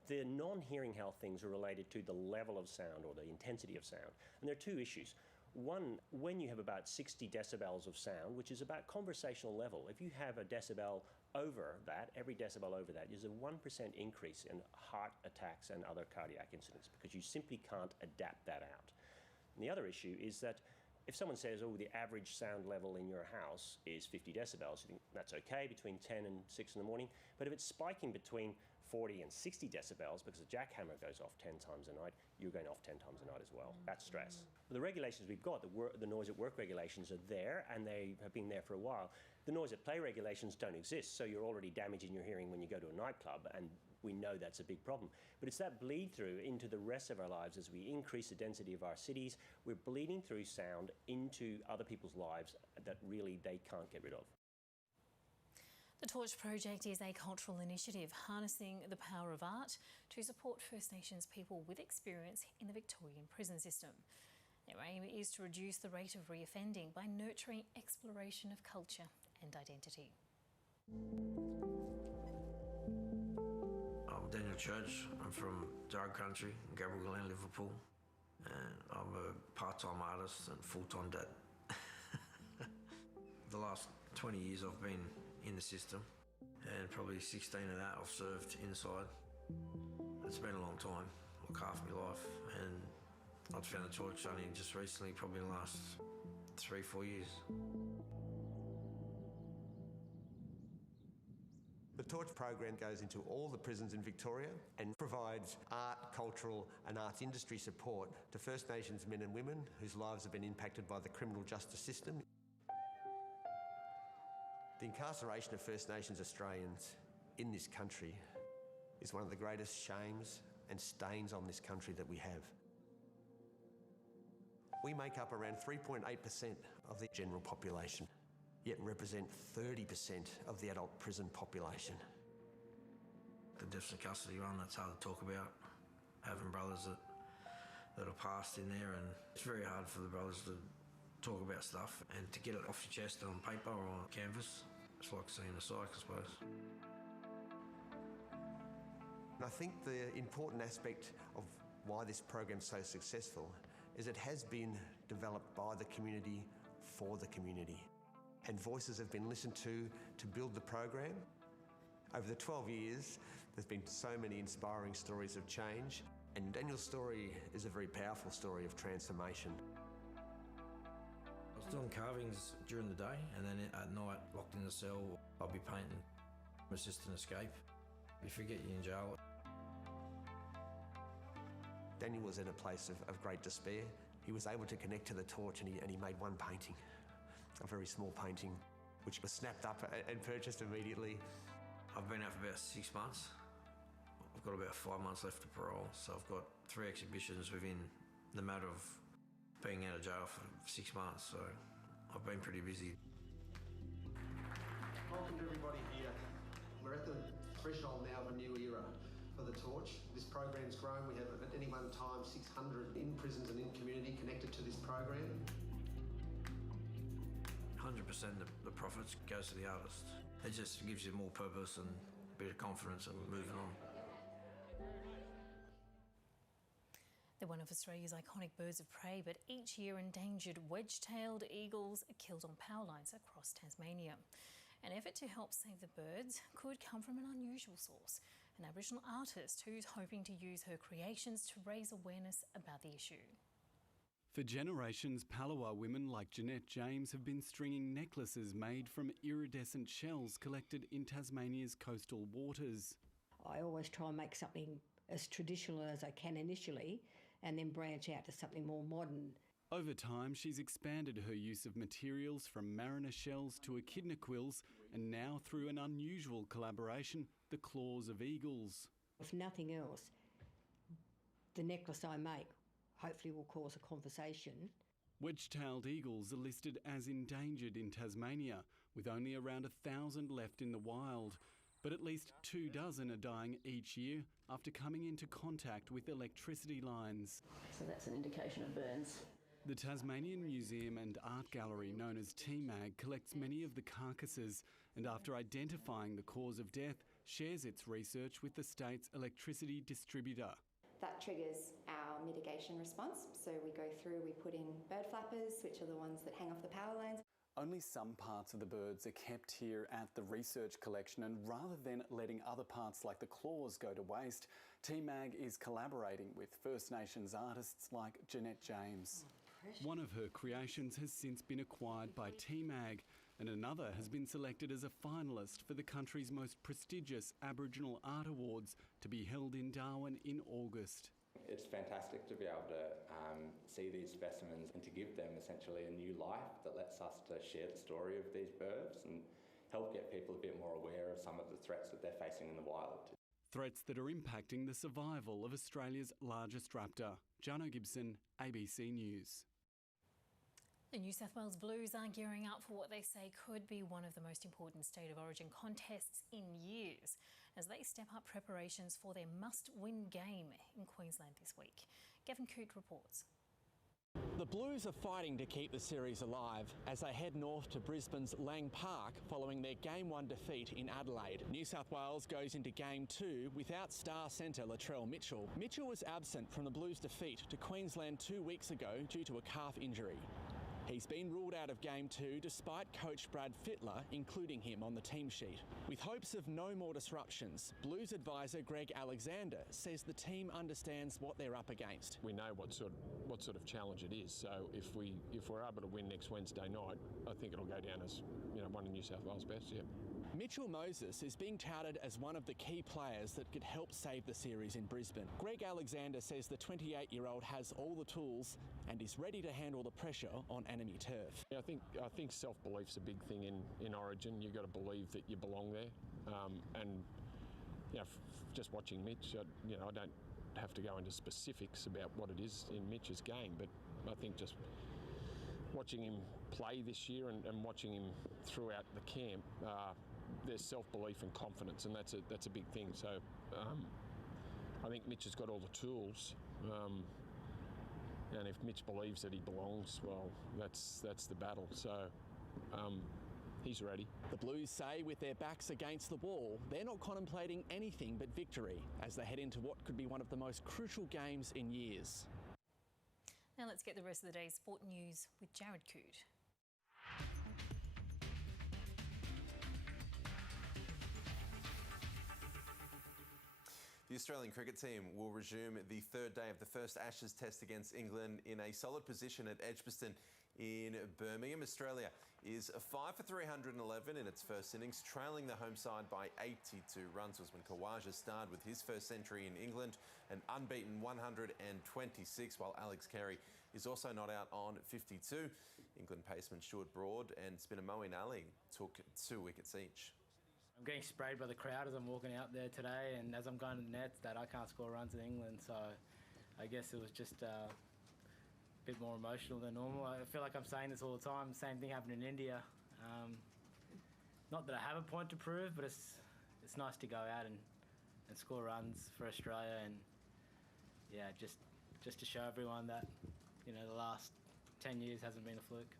The non-hearing health things are related to the level of sound or the intensity of sound. And there are 2 issues. One, when you have about 60 decibels of sound, which is about conversational level, if you have a decibel over that, every decibel over that, there's a 1% increase in heart attacks and other cardiac incidents because you simply can't adapt that out. And the other issue is that if someone says, oh, the average sound level in your house is 50 decibels, you think that's okay between 10 and 6 in the morning. But if it's spiking between 40 and 60 decibels because the jackhammer goes off 10 times a night, you're going off 10 times a night as well. That's stress. The regulations we've got, the noise at work regulations are there and they have been there for a while. The noise at play regulations don't exist, so you're already damaging your hearing when you go to a nightclub, and we know that's a big problem. But it's that bleed through into the rest of our lives as we increase the density of our cities. We're bleeding through sound into other people's lives that really they can't get rid of. The Torch Project is a cultural initiative harnessing the power of art to support First Nations people with experience in the Victorian prison system. Their aim is to reduce the rate of reoffending by nurturing exploration of culture and identity. I'm Daniel Church. I'm from Darug Country, Gabriel Glen, Liverpool. And I'm a part-time artist and full-time dad. The last 20 years I've been in the system, and probably 16 of that I've served inside. It's been a long time, like half my life, and I've found the torch only just recently, probably in the last 3-4 years. The Torch program goes into all the prisons in Victoria and provides art, cultural and arts industry support to First Nations men and women whose lives have been impacted by the criminal justice system. The incarceration of First Nations Australians in this country is one of the greatest shames and stains on this country that we have. We make up around 3.8% of the general population, yet represent 30% of the adult prison population. The deaths in custody one, that's hard to talk about. Having brothers that are passed in there, and it's very hard for the brothers to talk about stuff and to get it off your chest on paper or on canvas. It's like seeing a psych, I suppose. And I think the important aspect of why this program's so successful is it has been developed by the community for the community. And voices have been listened to build the program. Over the 12 years, there's been so many inspiring stories of change, and Daniel's story is a very powerful story of transformation. I was doing carvings during the day, and then at night, locked in the cell, I'll be painting, assist an escape. You forget you're in jail. Daniel was in a place of great despair. He was able to connect to the torch, and he made one painting, a very small painting, which was snapped up and purchased immediately. I've been out for about 6 months. I've got about 5 months left of parole, so I've got 3 exhibitions within the matter of being out of jail for 6 months, so I've been pretty busy. Welcome to everybody here. We're at the threshold now of a new era for the torch. This program's grown. We have at any one time 600 in prisons and in community connected to this program. 100% the profits goes to the artist. It just gives you more purpose and a bit of confidence and moving on. They're one of Australia's iconic birds of prey, but each year endangered wedge-tailed eagles are killed on power lines across Tasmania. An effort to help save the birds could come from an unusual source, an Aboriginal artist who's hoping to use her creations to raise awareness about the issue. For generations, Palawa women like Jeanette James have been stringing necklaces made from iridescent shells collected in Tasmania's coastal waters. I always try and make something as traditional as I can initially and then branch out to something more modern. Over time, she's expanded her use of materials from mariner shells to echidna quills, and now through an unusual collaboration, the claws of eagles. If nothing else, the necklace I make hopefully will cause a conversation. Wedge-tailed eagles are listed as endangered in Tasmania, with only around 1,000 left in the wild. But at least 24 are dying each year after coming into contact with electricity lines. So that's an indication of burns. The Tasmanian Museum and Art Gallery, known as TMAG, collects many of the carcasses and after identifying the cause of death, shares its research with the state's electricity distributor. That triggers our mitigation response. So we go through, we put in bird flappers, which are the ones that hang off the power lines. Only some parts of the birds are kept here at the research collection, and rather than letting other parts like the claws go to waste, TMAG is collaborating with First Nations artists like Jeanette James. One of her creations has since been acquired by TMAG, and another has been selected as a finalist for the country's most prestigious Aboriginal Art Awards to be held in Darwin in August. It's fantastic to be able to see these specimens and to give them essentially a new life that lets us to share the story of these birds and help get people a bit more aware of some of the threats that they're facing in the wild. Threats that are impacting the survival of Australia's largest raptor. Jano Gibson, ABC News. The New South Wales Blues are gearing up for what they say could be one of the most important State of Origin contests in years as they step up preparations for their must-win game in Queensland this week. Gavin Coote reports. The Blues are fighting to keep the series alive as they head north to Brisbane's Lang Park following their Game 1 defeat in Adelaide. New South Wales goes into Game 2 without star centre Latrell Mitchell. Mitchell was absent from the Blues' defeat to Queensland 2 weeks ago due to a calf injury. He's been ruled out of Game 2 despite coach Brad Fittler including him on the team sheet. With hopes of no more disruptions, Blues advisor Greg Alexander says the team understands what they're up against. We know what sort of challenge it is, so if we're able to win next Wednesday night, I think it'll go down as one of New South Wales' best, yeah. Mitchell Moses is being touted as one of the key players that could help save the series in Brisbane. Greg Alexander says the 28-year-old has all the tools and is ready to handle the pressure on enemy turf. Yeah, I think self-belief's a big thing in Origin. You've got to believe that you belong there. And just watching Mitch, I don't have to go into specifics about what it is in Mitch's game, but I think just watching him play this year and watching him throughout the camp, there's self-belief and confidence, and that's a big thing. So I think Mitch has got all the tools, and if Mitch believes that he belongs, well, that's the battle. So he's ready. The Blues say with their backs against the wall, they're not contemplating anything but victory as they head into what could be one of the most crucial games in years. Now let's get the rest of the day's sport news with Jared Coot. The Australian cricket team will resume the third day of the first Ashes test against England in a solid position at Edgbaston in Birmingham. Australia is 5 for 311 in its first innings, trailing the home side by 82 runs. Was when Khawaja starred with his first century in England, an unbeaten 126, while Alex Carey is also not out on 52. England paceman Stuart Broad and spinner Moeen Ali took 2 wickets each. I'm getting sprayed by the crowd as I'm walking out there today, and as I'm going to the nets, that I can't score runs in England, so I guess it was just a bit more emotional than normal. I feel like I'm saying this all the time. Same thing happened in India. Not that I have a point to prove, but it's nice to go out and score runs for Australia, and yeah, just to show everyone that the last 10 years hasn't been a fluke.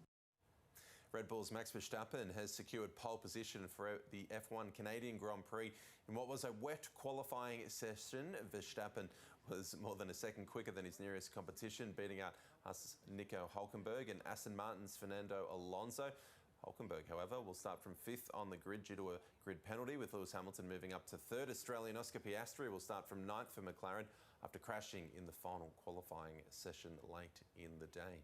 Red Bull's Max Verstappen has secured pole position for the F1 Canadian Grand Prix. In what was a wet qualifying session, Verstappen was more than a second quicker than his nearest competition, beating out Haas Nico Hülkenberg and Aston Martin's Fernando Alonso. Hülkenberg, however, will start from 5th on the grid due to a grid penalty, with Lewis Hamilton moving up to 3rd. Australian Oscar Piastri will start from 9th for McLaren after crashing in the final qualifying session late in the day.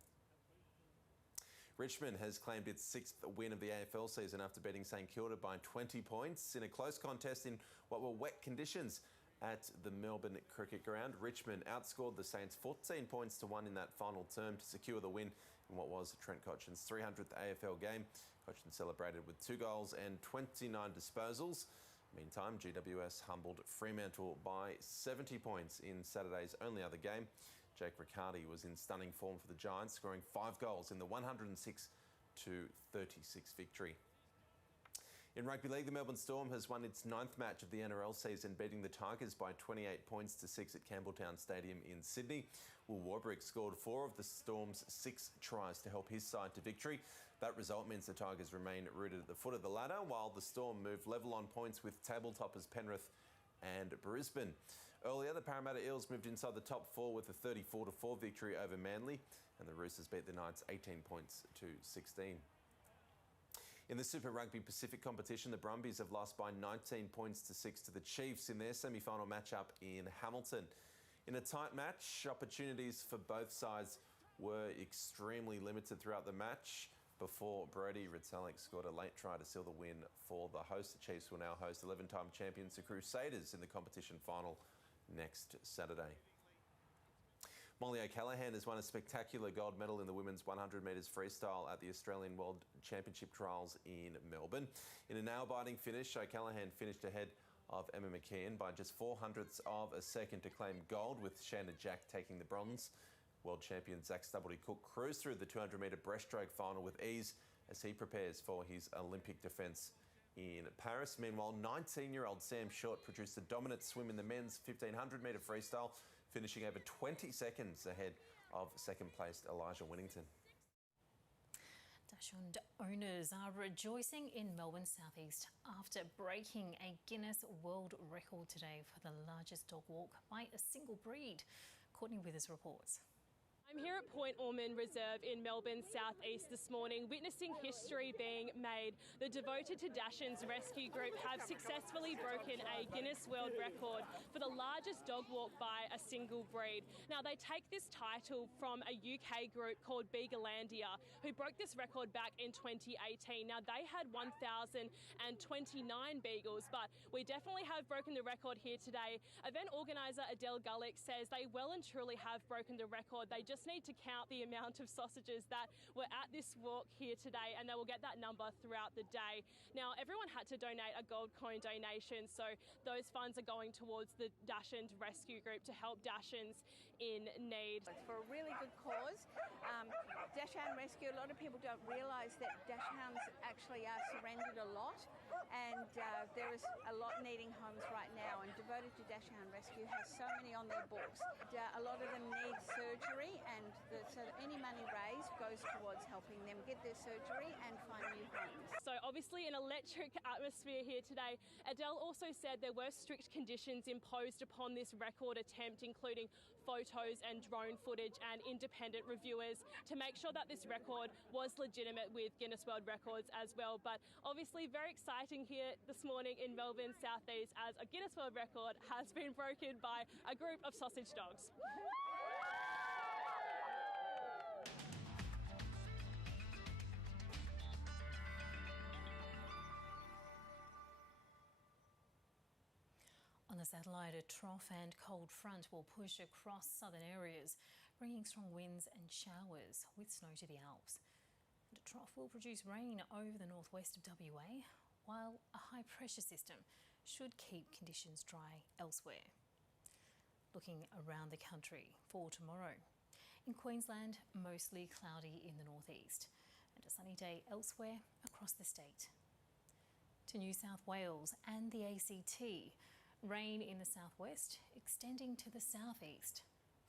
Richmond has claimed its 6th win of the AFL season after beating St Kilda by 20 points in a close contest in what were wet conditions at the Melbourne Cricket Ground. Richmond outscored the Saints 14 points to 1 in that final term to secure the win in what was Trent Cotchin's 300th AFL game. Cotchin celebrated with 2 goals and 29 disposals. Meantime, GWS humbled Fremantle by 70 points in Saturday's only other game. Jake Riccardi was in stunning form for the Giants, scoring 5 goals in the 106-36 victory. In rugby league, the Melbourne Storm has won its 9th match of the NRL season, beating the Tigers by 28 points to 6 at Campbelltown Stadium in Sydney. Will Warbrick scored 4 of the Storm's 6 tries to help his side to victory. That result means the Tigers remain rooted at the foot of the ladder, while the Storm move level on points with tabletoppers Penrith and Brisbane. Earlier, the Parramatta Eels moved inside the top 4 with a 34-4 victory over Manly, and the Roosters beat the Knights 18 points to 16. In the Super Rugby Pacific competition, the Brumbies have lost by 19 points to 6 to the Chiefs in their semi-final matchup in Hamilton. In a tight match, opportunities for both sides were extremely limited throughout the match before Brodie Retallick scored a late try to seal the win for the host. The Chiefs will now host 11-time champions, the Crusaders, in the competition final next Saturday. Molly O'Callaghan has won a spectacular gold medal in the women's 100 metres freestyle at the Australian World Championship Trials in Melbourne. In a nail-biting finish, O'Callaghan finished ahead of Emma McKeon by just 0.04 of a second to claim gold, with Shanna Jack taking the bronze. World champion Zach Stubblety-Cook cruised through the 200-metre breaststroke final with ease as he prepares for his Olympic defence in Paris. Meanwhile, 19-year-old Sam Short produced a dominant swim in the men's 1,500-metre freestyle, finishing over 20 seconds ahead of second-placed Elijah Winnington. Dachshund owners are rejoicing in Melbourne's southeast after breaking a Guinness World Record today for the largest dog walk by a single breed. Courtney Withers reports. I'm here at Point Ormond Reserve in Melbourne's southeast this morning, witnessing history being made. The Devoted to Dachshunds Rescue Group have successfully broken a Guinness World Record for the largest dog walk by a single breed. Now, they take this title from a UK group called Beaglelandia, who broke this record back in 2018. Now, they had 1,029 beagles, but we definitely have broken the record here today. Event organiser Adele Gullick says they well and truly have broken the record. They just need to count the amount of sausages that were at this walk here today, and they will get that number throughout the day. Now, everyone had to donate a gold coin donation, so those funds are going towards the Dachshund Rescue Group to help Dachshunds in need. It's for a really good cause. Dachshund Rescue, a lot of people don't realise that Dachshunds actually are surrendered a lot, and there is a lot needing homes right now, and Devoted to Dachshund Rescue has so many on their books. A lot of them need surgery, and so any money raised goes towards helping them get their surgery and find new homes. So obviously an electric atmosphere here today. Adele also said there were strict conditions imposed upon this record attempt, including photos and drone footage and independent reviewers, to make sure that this record was legitimate with Guinness World Records as well. But obviously very exciting here this morning in Melbourne's southeast, as a Guinness World Record has been broken by a group of sausage dogs. On the satellite, a trough and cold front will push across southern areas, bringing strong winds and showers with snow to the Alps. And a trough will produce rain over the northwest of WA, while a high pressure system should keep conditions dry elsewhere. Looking around the country for tomorrow. In Queensland, mostly cloudy in the northeast, and a sunny day elsewhere across the state. To New South Wales and the ACT, rain in the southwest, extending to the southeast.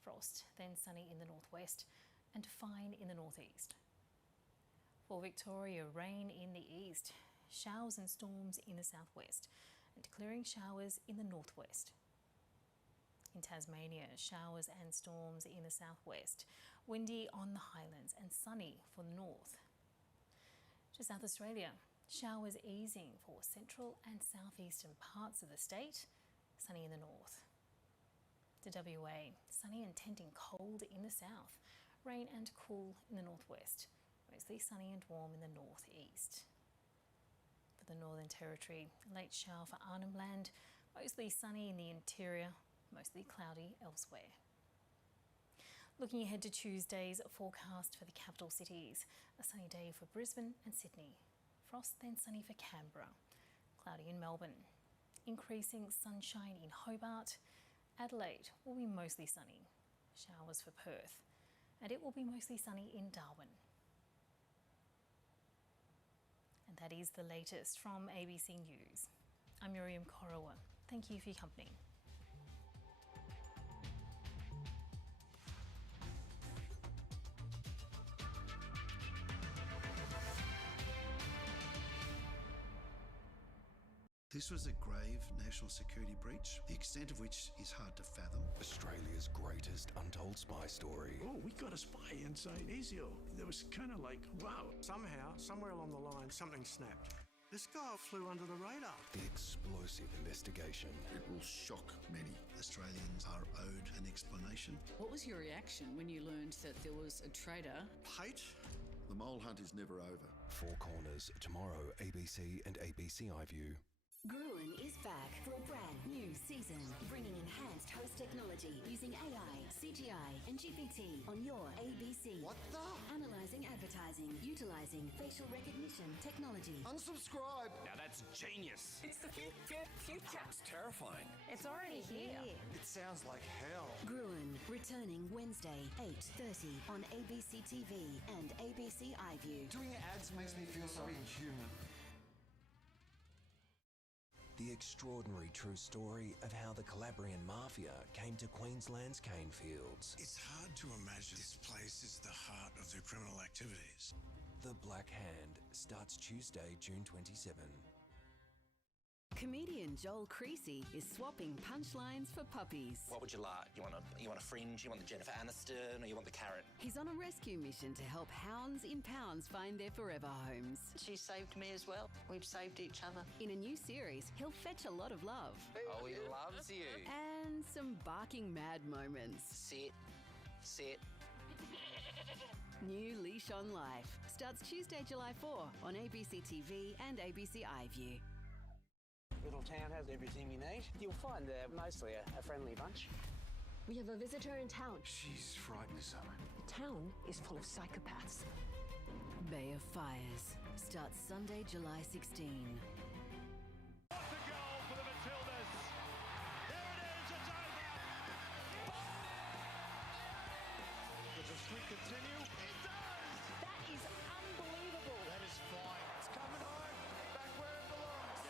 Frost, then sunny in the northwest and fine in the northeast. For Victoria, rain in the east, showers and storms in the southwest and clearing showers in the northwest. In Tasmania, showers and storms in the southwest, windy on the highlands and sunny for the north. To South Australia, showers easing for central and southeastern parts of the state, sunny in the north. To WA, sunny and tending cold in the south, rain and cool in the northwest, mostly sunny and warm in the northeast. For the Northern Territory, late shower for Arnhem Land, mostly sunny in the interior, mostly cloudy elsewhere. Looking ahead to Tuesday's forecast for the capital cities, a sunny day for Brisbane and Sydney. Frost, then sunny for Canberra. Cloudy in Melbourne. Increasing sunshine in Hobart. Adelaide will be mostly sunny. Showers for Perth. And it will be mostly sunny in Darwin. And that is the latest from ABC News. I'm Miriam Korowa. Thank you for your company. This was a grave national security breach, the extent of which is hard to fathom. Australia's greatest untold spy story. Oh, we got a spy inside ASIO. There was kind of like, wow. Somehow, somewhere along the line, something snapped. This guy flew under the radar. The explosive investigation. It will shock many. Australians are owed an explanation. What was your reaction when you learned that there was a traitor? Hate? The mole hunt is never over. Four Corners, tomorrow, ABC and ABC iView. Gruen is back for a brand new season, bringing enhanced host technology using AI, CGI and GPT on your ABC. What the? Analysing advertising, utilising facial recognition technology. Unsubscribe! Now that's genius. It's the future. It's terrifying. It's already here. It sounds like hell. Gruen, returning Wednesday, 8:30 on ABC TV and ABC iView. Doing ads makes me feel so inhuman. The extraordinary true story of how the Calabrian Mafia came to Queensland's cane fields. It's hard to imagine this place is the heart of their criminal activities. The Black Hand starts Tuesday, June 27. Comedian Joel Creasy is swapping punchlines for puppies. What would you like? You want a fringe? You want the Jennifer Aniston, or you want the carrot? He's on a rescue mission to help hounds in pounds find their forever homes. She saved me as well. We've saved each other. In a new series, he'll fetch a lot of love. Oh, he loves you. And some barking mad moments. Sit. New Leash on Life starts Tuesday, July 4 on ABC TV and ABC iView. Little town has everything you need. You'll find they're mostly a friendly bunch. We have a visitor in town. She's frightened as something. The town is full of psychopaths. Bay of Fires starts Sunday, July 16. What a goal for the Matildas! There it is, it's over! Does the streak continue? It does! That is unbelievable. That is fine. It's coming home, back where it belongs.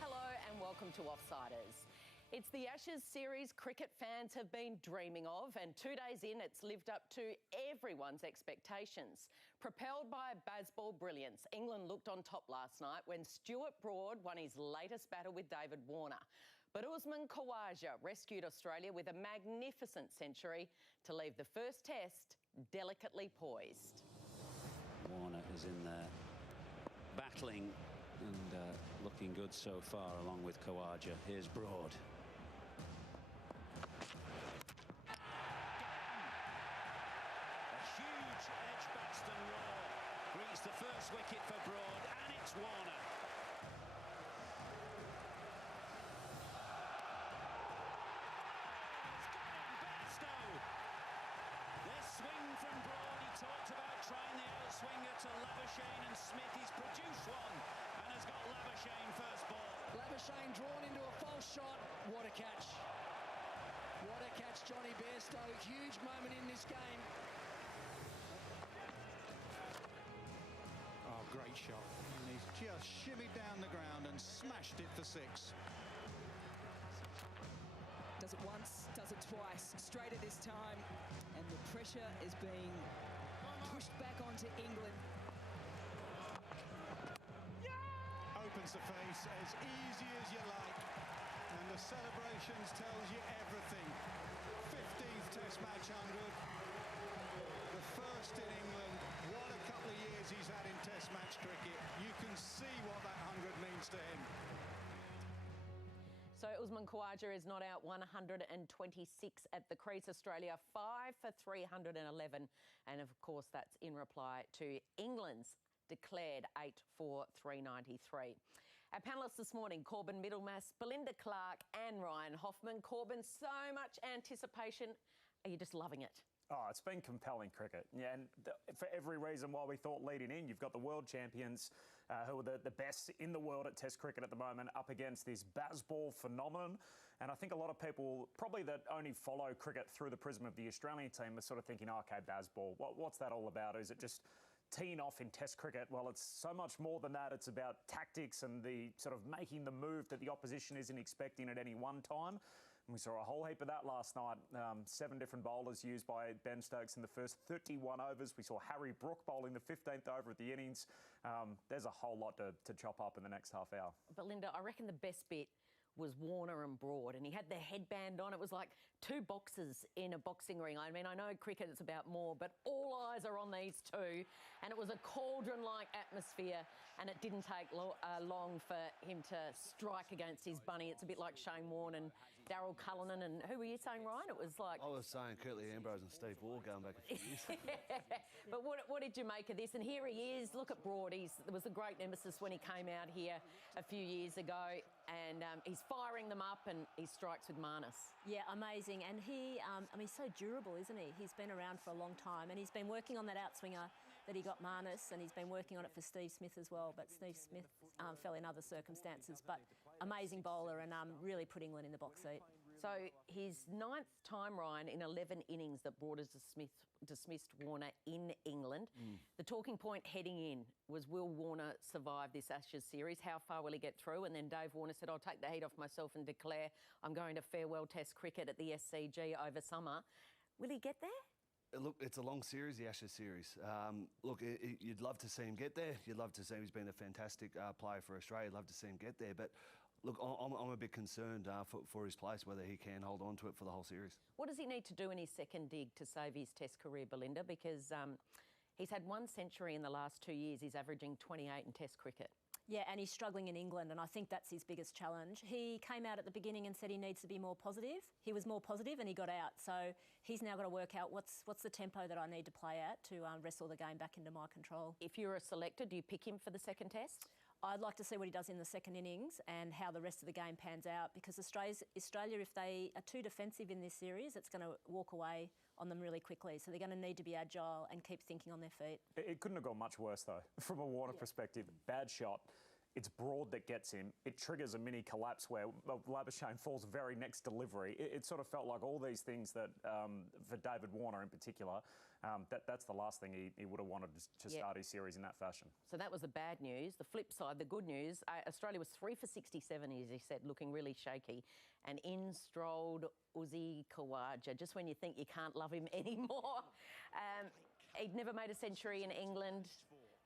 Hello and welcome to Offsiders. It's the Ashes series cricket fans have been dreaming of, and 2 days in, it's lived up to everyone's expectations. Propelled by baseball brilliance, England looked on top last night when Stuart Broad won his latest battle with David Warner. But Usman Khawaja rescued Australia with a magnificent century to leave the first test delicately poised. Warner is in there battling and looking good so far, along with Khawaja. Here's Broad. A huge Edgbaston roar greets the first wicket for Broad, and it's Warner. Swing from Broad, he talked about trying the outswinger to Labuschagne and Smith. He's produced one and has got Labuschagne first ball. Labuschagne drawn into a false shot. What a catch. What a catch, Johnny Bairstow. Huge moment in this game. Oh, great shot. And he's just shimmied down the ground and smashed it for six. Does it once, does it twice, straighter this time, and the pressure is being pushed back onto England. Opens the face as easy as you like, and the celebrations tells you everything. 15th Test match 100, the first in England. What a couple of years he's had in Test match cricket. You can see what that 100 means to him. So Usman Khawaja is not out 126 at the crease. Australia 5 for 311. And of course, that's in reply to England's declared 8 for 393. Our panellists this morning, Corbin Middlemass, Belinda Clark and Ryan Hoffman. Corbin, so much anticipation. Are you just loving it? Oh, it's been compelling cricket. Yeah, and for every reason why we thought leading in, you've got the world champions who are the best in the world at Test cricket at the moment up against this baseball phenomenon. And I think a lot of people, probably that only follow cricket through the prism of the Australian team, are sort of thinking, oh, OK, baseball, what's that all about? Is it just teeing off in Test cricket? Well, it's so much more than that. It's about tactics and the sort of making the move that the opposition isn't expecting at any one time. And we saw a whole heap of that last night. 7 different bowlers used by Ben Stokes in the first 31 overs. We saw Harry Brook bowling the 15th over of the innings. There's a whole lot to chop up in the next half hour. Belinda, I reckon the best bit was Warner and Broad, and he had the headband on. It was like 2 boxers in a boxing ring. I mean, I know cricket is about more, but all eyes are on these two, and it was a cauldron-like atmosphere, and it didn't take long for him to strike against his bunny. It's a bit like Shane Warne and Daryl Cullinan, and who were you saying, Ryan? It was like... I was saying Curtly Ambrose and Steve Waugh going back a few years. But what did you make of this? And here he is. Look at Broad. There was a great nemesis when he came out here a few years ago, and he's firing them up, and he strikes with Marnus. Yeah, amazing. And he, I mean, he's so durable, isn't he? He's been around for a long time, and he's been working on that outswinger that he got Marnus, and he's been working on it for Steve Smith as well. But Steve Smith fell in other circumstances. But amazing bowler, and really put England in the box seat. So his 9th time, Ryan, in 11 innings that Broad has dismissed Warner in England. The talking point heading in was, will Warner survive this Ashes series? How far will he get through? And then Dave Warner said, I'll take the heat off myself and declare I'm going to farewell Test cricket at the SCG over summer. Will he get there? Look, it's a long series, the Ashes series. Look, you'd love to see him get there. You'd love to see him. He's been a fantastic player for Australia. You'd love to see him get there. But look, I'm a bit concerned for his place, whether he can hold on to it for the whole series. What does he need to do in his second dig to save his Test career, Belinda? Because he's had 1 century in the last 2 years. He's averaging 28 in Test cricket. Yeah, and he's struggling in England, and I think that's his biggest challenge. He came out at the beginning and said he needs to be more positive. He was more positive and he got out. So he's now got to work out what's the tempo that I need to play at to wrestle the game back into my control. If you're a selector, do you pick him for the second Test? I'd like to see what he does in the second innings and how the rest of the game pans out, because Australia, if they are too defensive in this series, it's going to walk away on them really quickly. So they're going to need to be agile and keep thinking on their feet. It couldn't have gone much worse, though, from a Warner perspective. Bad shot. It's Broad that gets him. It triggers a mini collapse where Labuschagne falls very next delivery. It sort of felt like all these things that, for David Warner in particular, that's the last thing he would have wanted to start his series in that fashion. So that was the bad news. The flip side, the good news, Australia was 3 for 67, as he said, looking really shaky. And in strolled Uzi Khawaja, just when you think you can't love him anymore. He'd never made a century in England.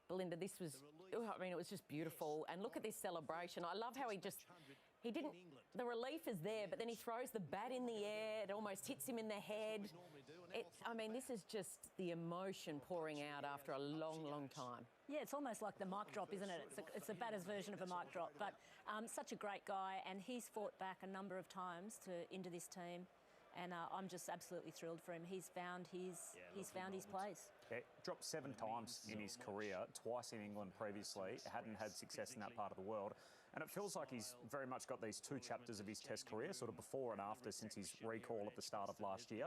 Belinda, this was, I mean, it was just beautiful. And look at this celebration. I love how he didn't, the relief is there, but then he throws the bat in the air. It almost hits him in the head. I mean, this is just the emotion pouring out after a long, long time. Yeah, it's almost like the mic drop, isn't it? It's a batter's version of a mic drop. But such a great guy, and he's fought back a number of times into this team. And I'm just absolutely thrilled for him. He's found his place. Yeah, dropped 7 times in his career, twice in England previously, hadn't had success in that part of the world. And it feels like he's very much got these 2 chapters of his Test career, sort of before and after, since his recall at the start of last year.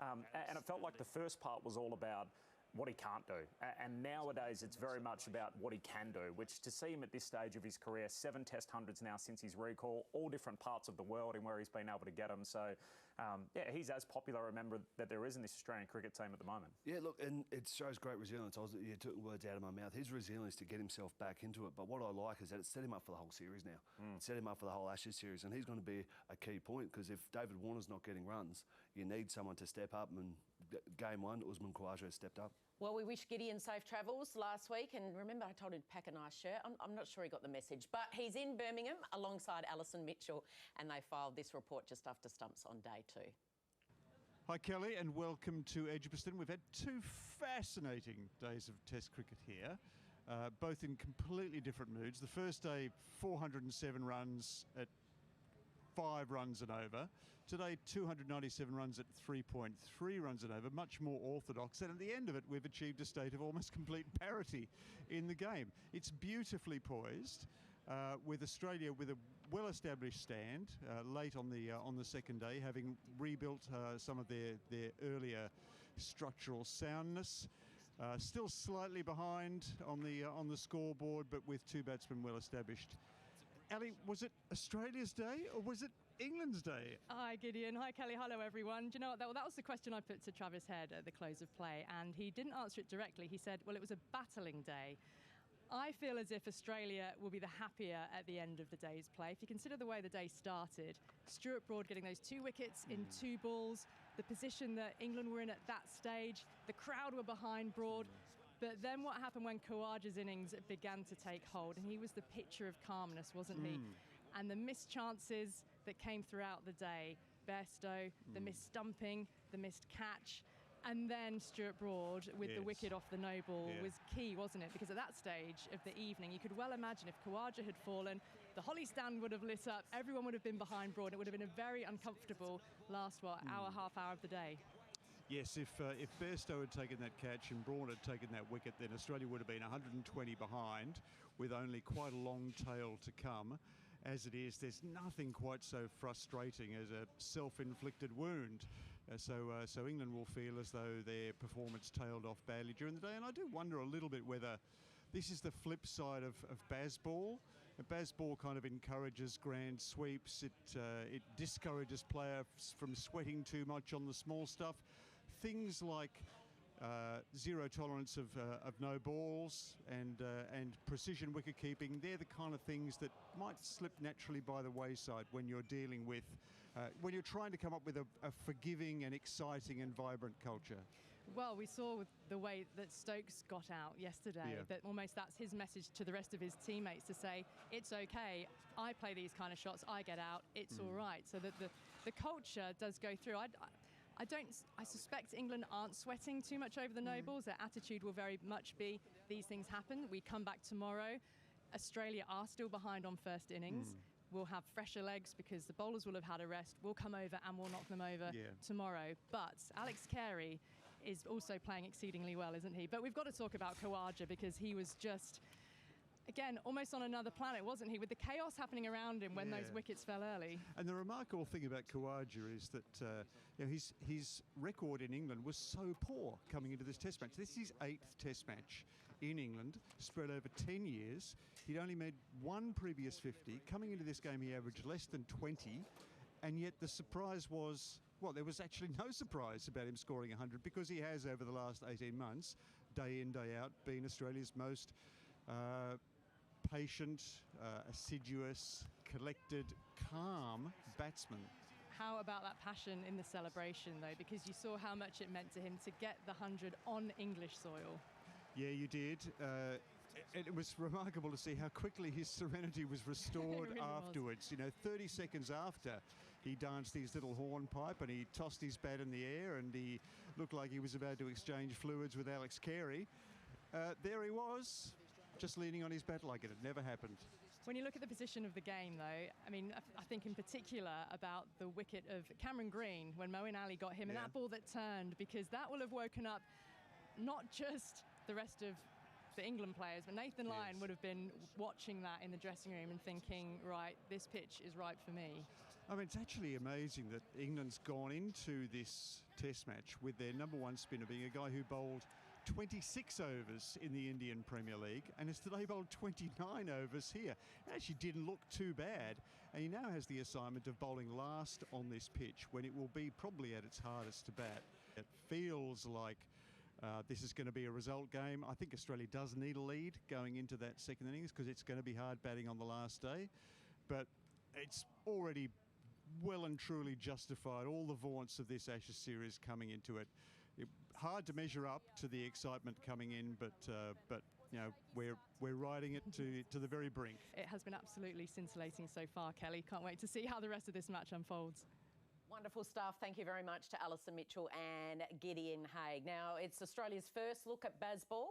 And it felt like the first part was all about what he can't do. And nowadays it's very much about what he can do, which to see him at this stage of his career, 7 Test hundreds now since his recall, all different parts of the world and where he's been able to get them. So, yeah, he's as popular a member that there is in this Australian cricket team at the moment. Yeah, look, and it shows great resilience. You took words out of my mouth. His resilience to get himself back into it. But what I like is that it set him up for the whole series now. It set him up for the whole Ashes series. And he's going to be a key point, because if David Warner's not getting runs, you need someone to step up. And game 1, Usman Khawaja has stepped up. Well, we wish Gideon safe travels last week. And remember, I told him to pack a nice shirt. I'm not sure he got the message. But he's in Birmingham alongside Alison Mitchell. And they filed this report just after stumps on day 2. Hi Kelly, and welcome to Edgbaston. We've had 2 fascinating days of Test cricket here, both in completely different moods. The first day, 407 runs at 5 runs and over. Today, 297 runs at 3.3 runs and over, much more orthodox. And at the end of it, we've achieved a state of almost complete parity in the game. It's beautifully poised, with Australia with a well-established stand late on the second day, having rebuilt some of their earlier structural soundness. Still slightly behind on the scoreboard, but with 2 batsmen well established. Ali, was it Australia's day or was it England's day? Hi, Gideon. Hi, Kelly. Hello, everyone. Do you know what? That was the question I put to Travis Head at the close of play, and he didn't answer it directly. He said, well, it was a battling day. I feel as if Australia will be the happier at the end of the day's play. If you consider the way the day started, Stuart Broad getting those 2 wickets in 2 balls, the position that England were in at that stage, the crowd were behind Broad. But then what happened when Khawaja's innings began to take hold, and he was the picture of calmness, wasn't he? And the missed chances that came throughout the day, Bairstow, the missed stumping, the missed catch, and then Stuart Broad with the wicket off the no ball was key, wasn't it? Because at that stage of the evening, you could well imagine if Khawaja had fallen, the Holly stand would have lit up, everyone would have been behind Broad. It would have been a very uncomfortable last, half hour of the day. Yes, if Bairstow had taken that catch and Broad had taken that wicket, then Australia would have been 120 behind, with only quite a long tail to come. As it is, there's nothing quite so frustrating as a self-inflicted wound. So England will feel as though their performance tailed off badly during the day. And I do wonder a little bit whether this is the flip side of Bazball. Bazball kind of encourages grand sweeps. It discourages players from sweating too much on the small stuff. Things like zero tolerance of no balls and precision wicket keeping, they're the kind of things that might slip naturally by the wayside when you're dealing with, when you're trying to come up with a forgiving and exciting and vibrant culture. Well, we saw with the way that Stokes got out yesterday that almost that's his message to the rest of his teammates to say, it's okay, I play these kind of shots, I get out, it's all right. So that the culture does go through. I suspect England aren't sweating too much over the no balls. Their attitude will very much be, these things happen, we come back tomorrow. Australia are still behind on first innings. We'll have fresher legs because the bowlers will have had a rest. We'll come over and we'll knock them over tomorrow. But Alex Carey is also playing exceedingly well, isn't he? But we've got to talk about Khawaja because he was just, again, almost on another planet, wasn't he? With the chaos happening around him when those wickets fell early. And the remarkable thing about Khawaja is that you know, his record in England was so poor coming into this Test match. This is his 8th Test match in England, spread over 10 years. He'd only made one previous 50. Coming into this game, he averaged less than 20. And yet the surprise was, well, there was actually no surprise about him scoring 100 because he has, over the last 18 months, day in, day out, been Australia's most patient, assiduous, collected, calm batsman. How about that passion in the celebration, though? Because you saw how much it meant to him to get the 100 on English soil. Yeah, you did. It was remarkable to see how quickly his serenity was restored really afterwards. You know, 30 seconds after he danced his little hornpipe and he tossed his bat in the air and he looked like he was about to exchange fluids with Alex Carey. There he was, just leaning on his bat like it had never happened. When you look at the position of the game, though, I mean, I think in particular about the wicket of Cameron Green when Moeen Ali got him and that ball that turned, because that will have woken up not just the rest of the England players, but Nathan Lyon would have been watching that in the dressing room and thinking, right, this pitch is right for me. I mean, it's actually amazing that England's gone into this Test match with their number one spinner being a guy who bowled 26 overs in the Indian Premier League and has today bowled 29 overs here. It actually didn't look too bad, and he now has the assignment of bowling last on this pitch when it will be probably at its hardest to bat. It feels like this is going to be a result game. I think Australia does need a lead going into that second innings because it's going to be hard batting on the last day. But it's already well and truly justified, all the vaunts of this Ashes series coming into it. Hard to measure up to the excitement coming in, but you know, we're riding it to the very brink. It has been absolutely scintillating so far, Kelly. Can't wait to see how the rest of this match unfolds. Wonderful stuff. Thank you very much to Alison Mitchell and Gideon Haigh. Now, it's Australia's first look at Bazball.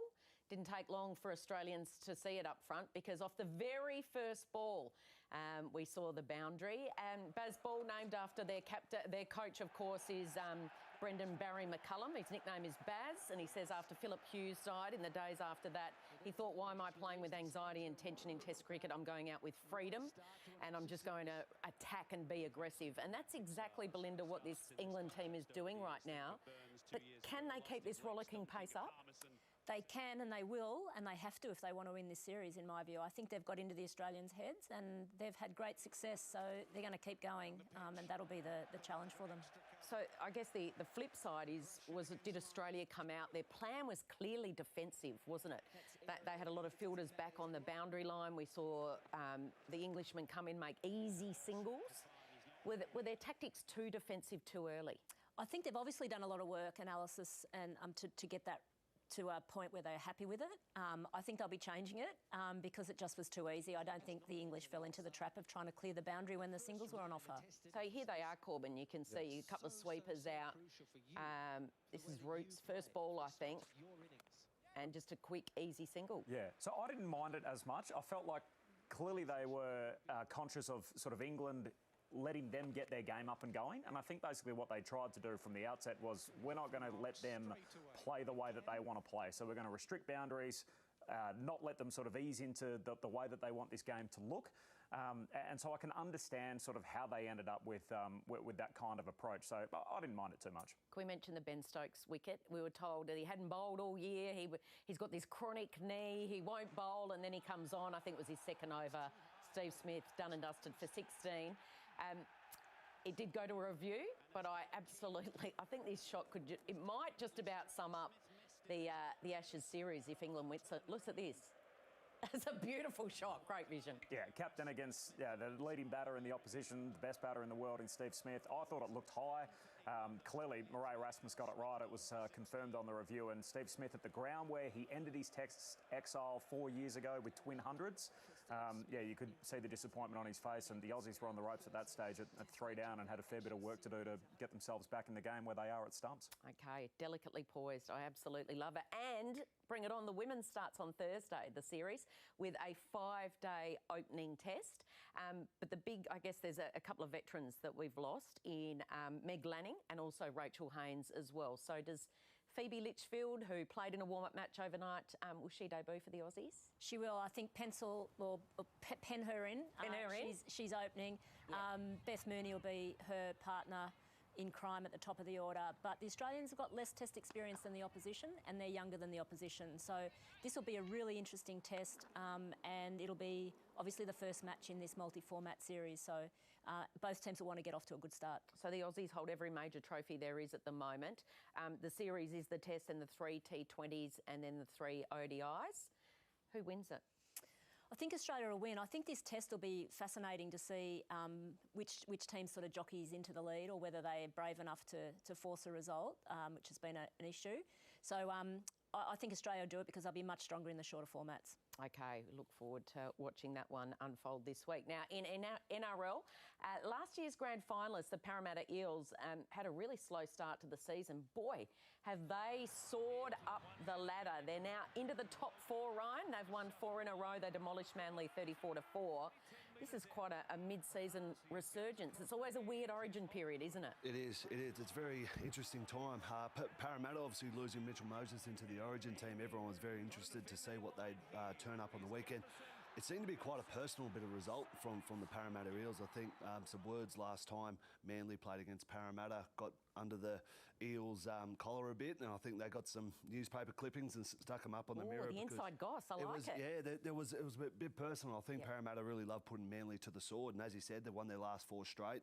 Didn't take long for Australians to see it up front because off the very first ball, we saw the boundary. And Bazball, named after their coach, of course, is Brendan Barry McCullum. His nickname is Baz, and he says after Philip Hughes died in the days after that, he thought, why am I playing with anxiety and tension in Test cricket? I'm going out with freedom and I'm just going to attack and be aggressive. And that's exactly, Belinda, what this England team is doing right now. But can they keep this rollicking pace up? They can and they will, and they have to if they want to win this series, in my view. I think they've got into the Australians' heads and they've had great success, so they're going to keep going, and that'll be the challenge for them. So I guess the flip side did Australia come out? Their plan was clearly defensive, wasn't it? They had a lot of fielders back on the boundary line. We saw the Englishmen come in, make easy singles. Were their tactics too defensive too early? I think they've obviously done a lot of work, analysis, and to get that to a point where they're happy with it. I think they'll be changing it because it just was too easy. I don't think the English fell into the trap of trying to clear the boundary when the singles were on offer. So here they are, Corbin. You can see a couple of sweepers out. This is Root's first ball, I think, and just a quick, easy single. Yeah, so I didn't mind it as much. I felt like clearly they were conscious of sort of England letting them get their game up and going. And I think basically what they tried to do from the outset was we're not going to let them play the way that they want to play. So we're going to restrict boundaries, not let them sort of ease into the way that they want this game to look. And so I can understand sort of how they ended up with that kind of approach. So I didn't mind it too much. Can we mention the Ben Stokes wicket? We were told that he hadn't bowled all year. He's got this chronic knee. He won't bowl, and then he comes on. I think it was his second over. Steve Smith, done and dusted for 16. It did go to a review, but I think this shot it might just about sum up the Ashes series if England wins it. Look at this. That's a beautiful shot. Great vision. Yeah, captain against the leading batter in the opposition, the best batter in the world in Steve Smith. I thought it looked high. Clearly, Murray Erasmus got it right. It was confirmed on the review. And Steve Smith at the ground where he ended his Test exile 4 years ago with twin hundreds. You could see the disappointment on his face, and the Aussies were on the ropes at that stage at 3 down and had a fair bit of work to do to get themselves back in the game where they are at stumps. Okay, delicately poised. I absolutely love it. And bring it on, the women's starts on Thursday, the series, with a 5-day opening test. But the big, I guess there's a couple of veterans that we've lost in Meg Lanning and also Rachel Haynes as well. So does Phoebe Litchfield, who played in a warm-up match overnight, will she debut for the Aussies? She will. I think pen her in. She's opening. Yeah. Beth Mooney will be her partner in crime at the top of the order. But the Australians have got less Test experience than the opposition, and they're younger than the opposition. So this will be a really interesting test, and it'll be obviously the first match in this multi-format series. So both teams will want to get off to a good start. So the Aussies hold every major trophy there is at the moment. The series is the Test and the 3 T20s and then the 3 ODIs. Who wins it? I think Australia will win. I think this test will be fascinating to see which team sort of jockeys into the lead or whether they're brave enough to force a result, which has been an issue. So I think Australia will do it because they'll be much stronger in the shorter formats. Okay, look forward to watching that one unfold this week. Now, in NRL, last year's grand finalists, the Parramatta Eels, had a really slow start to the season. Boy, have they soared up the ladder. They're now into the top 4, Ryan. They've won 4 in a row. They demolished Manly 34-4. This is quite a mid-season resurgence. It's always a weird origin period, isn't it? It is. It's a very interesting time. Parramatta obviously losing Mitchell Moses into the origin team. Everyone was very interested to see what they'd turn up on the weekend. It seemed to be quite a personal bit of result from the Parramatta Eels. I think some words last time Manly played against Parramatta got under the Eels' collar a bit, and I think they got some newspaper clippings and stuck them up on the mirror. The inside goss, I like it. Yeah, it was a bit personal. I think Parramatta really loved putting Manly to the sword, and as you said, they've won their last 4 straight.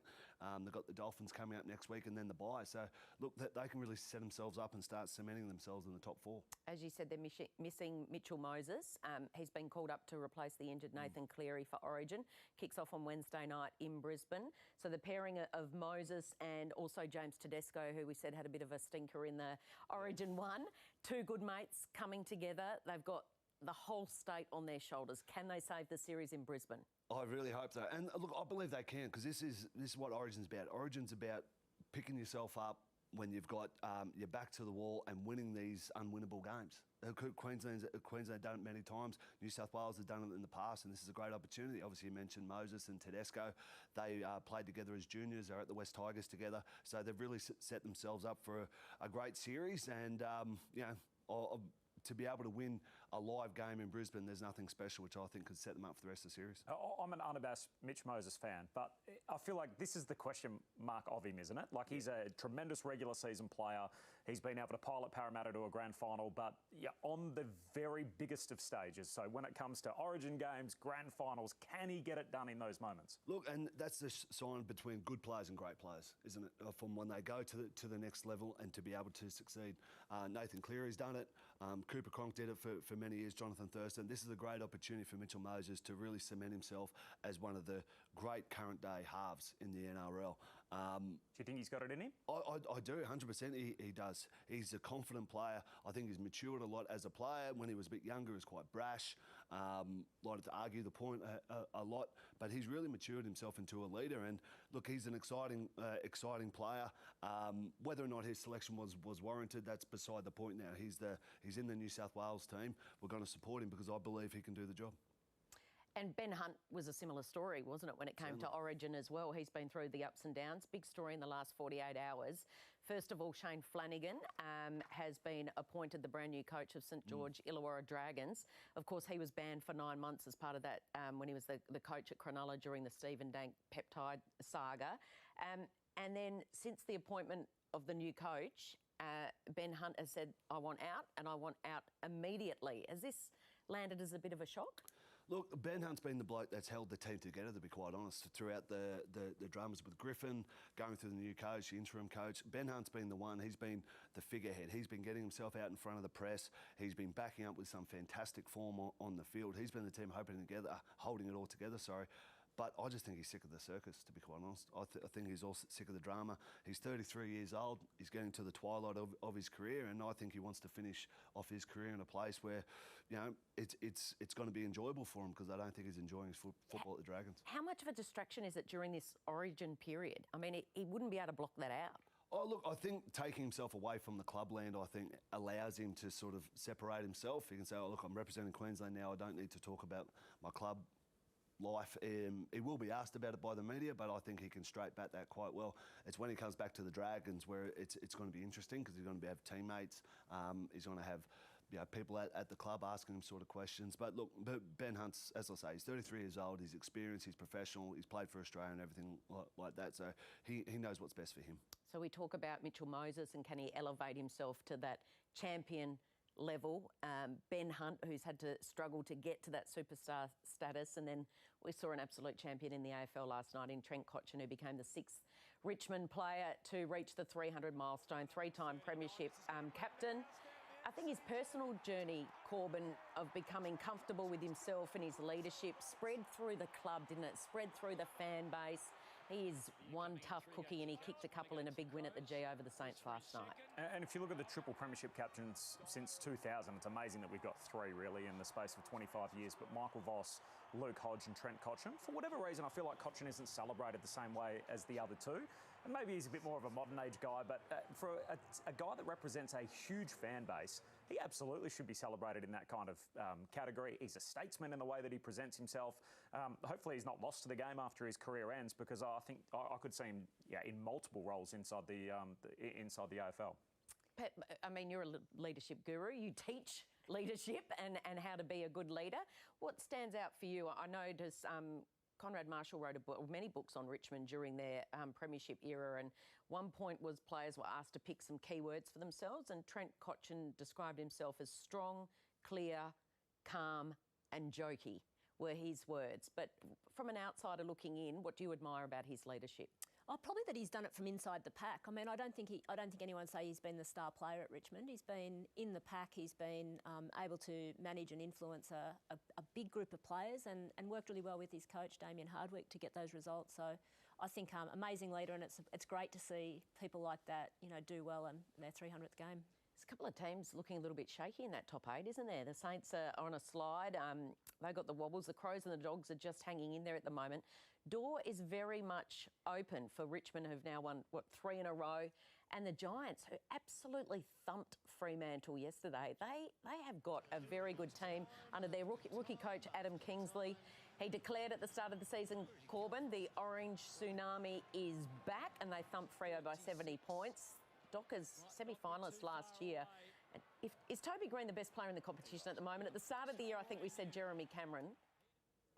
They've got the Dolphins coming up next week and then the bye. So, look, they can really set themselves up and start cementing themselves in the top 4. As you said, they're missing Mitchell Moses. He's been called up to replace the injured Nathan Cleary for Origin. Kicks off on Wednesday night in Brisbane. So the pairing of Moses and also James Tedesco, who we said had a bit of a stinker in the Origin 1. 2 good mates coming together. They've got the whole state on their shoulders. Can they save the series in Brisbane? I really hope so. And look, I believe they can, because this is what Origin's about. Origin's about picking yourself up when you've got your back to the wall and winning these unwinnable games. Queensland done it many times. New South Wales have done it in the past, and this is a great opportunity. Obviously, you mentioned Moses and Tedesco. They played together as juniors. They're at the West Tigers together. So they've really set themselves up for a great series. And, to be able to win a live game in Brisbane, there's nothing special, which I think could set them up for the rest of the series. I'm an unabashed Mitch Moses fan, but I feel like this is the question mark of him, isn't it? Like, he's a tremendous regular season player. He's been able to pilot Parramatta to a grand final, but on the very biggest of stages. So when it comes to Origin games, grand finals, can he get it done in those moments? Look, and that's the sign between good players and great players, isn't it? From when they go to the next level and to be able to succeed. Nathan Cleary's done it. Cooper Cronk did it for many years, Jonathan Thurston. This is a great opportunity for Mitchell Moses to really cement himself as one of the great current day halves in the NRL. Do you think he's got it in him? I do, 100%. He does. He's a confident player. I think he's matured a lot as a player. When he was a bit younger, he was quite brash, liked to argue the point a lot, but he's really matured himself into a leader. And look, he's an exciting player. Whether or not his selection was warranted, that's beside the point now. He's in the New South Wales team. We're going to support him because I believe he can do the job. And Ben Hunt was a similar story, wasn't it, when it came to Origin as well? He's been through the ups and downs. Big story in the last 48 hours. First of all, Shane Flanagan has been appointed the brand new coach of St George Illawarra Dragons. Of course, he was banned for 9 months as part of that when he was the coach at Cronulla during the Stephen Dank peptide saga. And then since the appointment of the new coach, Ben Hunt has said, I want out, and I want out immediately. Has this landed as a bit of a shock? Look, Ben Hunt's been the bloke that's held the team together, to be quite honest, throughout the dramas with Griffin, going through the new coach, the interim coach. Ben Hunt's been the one. He's been the figurehead. He's been getting himself out in front of the press. He's been backing up with some fantastic form on the field. He's been the team holding it all together, But I just think he's sick of the circus, to be quite honest. I think he's also sick of the drama. He's 33 years old. He's getting to the twilight of his career, and I think he wants to finish off his career in a place where, you know, it's going to be enjoyable for him, because I don't think he's enjoying his football at the Dragons. How much of a distraction is it during this origin period? I mean, he wouldn't be able to block that out. Oh, look, I think taking himself away from the clubland, I think, allows him to sort of separate himself. He can say, oh, look, I'm representing Queensland now. I don't need to talk about my club life. He will be asked about it by the media, but I think he can straight bat that quite well. It's when he comes back to the Dragons where it's going to be interesting, because he's going to have teammates. He's going to have, you know, people at the club asking him sort of questions. But look, Ben Hunt's, as I say, he's 33 years old. He's experienced. He's professional. He's played for Australia and everything like that. So he knows what's best for him. So we talk about Mitchell Moses and can he elevate himself to that champion level. Ben Hunt, who's had to struggle to get to that superstar status, and then we saw an absolute champion in the AFL last night in Trent Cotchin, who became the 6th Richmond player to reach the 300 milestone, 3-time premiership captain. I think his personal journey, Corbin, of becoming comfortable with himself and his leadership spread through the club, didn't it? Spread through the fan base. He is one tough cookie, and he kicked a couple in a big win at the G over the Saints last night. And if you look at the triple premiership captains since 2000, it's amazing that we've got 3 really in the space of 25 years. But Michael Voss, Luke Hodge and Trent Cotchin, for whatever reason, I feel like Cotchin isn't celebrated the same way as the other two. And maybe he's a bit more of a modern age guy, but for a guy that represents a huge fan base, he absolutely should be celebrated in that kind of category. He's a statesman in the way that he presents himself. Hopefully he's not lost to the game after his career ends, because I think I could see him in multiple roles inside the AFL. Pep, I mean, you're a leadership guru. You teach leadership and how to be a good leader. What stands out for you? I noticed Conrad Marshall wrote many books on Richmond during their premiership era, and one point was players were asked to pick some keywords for themselves, and Trent Cotchin described himself as strong, clear, calm and jokey were his words. But from an outsider looking in, what do you admire about his leadership? Oh, probably that he's done it from inside the pack. I mean, I don't think anyone say he's been the star player at Richmond. He's been in the pack. He's been able to manage and influence a big group of players, and worked really well with his coach Damien Hardwick to get those results. So I think amazing leader, and it's great to see people like that, you know, do well in their 300th game. There's a couple of teams looking a little bit shaky in that top 8, isn't there? The Saints are on a slide. They've got the wobbles. The Crows and the Dogs are just hanging in there at the moment. Door is very much open for Richmond, who've now won, 3 in a row. And the Giants, who absolutely thumped Fremantle yesterday. They have got a very good team under their rookie coach, Adam Kingsley. He declared at the start of the season, Corbin, the Orange Tsunami is back, and they thumped Freo by 70 points. Dockers semi-finalist last year. And is Toby Green the best player in the competition at the moment? At the start of the year, I think we said Jeremy Cameron.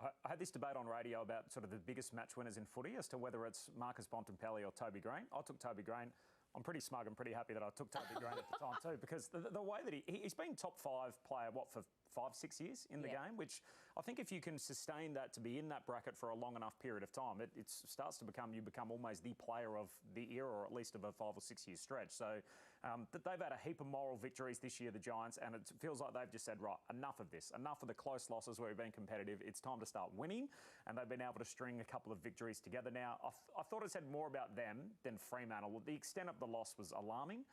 I had this debate on radio about sort of the biggest match winners in footy as to whether it's Marcus Bontempelli or Toby Green. I took Toby Green. I'm pretty smug and pretty happy that I took Toby Green at the time too, because the way that he's been top 5 player, for 5-6 years in the game, which I think if you can sustain that to be in that bracket for a long enough period of time, it starts to become, you become almost the player of the era, or at least of a 5 or 6 year stretch. So they've had a heap of moral victories this year, the Giants, and it feels like they've just said, right, enough of this, enough of the close losses where we've been competitive. It's time to start winning, and they've been able to string a couple of victories together now. I thought it said more about them than Fremantle. The extent of the loss was alarming.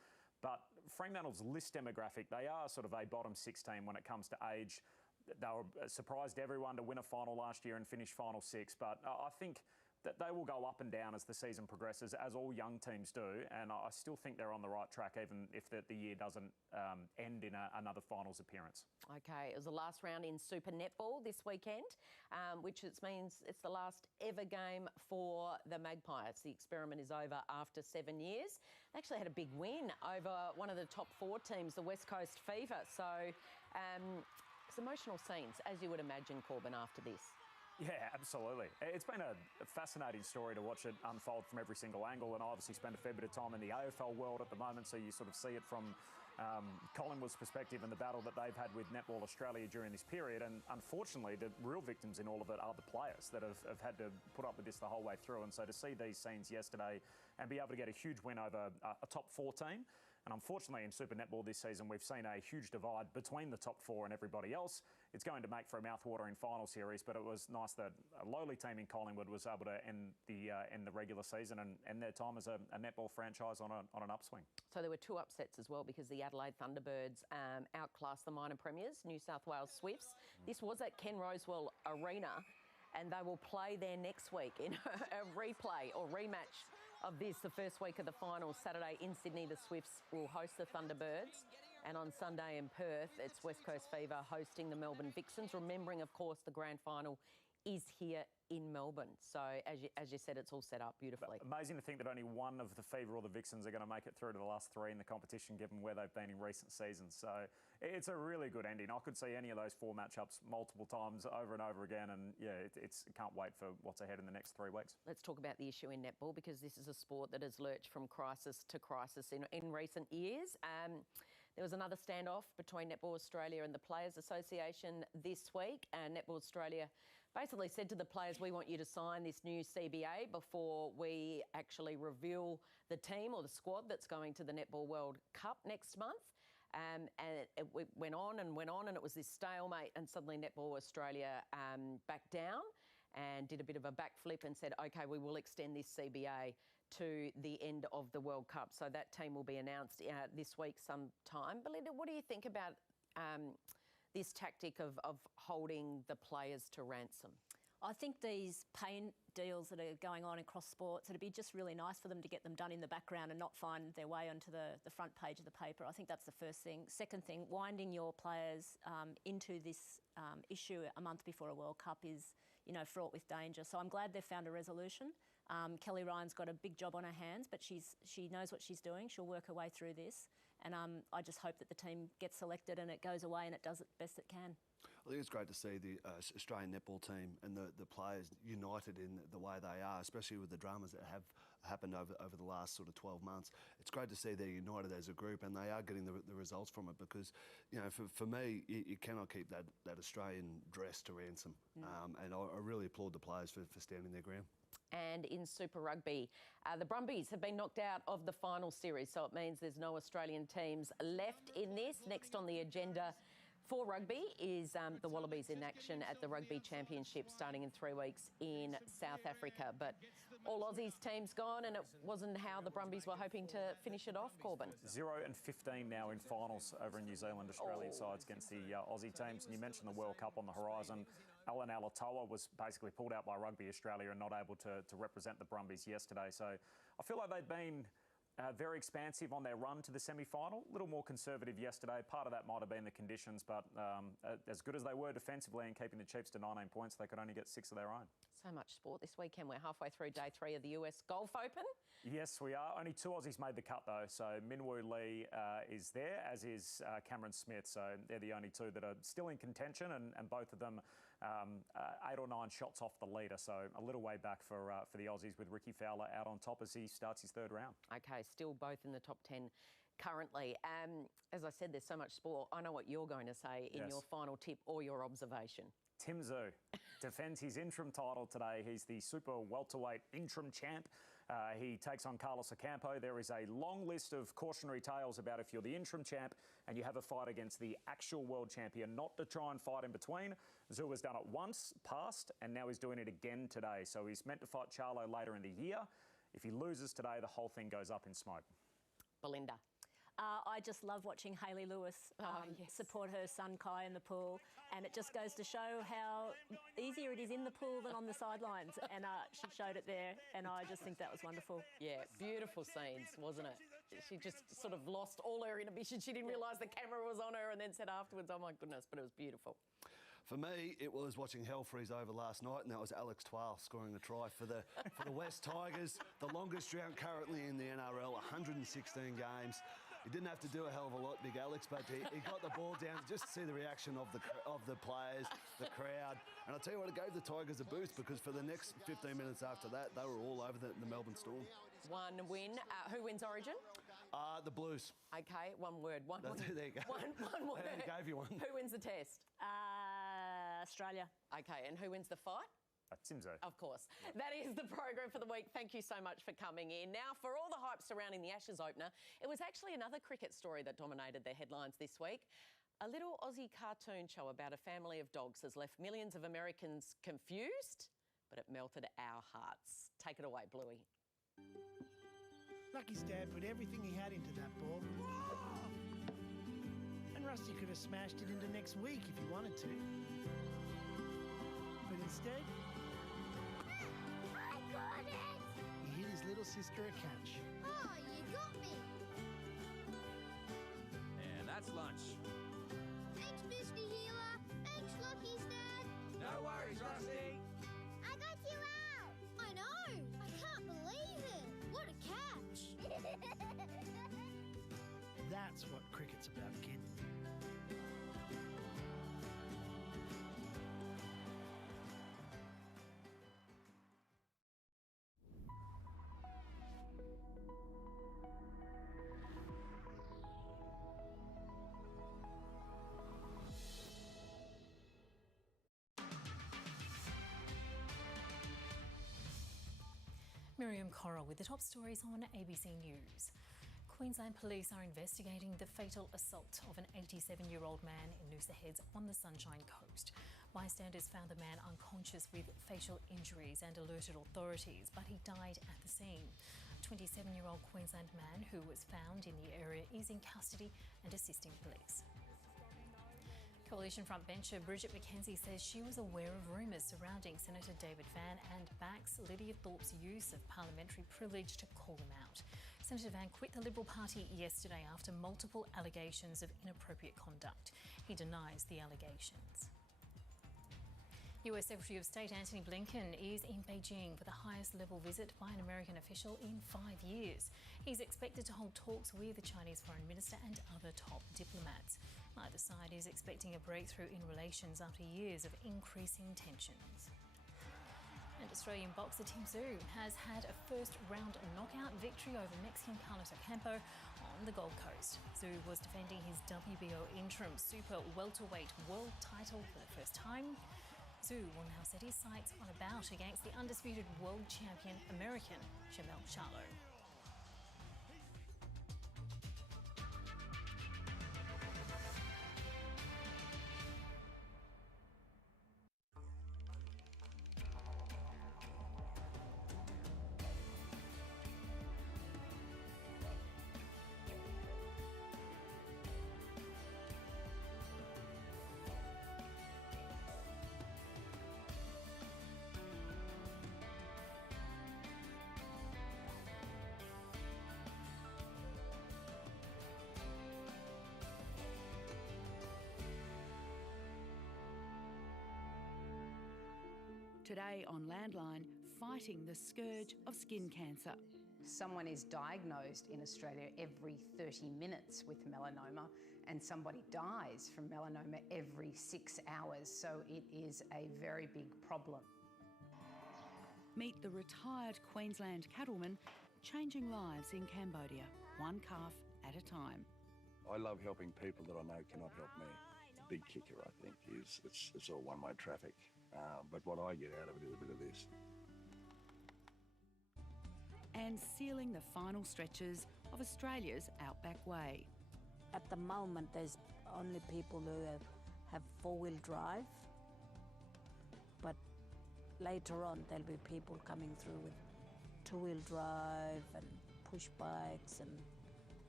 But Fremantle's list demographic, they are sort of a bottom 6 team when it comes to age. They were surprised everyone to win a final last year and finish final 6. But I think that they will go up and down as the season progresses, as all young teams do. And I still think they're on the right track, even if the year doesn't end in another finals appearance. OK, it was the last round in Super Netball this weekend, which means it's the last ever game for the Magpies. The experiment is over after 7 years. They actually had a big win over one of the top 4 teams, the West Coast Fever. So it's emotional scenes, as you would imagine, Corbin, after this. Yeah, absolutely. It's been a fascinating story to watch it unfold from every single angle, and I obviously spend a fair bit of time in the AFL world at the moment, so you sort of see it from Collingwood's perspective and the battle that they've had with Netball Australia during this period. And unfortunately, the real victims in all of it are the players that have had to put up with this the whole way through. And so to see these scenes yesterday and be able to get a huge win over a top 4 team. And unfortunately, in Super Netball this season, we've seen a huge divide between the top 4 and everybody else. it's going to make for a mouth-watering final series, but it was nice that a lowly team in Collingwood was able to end the regular season and end their time as a netball franchise on an upswing. So there were two upsets as well because the Adelaide Thunderbirds outclassed the minor premiers, New South Wales Swifts. This was at Ken Rosewell Arena, and they will play there next week in a replay or rematch of this, the first week of the finals. Saturday in Sydney, the Swifts will host the Thunderbirds. And on Sunday in Perth, it's West Coast Fever hosting the Melbourne Vixens. Remembering, of course, the grand final is here in Melbourne. So, as you said, it's all set up beautifully. Amazing to think that only one of the Fever or the Vixens are going to make it through to the last three in the competition, given where they've been in recent seasons. So, it's a really good ending. I could see any of those four matchups multiple times over and over again. And, yeah, can't wait for what's ahead in the next 3 weeks. Let's talk about the issue in netball, because this is a sport that has lurched from crisis to crisis in recent years. There was another standoff between Netball Australia and the Players Association this week, and Netball Australia basically said to the players, we want you to sign this new CBA before we actually reveal the team or the squad that's going to the Netball World Cup next month. And it went on and went on, and it was this stalemate, and suddenly Netball Australia backed down and did a bit of a backflip and said, OK, we will extend this CBA to the end of the World Cup. So that team will be announced this week sometime. Belinda, what do you think about this tactic of holding the players to ransom? I think these pay deals that are going on across sports, it'd be just really nice for them to get them done in the background and not find their way onto the front page of the paper. I think that's the first thing. Second thing, winding your players into this issue a month before a World Cup is, fraught with danger. So I'm glad they've found a resolution. Kelly Ryan's got a big job on her hands, but she knows what she's doing. She'll work her way through this. And I just hope that the team gets selected and it goes away and it does it best it can. I think it's great to see the Australian netball team and the players united in the way they are, especially with the dramas that have happened over the last sort of 12 months. It's great to see they're united as a group and they are getting the results from it, because, for me, you cannot keep that Australian dress to ransom. And I really applaud the players for standing their ground. And in Super Rugby, the Brumbies have been knocked out of the final series, so it means there's no Australian teams left in this. Next on the agenda for rugby is the Wallabies in action at the Rugby Championship starting in 3 weeks in South Africa. But all Aussies teams gone, and it wasn't how the Brumbies were hoping to finish it off, Corbin. 0-15 now in finals over in New Zealand, Australian sides against the Aussie teams. And you mentioned the World Cup on the horizon. Alan Alatoa was basically pulled out by Rugby Australia and not able to represent the Brumbies yesterday. So I feel like they've been very expansive on their run to the semi-final. A little more conservative yesterday. Part of that might have been the conditions, but as good as they were defensively and keeping the Chiefs to 19 points, they could only get 6 of their own. So much sport this weekend. We're halfway through day 3 of the US Golf Open. Yes, we are. Only 2 Aussies made the cut, though. So Minwoo Lee is there, as is Cameron Smith. So they're the only 2 that are still in contention, and both of them 8 or 9 shots off the leader. So a little way back for the Aussies, with Ricky Fowler out on top as he starts his 3rd round. OK, still both in the top 10 currently. As I said, there's so much sport. I know what you're going to say in your final tip or your observation. Tim Tszyu defends his interim title today. He's the super welterweight interim champ. He takes on Carlos Ocampo. There is a long list of cautionary tales about if you're the interim champ and you have a fight against the actual world champion, not to try and fight in between. Tszyu has done it once, past, and now he's doing it again today. So he's meant to fight Charlo later in the year. If he loses today, the whole thing goes up in smoke. Belinda. I just love watching Hayley Lewis support her son Kai in the pool, and it just goes to show how easier it is in the pool than on the sidelines, and she showed it there, and I just think that was wonderful. Yeah, beautiful scenes, wasn't it? She just sort of lost all her inhibition. She didn't realise the camera was on her and then said afterwards, oh my goodness, but it was beautiful. For me, it was watching hell freeze over last night, and that was Alex Twal scoring a try for the West Tigers, the longest drought currently in the NRL, 116 games. He didn't have to do a hell of a lot, Big Alex, but he got the ball down just to see the reaction of the players, the crowd. And I'll tell you what, it gave the Tigers a boost, because for the next 15 minutes after that, they were all over the Melbourne Storm. 1 win. Who wins Origin? The Blues. OK, 1 word. There you go. One word. I gave you one. Who wins the test? Australia. OK, and who wins the fight? Tim Tszyu. Of course. That is the program for the week. Thank you so much for coming in. Now, for all the hype surrounding the Ashes opener, it was actually another cricket story that dominated their headlines this week. A little Aussie cartoon show about a family of dogs has left millions of Americans confused, but it melted our hearts. Take it away, Bluey. Lucky's dad put everything he had into that ball. And Rusty could have smashed it into next week if he wanted to. But instead, I got it! he hit his little sister a catch. Oh, you got me! And that's lunch. Thanks, Mr. Healer. Thanks, Lucky's dad. No worries, Rusty. I got you out. I know. I can't believe it. What a catch. That's what cricket's about, kid. Miriam Corral with the top stories on ABC News. Queensland police are investigating the fatal assault of an 87-year-old man in Noosa Heads on the Sunshine Coast. Bystanders found the man unconscious with facial injuries and alerted authorities, but he died at the scene. A 27-year-old Queensland man who was found in the area is in custody and assisting police. Coalition frontbencher Bridget McKenzie says she was aware of rumours surrounding Senator David Van and backs Lydia Thorpe's use of parliamentary privilege to call them out. Senator Van quit the Liberal Party yesterday after multiple allegations of inappropriate conduct. He denies the allegations. US Secretary of State Antony Blinken is in Beijing for the highest level visit by an American official in 5 years. He's expected to hold talks with the Chinese Foreign Minister and other top diplomats. Neither side is expecting a breakthrough in relations after years of increasing tensions. And Australian boxer Tim Tszyu has had a first-round knockout victory over Mexican Carlos Ocampo on the Gold Coast. Tszyu was defending his WBO interim super welterweight world title for the first time. Tszyu will now set his sights on a bout against the undisputed world champion American Jamel Charlo. Today on Landline, fighting the scourge of skin cancer. Someone is diagnosed in Australia every 30 minutes with melanoma, and somebody dies from melanoma every 6 hours, so it is a very big problem. Meet the retired Queensland cattleman changing lives in Cambodia, one calf at a time. I love helping people that I know cannot help me. The big kicker, I think, is it's all one-way traffic. But what I get out of it is a bit of this. And sealing the final stretches of Australia's Outback Way. At the moment, there's only people who have four-wheel drive, but later on there'll be people coming through with two-wheel drive and push bikes and,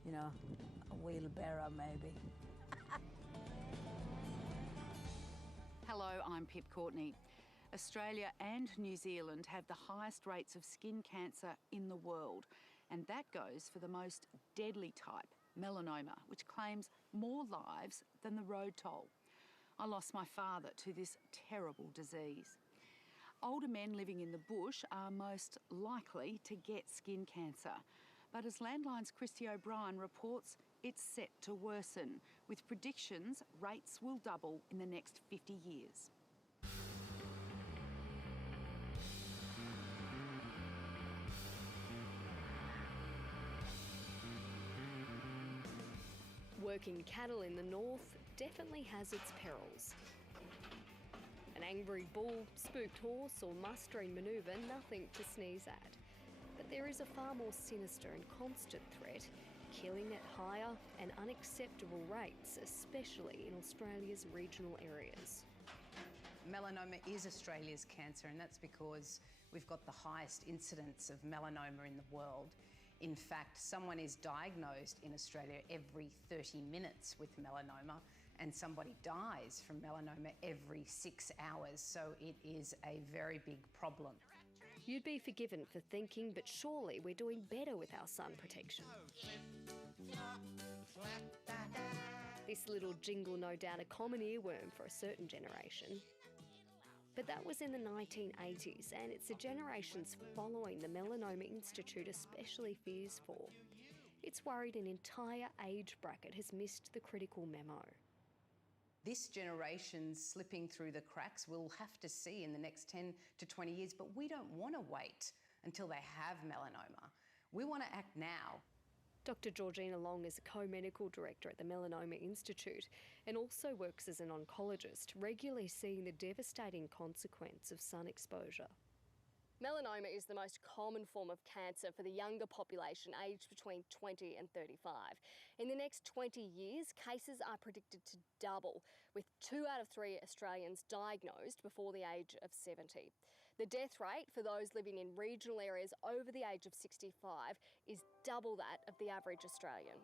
you know, a wheelbarrow maybe. Hello, I'm Pip Courtney. Australia and New Zealand have the highest rates of skin cancer in the world, and that goes for the most deadly type, melanoma, which claims more lives than the road toll. I lost my father to this terrible disease. Older men living in the bush are most likely to get skin cancer, but as Landline's Christy O'Brien reports, it's set to worsen, with predictions rates will double in the next 50 years. Working cattle in the north definitely has its perils. An angry bull, spooked horse or mustering manoeuvre, nothing to sneeze at. But there is a far more sinister and constant threat killing at higher and unacceptable rates, especially in Australia's regional areas. Melanoma is Australia's cancer, and that's because we've got the highest incidence of melanoma in the world. In fact, someone is diagnosed in Australia every 30 minutes with melanoma, and somebody dies from melanoma every 6 hours, so it is a very big problem. You'd be forgiven for thinking, but surely we're doing better with our sun protection. This little jingle, no doubt a common earworm for a certain generation. But that was in the 1980s, and it's the generations following the Melanoma Institute especially fears for. It's worried an entire age bracket has missed the critical memo. This generation's slipping through the cracks we'll have to see in the next 10 to 20 years, but we don't want to wait until they have melanoma. We want to act now. Dr. Georgina Long is a co-medical director at the Melanoma Institute and also works as an oncologist, regularly seeing the devastating consequence of sun exposure. Melanoma is the most common form of cancer for the younger population aged between 20 and 35. In the next 20 years, cases are predicted to double, with 2 out of 3 Australians diagnosed before the age of 70. The death rate for those living in regional areas over the age of 65 is double that of the average Australian.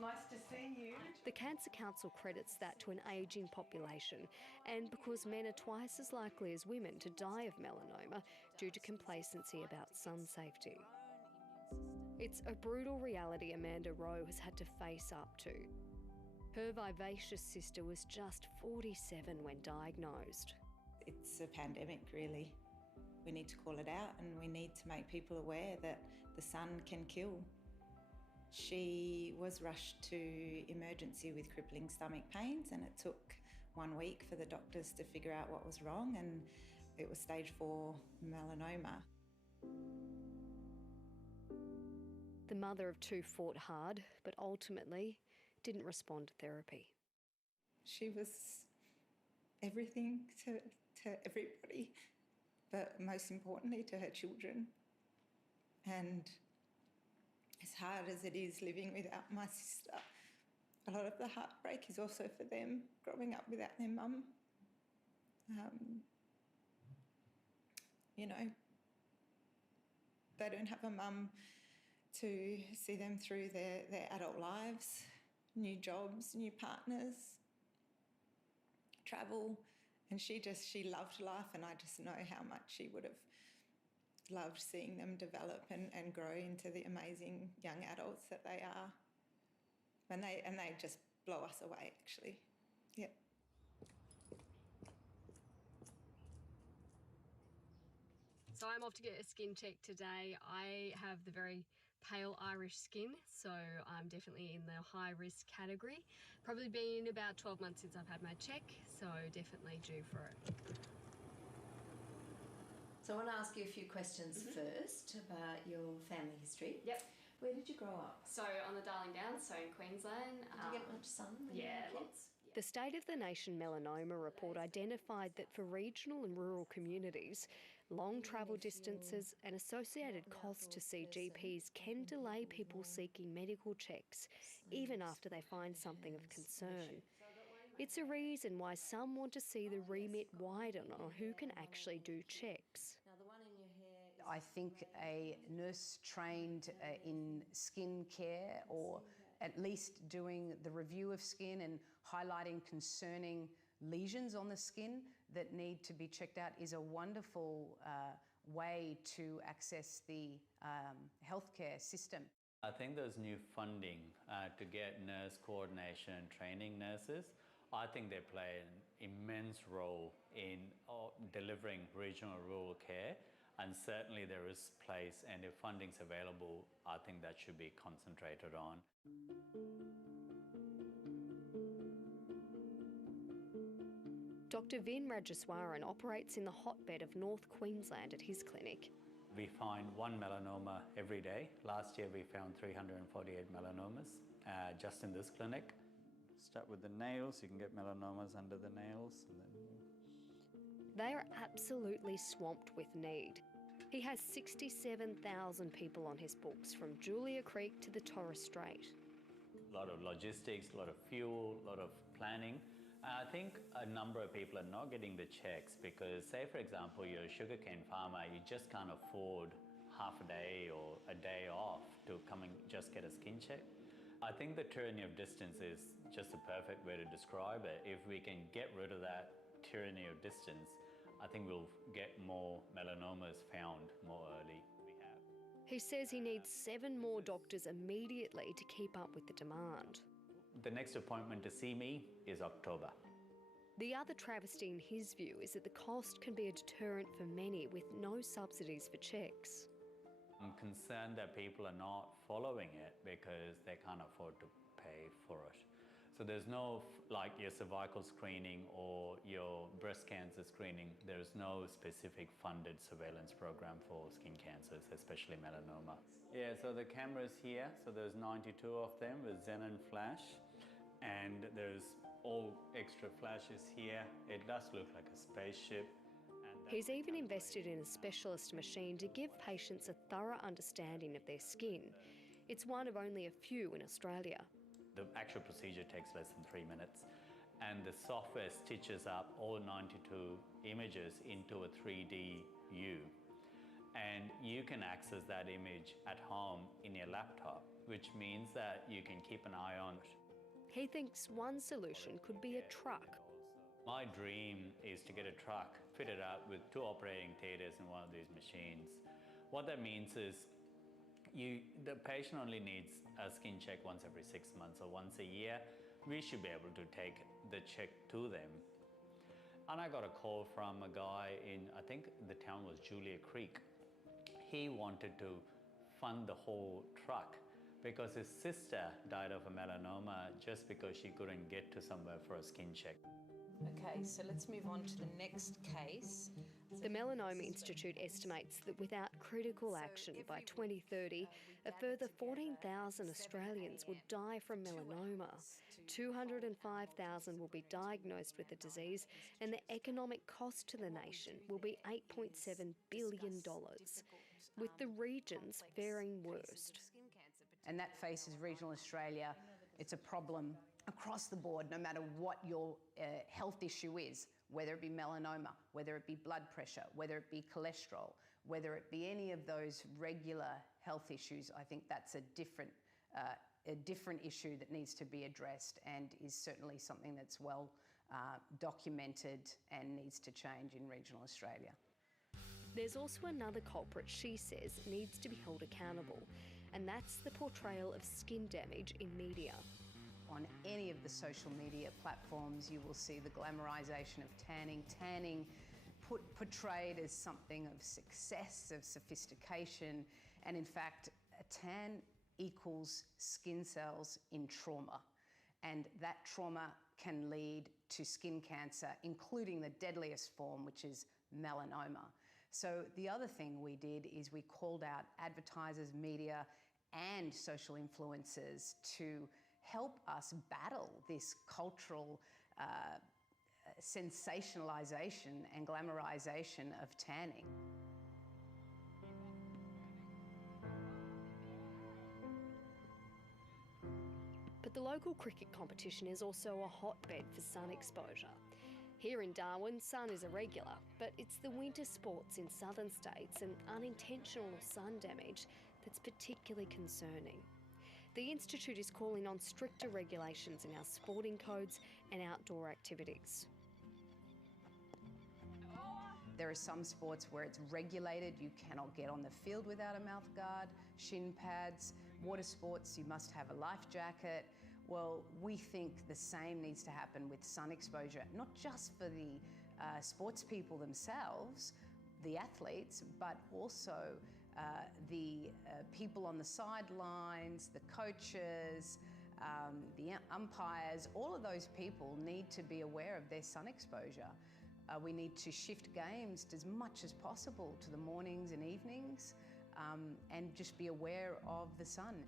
Nice to see you. The Cancer Council credits that to an ageing population, and because men are twice as likely as women to die of melanoma due to complacency about sun safety. It's a brutal reality Amanda Rowe has had to face up to. Her vivacious sister was just 47 when diagnosed. It's a pandemic, really. We need to call it out, and we need to make people aware that the sun can kill. She was rushed to emergency with crippling stomach pains, and it took 1 week for the doctors to figure out what was wrong, and it was stage 4 melanoma. The mother of 2 fought hard, but ultimately didn't respond to therapy. She was everything to everybody, but most importantly to her children. And as hard as it is living without my sister, a lot of the heartbreak is also for them, growing up without their mum. You know, they don't have a mum to see them through their adult lives, new jobs, new partners, travel. And she loved life, and I just know how much she would have loved seeing them develop and grow into the amazing young adults that they are. And they just blow us away, actually. Yeah. So I'm off to get a skin check today. I have the very pale Irish skin, so I'm definitely in the high risk category. Probably been about 12 months since I've had my check, so definitely due for it. So I want to ask you a few questions first about your family history. Yep. Where did you grow up? So on the Darling Downs, so in Queensland. Did you get much sun when you were kids? The State of the Nation Melanoma Report identified that for regional and rural communities, long travel distances and associated costs to see GPs can delay people seeking medical checks, even after they find something of concern. It's a reason why some want to see the remit widen on who can actually do checks. I think a nurse trained in skin care, or at least doing the review of skin and highlighting concerning lesions on the skin that need to be checked out, is a wonderful way to access the healthcare system. I think there's new funding to get nurse coordination and training nurses. I think they play an immense role in delivering regional rural care, and certainly there is place, and if funding's available, I think that should be concentrated on. Dr. Vin Rajeswaran operates in the hotbed of North Queensland at his clinic. We find 1 melanoma every day. Last year we found 348 melanomas just in this clinic. Start with the nails. You can get melanomas under the nails. They are absolutely swamped with need. He has 67,000 people on his books from Julia Creek to the Torres Strait. A lot of logistics, a lot of fuel, a lot of planning. I think a number of people are not getting the checks because, say for example, you're a sugarcane farmer, you just can't afford half a day or a day off to come and just get a skin check. I think the tyranny of distance is just the perfect way to describe it. If we can get rid of that tyranny of distance, I think we'll get more melanomas found more early. He says he needs 7 more doctors immediately to keep up with the demand. The next appointment to see me is October. The other travesty in his view is that the cost can be a deterrent for many with no subsidies for checks. I'm concerned that people are not following it because they can't afford to pay for it. So there's no, like your cervical screening or your breast cancer screening, there's no specific funded surveillance program for skin cancers, especially melanoma. Yeah, so the camera's here, so there's 92 of them with xenon flash, and there's all extra flashes here. It does look like a spaceship. He's even invested in a specialist machine to give patients a thorough understanding of their skin. It's one of only a few in Australia. The actual procedure takes less than 3 minutes, and the software stitches up all 92 images into a 3D view. And you can access that image at home in your laptop, which means that you can keep an eye on it. He thinks one solution could be a truck. My dream is to get a truck fitted up with 2 operating theatres in one of these machines. What that means is the patient only needs a skin check once every 6 months or once a year. We should be able to take the check to them. And I got a call from a guy in, I think the town was Julia Creek. He wanted to fund the whole truck because his sister died of a melanoma just because she couldn't get to somewhere for a skin check. Okay, so let's move on to the next case. The Melanoma Institute estimates that without critical action by 2030, a further 14,000 Australians will die from melanoma. 205,000 will be diagnosed with the disease, and the economic cost to the nation will be $8.7 billion, with the regions faring worst. And that faces regional Australia. It's a problem across the board, no matter what your health issue is, whether it be melanoma, whether it be blood pressure, whether it be cholesterol, whether it be any of those regular health issues. I think that's a different issue that needs to be addressed and is certainly something that's well documented and needs to change in regional Australia. There's also another culprit she says needs to be held accountable, and that's the portrayal of skin damage in media. On any of the social media platforms, you will see the glamorization of tanning. Tanning portrayed as something of success, of sophistication, and in fact, a tan equals skin cells in trauma. And that trauma can lead to skin cancer, including the deadliest form, which is melanoma. So the other thing we did is we called out advertisers, media, and social influencers to help us battle this cultural sensationalization and glamorization of tanning. But the local cricket competition is also a hotbed for sun exposure. Here in Darwin, sun is irregular, but it's the winter sports in southern states and unintentional sun damage that's particularly concerning. The Institute is calling on stricter regulations in our sporting codes and outdoor activities. There are some sports where it's regulated. You cannot get on the field without a mouth guard, shin pads. Water sports, you must have a life jacket. Well, we think the same needs to happen with sun exposure, not just for the sports people themselves, the athletes, but also the people on the sidelines, the coaches, the umpires. All of those people need to be aware of their sun exposure. We need to shift games as much as possible to the mornings and evenings, and just be aware of the sun.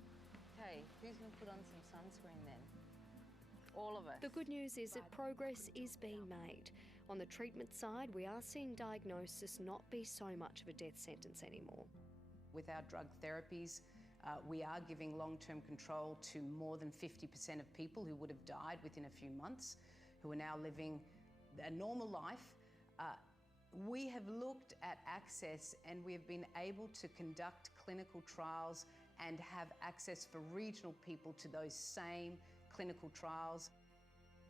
Okay, who's going to put on some sunscreen then? all of us. The good news is that progress is being made. On the treatment side, we are seeing diagnosis not be so much of a death sentence anymore. With our drug therapies, we are giving long-term control to more than 50% of people who would have died within a few months, who are now living a normal life. We have looked at access and we have been able to conduct clinical trials and have access for regional people to those same clinical trials.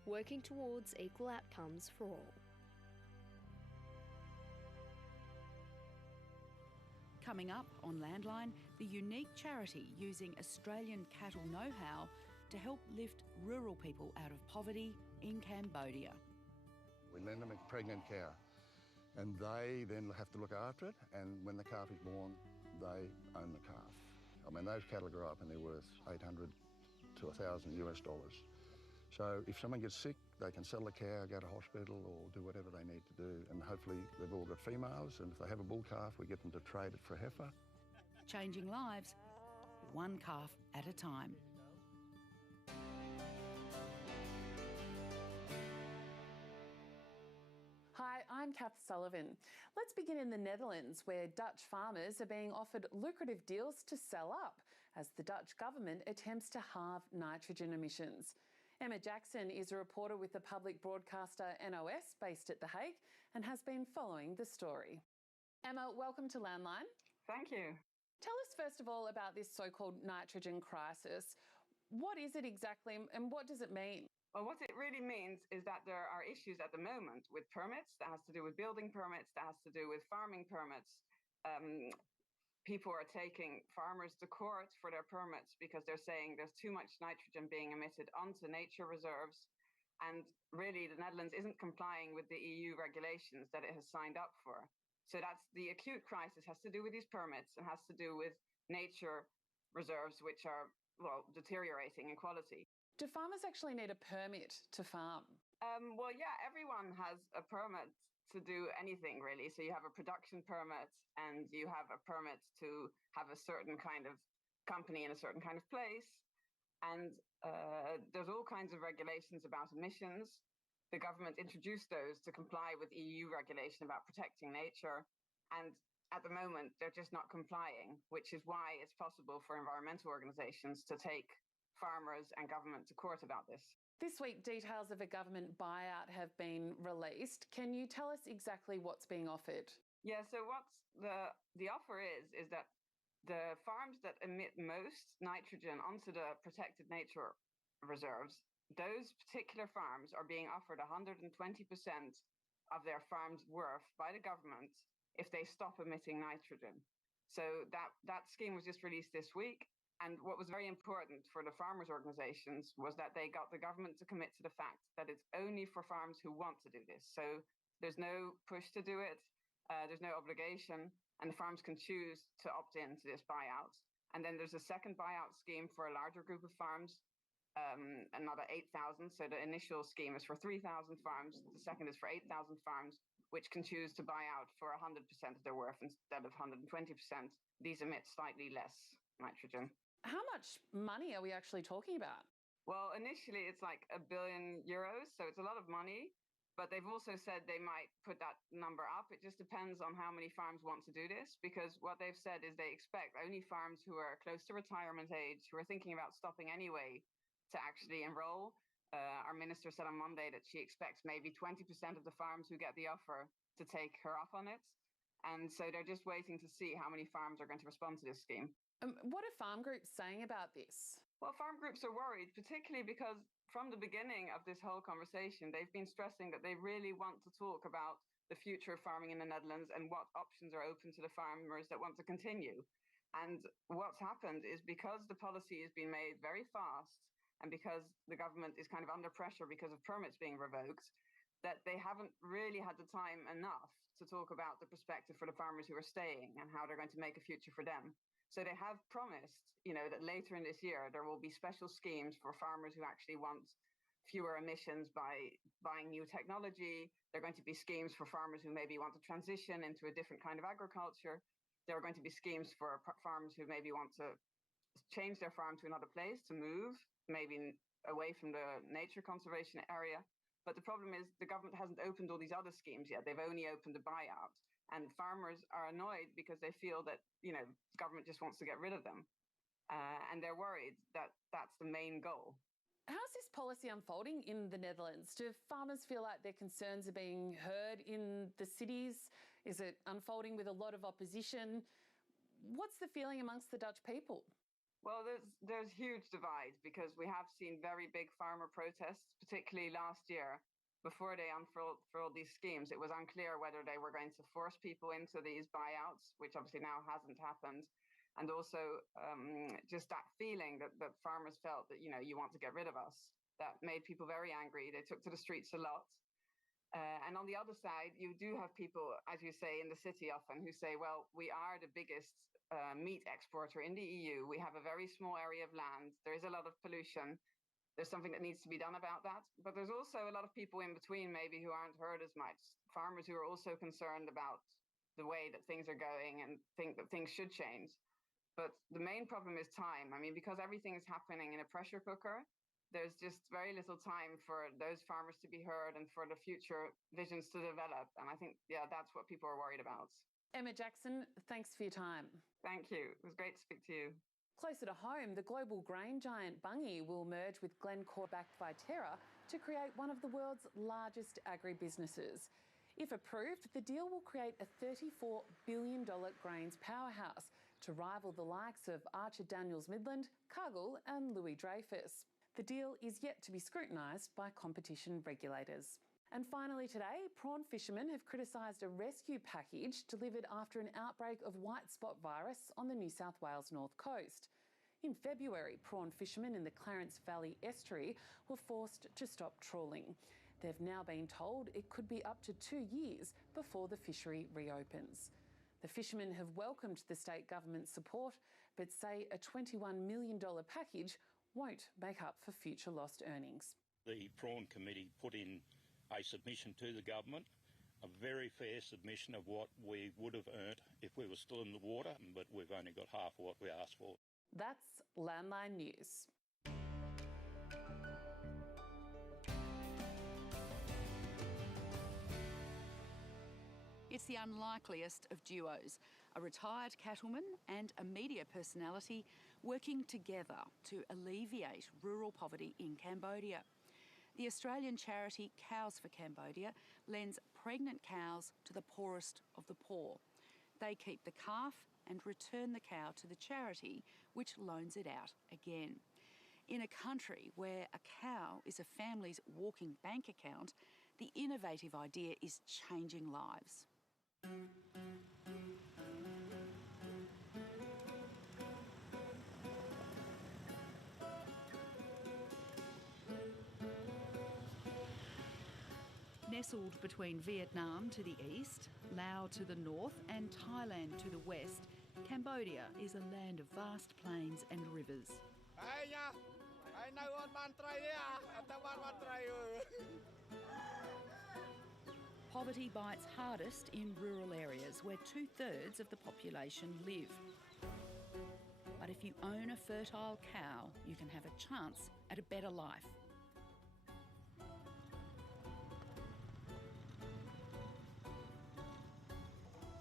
Working towards equal outcomes for all. Coming up on Landline, the unique charity using Australian cattle know-how to help lift rural people out of poverty in Cambodia. We lend them a pregnant cow and they then have to look after it, and when the calf is born, they own the calf. I mean, those cattle grow up and they're worth $800 to $1,000 US. So if someone gets sick, they can sell the cow, go to hospital or do whatever they need to do, and hopefully they've all got females, and if they have a bull calf, we get them to trade it for a heifer. Changing lives, one calf at a time. Hi, I'm Kath Sullivan. Let's begin in the Netherlands, where Dutch farmers are being offered lucrative deals to sell up as the Dutch government attempts to halve nitrogen emissions. Emma Jackson is a reporter with the public broadcaster NOS based at The Hague and has been following the story. Emma, welcome to Landline. Thank you. Tell us first of all about this so-called nitrogen crisis. What is it exactly and what does it mean? Well, what it really means is that there are issues at the moment with permits. That has to do with building permits, that has to do with farming permits. People are taking farmers to court for their permits because they're saying there's too much nitrogen being emitted onto nature reserves. And really, the Netherlands isn't complying with the EU regulations that it has signed up for. So that's the acute crisis, has to do with these permits and has to do with nature reserves, which are, well, deteriorating in quality. Do farmers actually need a permit to farm? Well, yeah, everyone has a permit to do anything, really. So you have a production permit and you have a permit to have a certain kind of company in a certain kind of place. And there's all kinds of regulations about emissions. The government introduced those to comply with EU regulation about protecting nature. And at the moment, they're just not complying, which is why it's possible for environmental organizations to take farmers and government to court about this. This week, details of a government buyout have been released. Can you tell us exactly what's being offered? Yeah, so what's the offer is that the farms that emit most nitrogen onto the protected nature reserves, those particular farms are being offered 120% of their farm's worth by the government if they stop emitting nitrogen. So that scheme was just released this week. And what was very important for the farmers' organizations was that they got the government to commit to the fact that it's only for farms who want to do this. So there's no push to do it. There's no obligation, and the farms can choose to opt in to this buyout. And then there's a second buyout scheme for a larger group of farms, another 8,000. So the initial scheme is for 3,000 farms. The second is for 8,000 farms, which can choose to buy out for 100% of their worth instead of 120%. These emit slightly less nitrogen. How much money are we actually talking about? Well, initially it's like €1 billion, so it's a lot of money. But they've also said they might put that number up. It just depends on how many farms want to do this, because what they've said is they expect only farms who are close to retirement age, who are thinking about stopping anyway, to actually enroll. Our minister said on Monday that she expects maybe 20% of the farms who get the offer to take her up on it. And so they're just waiting to see how many farms are going to respond to this scheme. What are farm groups saying about this? Well, farm groups are worried, particularly because from the beginning of this whole conversation, they've been stressing that they really want to talk about the future of farming in the Netherlands and what options are open to the farmers that want to continue. And what's happened is because the policy has been made very fast and because the government is kind of under pressure because of permits being revoked, that they haven't really had the time enough to talk about the perspective for the farmers who are staying and how they're going to make a future for them. So they have promised, that later in this year, there will be special schemes for farmers who actually want fewer emissions by buying new technology. There are going to be schemes for farmers who maybe want to transition into a different kind of agriculture. There are going to be schemes for farmers who maybe want to change their farm to another place, to move, maybe away from the nature conservation area. But the problem is the government hasn't opened all these other schemes yet. They've only opened a buyout. And farmers are annoyed because they feel that, the government just wants to get rid of them. And they're worried that that's the main goal. How's this policy unfolding in the Netherlands? Do farmers feel like their concerns are being heard in the cities? Is it unfolding with a lot of opposition? What's the feeling amongst the Dutch people? Well, there's huge divides because we have seen very big farmer protests, particularly last year. Before they unfurled these schemes, it was unclear whether they were going to force people into these buyouts, which obviously now hasn't happened. And also just that feeling that farmers felt that, you want to get rid of us. That made people very angry. They took to the streets a lot. And on the other side, you do have people, as you say, in the city often who say, well, we are the biggest meat exporter in the EU. We have a very small area of land. There is a lot of pollution. There's something that needs to be done about that. But there's also a lot of people in between maybe who aren't heard as much. Farmers who are also concerned about the way that things are going and think that things should change. But the main problem is time. I mean, because everything is happening in a pressure cooker, there's just very little time for those farmers to be heard and for the future visions to develop. And I think, that's what people are worried about. Emma Jackson, thanks for your time. Thank you. It was great to speak to you. Closer to home, the global grain giant Bunge will merge with Glencore-backed Viterra to create one of the world's largest agribusinesses. If approved, the deal will create a $34 billion grains powerhouse to rival the likes of Archer Daniels Midland, Cargill and Louis Dreyfus. The deal is yet to be scrutinised by competition regulators. And finally today, prawn fishermen have criticised a rescue package delivered after an outbreak of white spot virus on the New South Wales North Coast. In February, prawn fishermen in the Clarence Valley estuary were forced to stop trawling. They've now been told it could be up to 2 years before the fishery reopens. The fishermen have welcomed the state government's support, but say a $21 million package won't make up for future lost earnings. The Prawn Committee put in a submission to the government, a very fair submission of what we would have earned if we were still in the water, but we've only got half of what we asked for. That's Landline News. It's the unlikeliest of duos, a retired cattleman and a media personality working together to alleviate rural poverty in Cambodia. The Australian charity Cows for Cambodia lends pregnant cows to the poorest of the poor. They keep the calf and return the cow to the charity, which loans it out again. In a country where a cow is a family's walking bank account, the innovative idea is changing lives. Nestled between Vietnam to the east, Laos to the north and Thailand to the west, Cambodia is a land of vast plains and rivers. Poverty bites hardest in rural areas where 2/3 of the population live. But if you own a fertile cow, you can have a chance at a better life.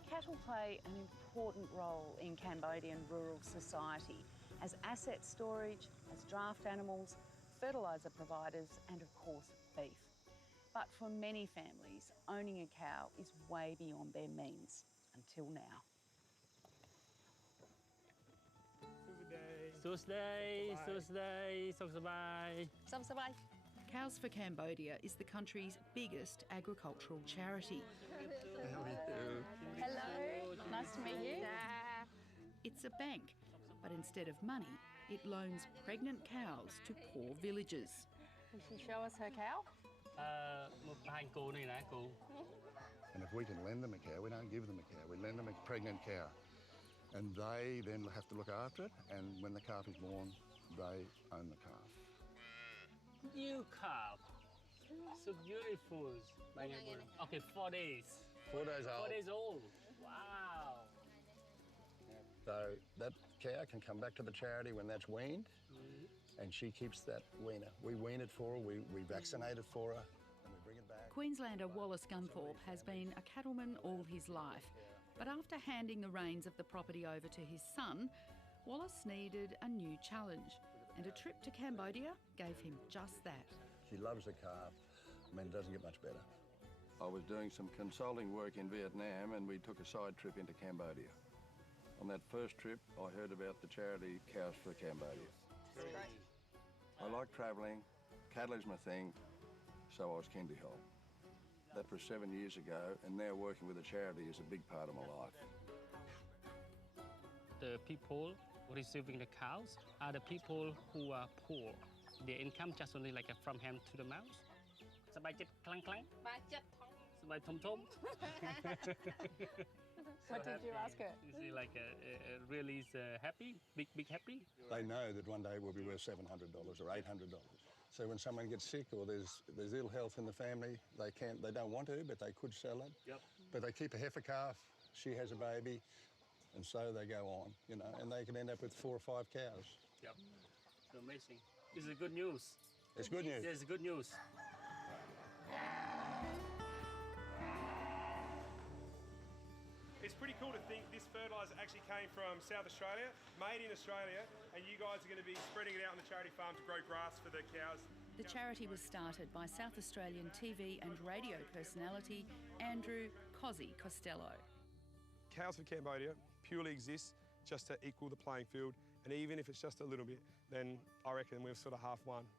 Cattle play an important role in Cambodian rural society as asset storage, as draft animals, fertiliser providers and of course beef. But for many families, owning a cow is way beyond their means, until now. Cows for Cambodia is the country's biggest agricultural charity. Hello, nice to meet you. It's a bank, but instead of money, it loans pregnant cows to poor villagers. Will she show us her cow? And if we can lend them a cow, we don't give them a cow, we lend them a pregnant cow. And they then have to look after it, and when the calf is born, they own the calf. New calf. So beautiful. Okay, 4 days. 4 days old. 4 days old. Wow. So that cow can come back to the charity when that's weaned, and she keeps that weaner. We wean it for her, we vaccinate it for her, and we bring it back. Queenslander Wallace Gunthorpe has been a cattleman all his life, but after handing the reins of the property over to his son, Wallace needed a new challenge, and a trip to Cambodia gave him just that. She loves the calf. I mean, it doesn't get much better. I was doing some consulting work in Vietnam, and we took a side trip into Cambodia. On that first trip, I heard about the charity Cows for Cambodia. That's great. I like travelling, cattle is my thing, so I was keen to help. That was 7 years ago, and now working with a charity is a big part of my life. The people receiving the cows are the people who are poor. Their income just only like from hand to the mouth. សบายចិត្តខ្លាំងៗ សบายចិត្តសบายធំ What did you ask her? Is he like really happy, big happy? They know that one day we'll be worth $700 or $800. So when someone gets sick or there's ill health in the family, they don't want to, but they could sell it. Yep. But they keep a heifer calf, she has a baby, and so they go on, you know, and they can end up with 4 or 5 cows. Yep. So amazing. This is good news. It's good news. Yes, good news. It's pretty cool to think this fertiliser actually came from South Australia, made in Australia, and you guys are going to be spreading it out on the charity farm to grow grass for the cows. The charity was started by South Australian TV and radio personality Andrew Cozzy Costello. Cows for Cambodia purely exists just to equal the playing field, and even if it's just a little bit, then I reckon we've sort of half won.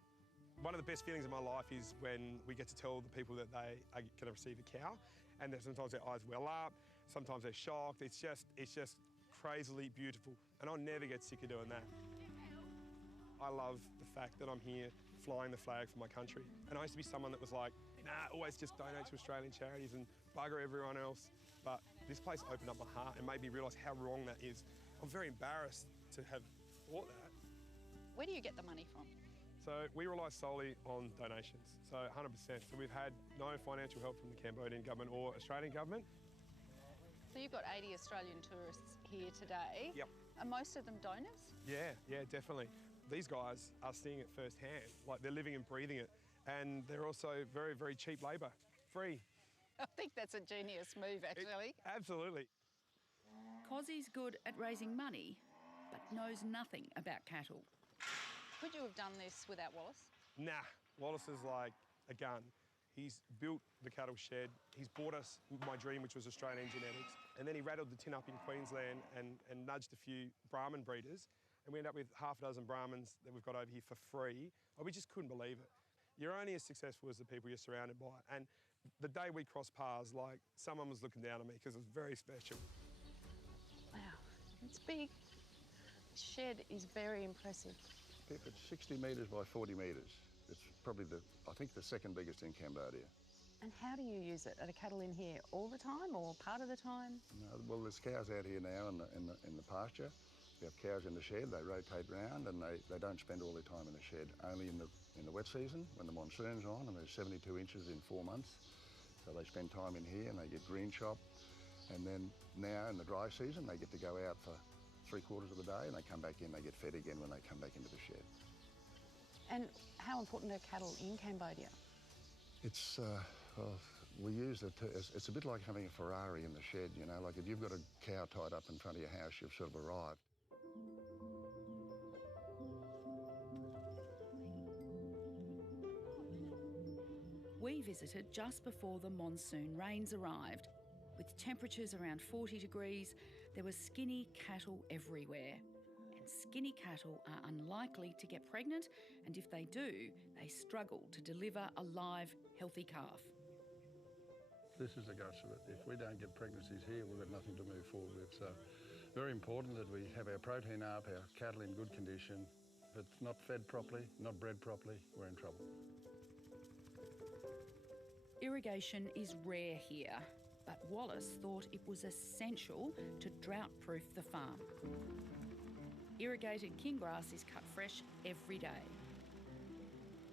One of the best feelings of my life is when we get to tell the people that they are going to receive a cow, and that sometimes their eyes well up, sometimes they're shocked. It's just crazily beautiful, and I'll never get sick of doing that. I love the fact that I'm here flying the flag for my country, and I used to be someone that was like, nah, always just donate to Australian charities and bugger everyone else. But this place opened up my heart and made me realise how wrong that is. I'm very embarrassed to have thought that. Where do you get the money from? So we rely solely on donations, so 100%. So we've had no financial help from the Cambodian government or Australian government. So you've got 80 Australian tourists here today. Yep. Are most of them donors? Yeah, definitely. These guys are seeing it firsthand, like they're living and breathing it. And they're also very, very cheap labour, free. I think that's a genius move, actually. Absolutely. Cozzy's good at raising money, but knows nothing about cattle. Could you have done this without Wallace? Nah, Wallace is like a gun. He's built the cattle shed. He's bought us my dream, which was Australian genetics. And then he rattled the tin up in Queensland and nudged a few Brahman breeders. And we ended up with half a dozen Brahmins that we've got over here for free. Oh, we just couldn't believe it. You're only as successful as the people you're surrounded by. And the day we crossed paths, like, someone was looking down on me because it was very special. Wow, it's big. The shed is very impressive. It's 60 metres by 40 metres. It's probably I think the second biggest in Cambodia. And how do you use it? Are the cattle in here all the time or part of the time? No, well, there's cows out here now in the pasture. We have cows in the shed. They rotate round, and they don't spend all their time in the shed. Only in the wet season, when the monsoon's on, and there's 72 inches in 4 months. So they spend time in here, and they get green chop. And then now in the dry season, they get to go out for 3/4 of the day, and they come back in. They get fed again when they come back into the shed. And how important are cattle in Cambodia? It's, well, we use it, it's a bit like having a Ferrari in the shed, you know, like if you've got a cow tied up in front of your house, you've sort of arrived. We visited just before the monsoon rains arrived. With temperatures around 40 degrees, there were skinny cattle everywhere. And skinny cattle are unlikely to get pregnant, and if they do, they struggle to deliver a live, healthy calf. This is the guts of it. If we don't get pregnancies here, we've got nothing to move forward with. So very important that we have our protein up, our cattle in good condition. If it's not fed properly, not bred properly, we're in trouble. Irrigation is rare here, but Wallace thought it was essential to drought-proof the farm. Irrigated kinggrass is cut fresh every day.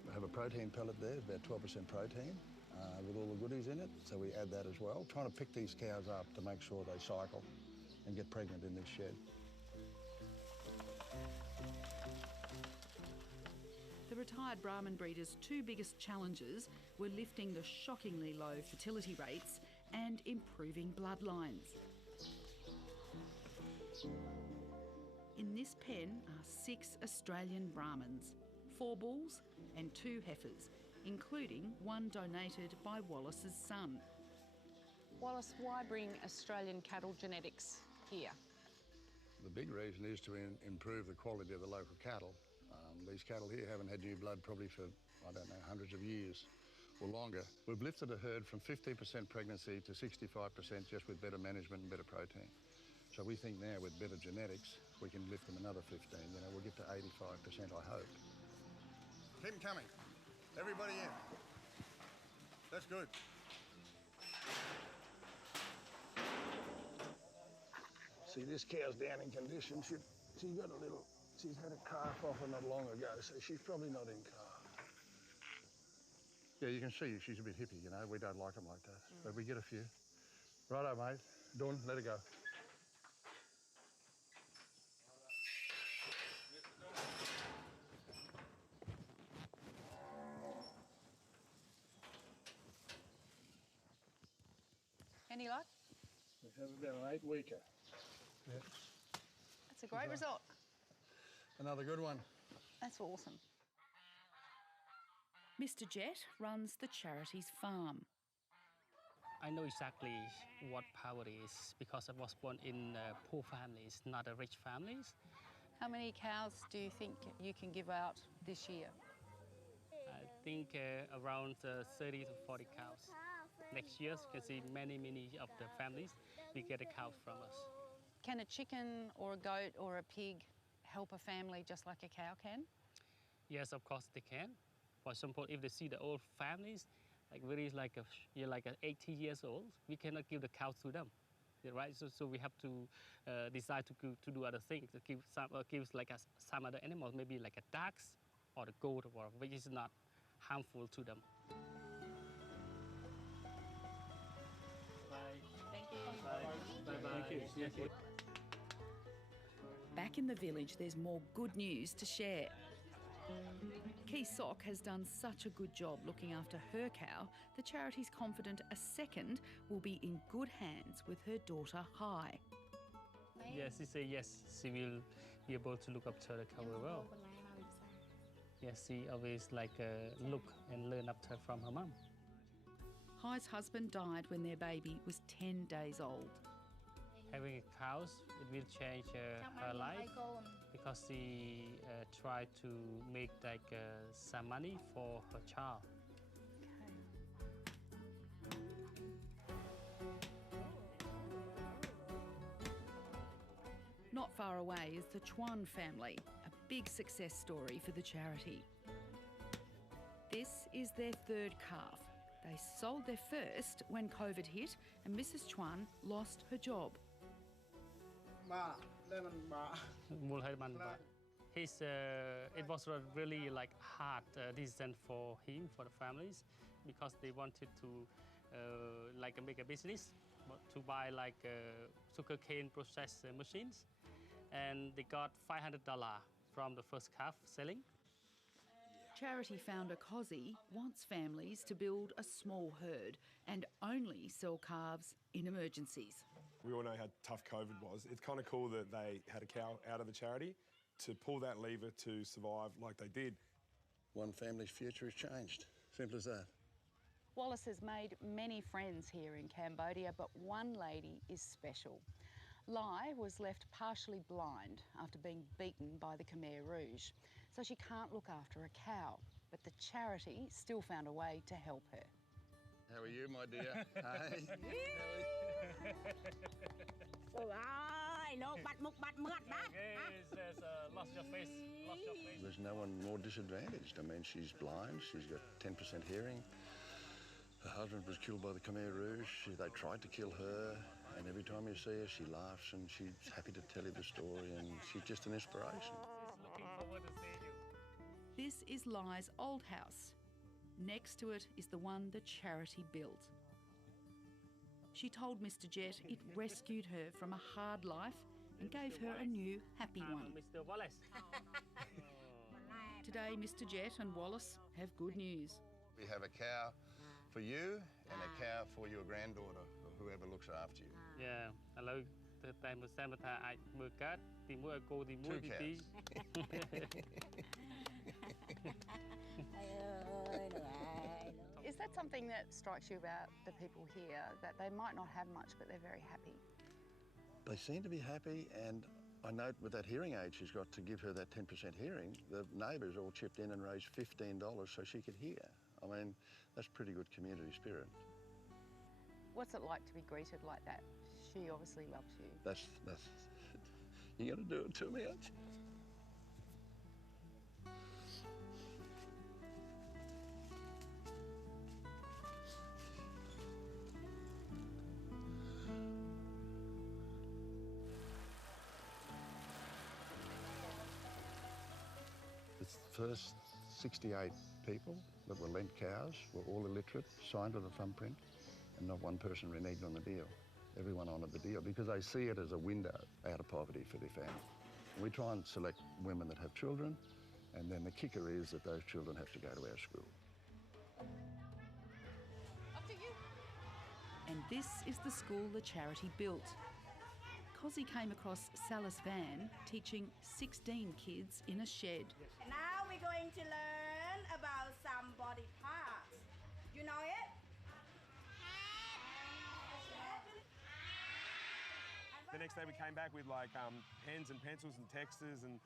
We have a protein pellet there, about 12% protein, with all the goodies in it, so we add that as well. Trying to pick these cows up to make sure they cycle and get pregnant in this shed. The retired Brahman breeder's two biggest challenges were lifting the shockingly low fertility rates and improving bloodlines. In this pen are 6 Australian Brahmans, 4 bulls and 2 heifers, including one donated by Wallace's son. Wallace, why bring Australian cattle genetics here? The big reason is to improve the quality of the local cattle. These cattle here haven't had new blood probably for, I don't know, hundreds of years or longer. We've lifted a herd from 15% pregnancy to 65% just with better management and better protein. So we think now with better genetics, we can lift them another 15. You know, we'll get to 85%, I hope. Keep them coming. Everybody in. That's good. See, this cow's down in condition. She's got a little, she's had a calf off her not long ago, so she's probably not in calf. Yeah, you can see she's a bit hippie, you know. We don't like them like that, but we get a few. Righto, mate. Dawn, let her go. Any luck? We have about an 8-weeker. Yeah. That's a great result. Another good one. That's awesome. Mr. Jett runs the charity's farm. I know exactly what poverty is because I was born in poor families, not a rich families. How many cows do you think you can give out this year? I think around 30 to 40 cows. Next year, you can see many of the families, we get a cow from us. Can a chicken or a goat or a pig help a family just like a cow can? Yes, of course they can. For example, if they see the old families, like very like you're like 80 years old, we cannot give the cow to them, right? So we have to decide to do other things, to give some other animals, maybe like a ducks or a goat, or which is not harmful to them. Thank you. Back in the village, there's more good news to share. Key Sock has done such a good job looking after her cow, the charity's confident a second will be in good hands with her daughter, Hai. Yes, she said yes, she will be able to look after the cow well. Yes, she always look and learn after from her mum. Hai's husband died when their baby was 10 days old. Having cows, it will change her life because she tried to make some money for her child. Not far away is the Chuan family, a big success story for the charity. This is their 3rd calf. They sold their first when COVID hit and Mrs. Chuan lost her job. It was really hard decision for him, for the families, because they wanted to make a business, to buy sugarcane process machines, and they got $500 from the first calf selling. Charity founder Cozzy wants families to build a small herd and only sell calves in emergencies. We all know how tough COVID was. It's kind of cool that they had a cow out of the charity to pull that lever to survive like they did. One family's future is changed. Simple as that. Wallace has made many friends here in Cambodia, but one lady is special. Lai was left partially blind after being beaten by the Khmer Rouge, so she can't look after a cow, but the charity still found a way to help her. How are you, my dear? Hey. Lost your face. There's no one more disadvantaged. I mean, she's blind, she's got 10% hearing. Her husband was killed by the Khmer Rouge. They tried to kill her, and every time you see her, she laughs and she's happy to tell you the story, and she's just an inspiration. Looking forward to seeing you. This is Lai's old house. Next to it is the one the charity built. She told Mr. Jett it rescued her from a hard life and gave her a new happy one. Mr. Wallace. Today, Mr Jet and Wallace have good news. We have a cow for you and a cow for your granddaughter or whoever looks after you. Yeah, hello. Tại một xem ta ai mưa cát thì mưa cô thì mưa tí. Is that something that strikes you about the people here, that they might not have much but they're very happy? They seem to be happy, and I note with that hearing aid she's got to give her that 10% hearing, the neighbours all chipped in and raised $15 so she could hear. I mean, that's pretty good community spirit. What's it like to be greeted like that? She obviously loves you. That's you're going to do it to me, aren't you? The first 68 people that were lent cows were all illiterate, signed with a thumbprint, and not one person reneged on the deal. Everyone honoured the deal because they see it as a window out of poverty for their family. We try and select women that have children, and then the kicker is that those children have to go to our school. And this is the school the charity built. Cosy came across Salis Van teaching 16 kids in a shed. Now we're going to learn about some body parts. You know it? The next day we came back with like pens and pencils and texters and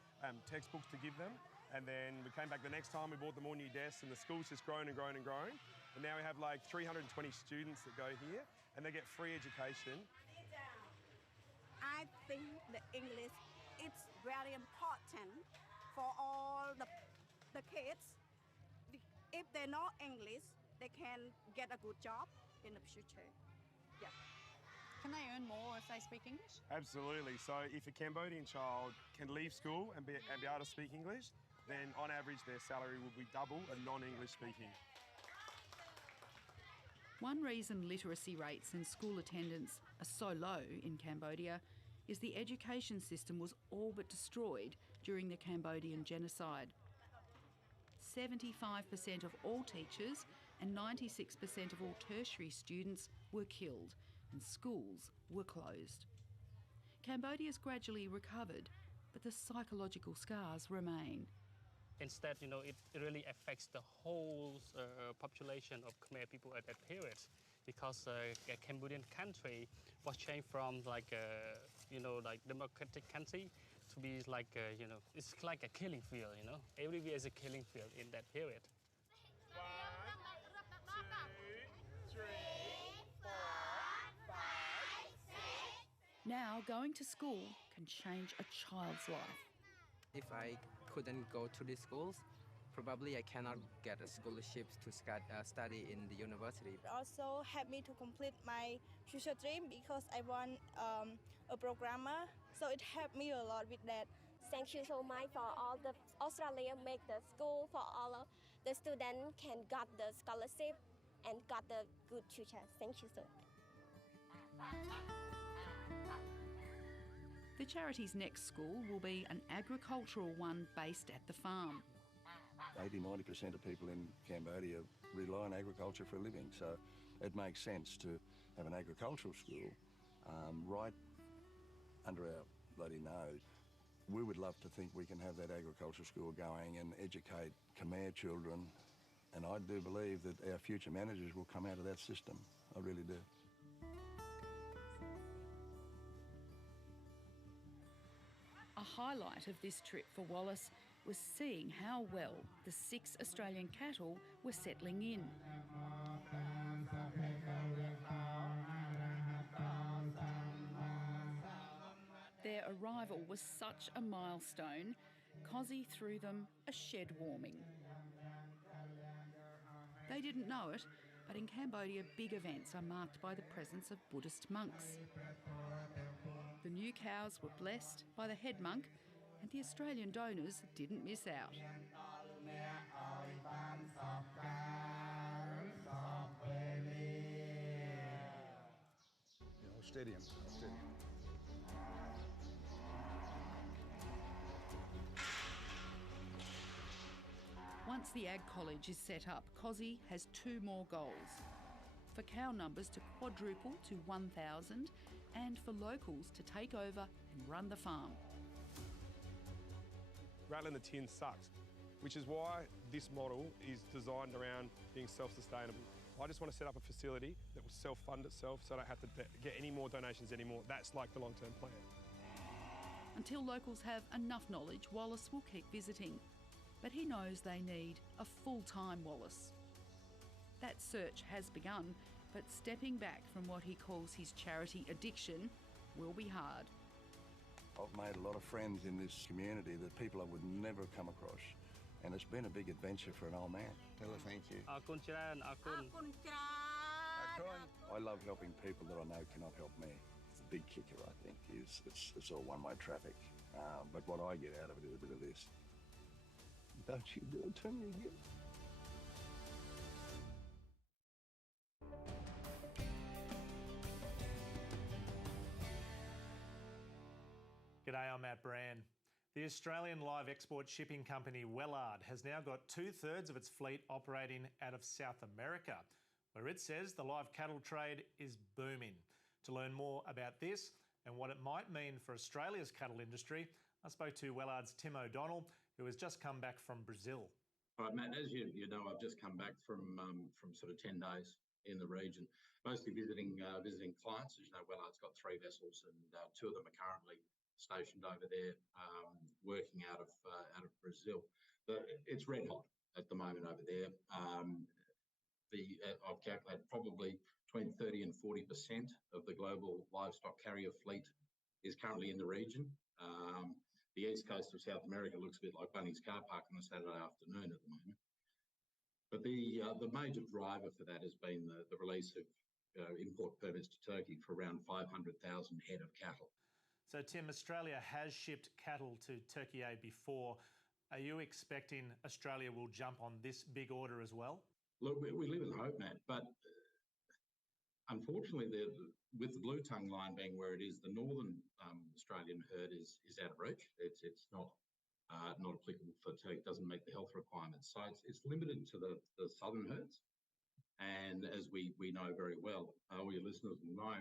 textbooks to give them. And then we came back the next time, we bought them all new desks, and the school's just grown and grown and grown. And now we have like 320 students that go here, and they get free education. I think the English is very important for all the kids. If they know English, they can get a good job in the future. Yeah. Can they earn more if they speak English? Absolutely. So if a Cambodian child can leave school and be able to speak English, then on average their salary will be double a non-English speaking. One reason literacy rates and school attendance are so low in Cambodia is the education system was all but destroyed during the Cambodian genocide. 75% of all teachers and 96% of all tertiary students were killed, and schools were closed. Cambodia's gradually recovered, but the psychological scars remain. Instead, it really affects the whole population of Khmer people at that period, because a Cambodian country was changed from like democratic country to be like it's like a killing field. Everywhere is a killing field in that period. Now, going to school can change a child's life. If I couldn't go to these schools, probably I cannot get a scholarship to study in the university. It also helped me to complete my future dream because I want a programmer. So it helped me a lot with that. Thank you so much for all the Australia make the school for all of the students can got the scholarship and got the good future. Thank you so much. The charity's next school will be an agricultural one based at the farm. 80–90% of people in Cambodia rely on agriculture for a living, so it makes sense to have an agricultural school right under our bloody nose. We would love to think we can have that agricultural school going and educate Khmer children, and I do believe that our future managers will come out of that system. I really do. A highlight of this trip for Wallace was seeing how well the 6 Australian cattle were settling in. Their arrival was such a milestone, Cosy threw them a shed warming. They didn't know it, but in Cambodia, big events are marked by the presence of Buddhist monks. The new cows were blessed by the head monk, and the Australian donors didn't miss out. I'll steady him. I'll steady him. Once the Ag College is set up, COSI has 2 more goals. For cow numbers to quadruple to 1,000 and for locals to take over and run the farm. Rattling the tin sucks, which is why this model is designed around being self-sustainable. I just want to set up a facility that will self-fund itself so I don't have to get any more donations anymore. That's like the long-term plan. Until locals have enough knowledge, Wallace will keep visiting. But he knows they need a full-time Wallace. That search has begun, but stepping back from what he calls his charity addiction will be hard. I've made a lot of friends in this community that people I would never have come across. And it's been a big adventure for an old man. Tell her thank you. I love helping people that I know cannot help me. It's the big kicker, I think, is it's all one-way traffic. But what I get out of it is a bit of this. Don't you do it to me again. G'day, I'm Matt Brand. The Australian live export shipping company Wellard has now got 2/3 of its fleet operating out of South America, where it says the live cattle trade is booming. To learn more about this and what it might mean for Australia's cattle industry, I spoke to Wellard's Tim O'Donnell, who has just come back from Brazil. All right, Matt, as you know, I've just come back from sort of 10 days in the region, mostly visiting clients. As you know, Wellard's got 3 vessels, and 2 of them are currently stationed over there, working out of Brazil. But it's red hot at the moment over there. I've calculated probably between 30 and 40% of the global livestock carrier fleet is currently in the region. The east coast of South America looks a bit like Bunnings car park on a Saturday afternoon at the moment. But the major driver for that has been the release of import permits to Turkey for around 500,000 head of cattle. So, Tim, Australia has shipped cattle to Turkey before. Are you expecting Australia will jump on this big order as well? Look, we live in hope, Matt, but unfortunately, with the blue tongue line being where it is, the northern Australian herd is out of reach. It's not applicable for Turkey, doesn't meet the health requirements. So it's limited to the southern herds. And as we know very well, all your listeners will know,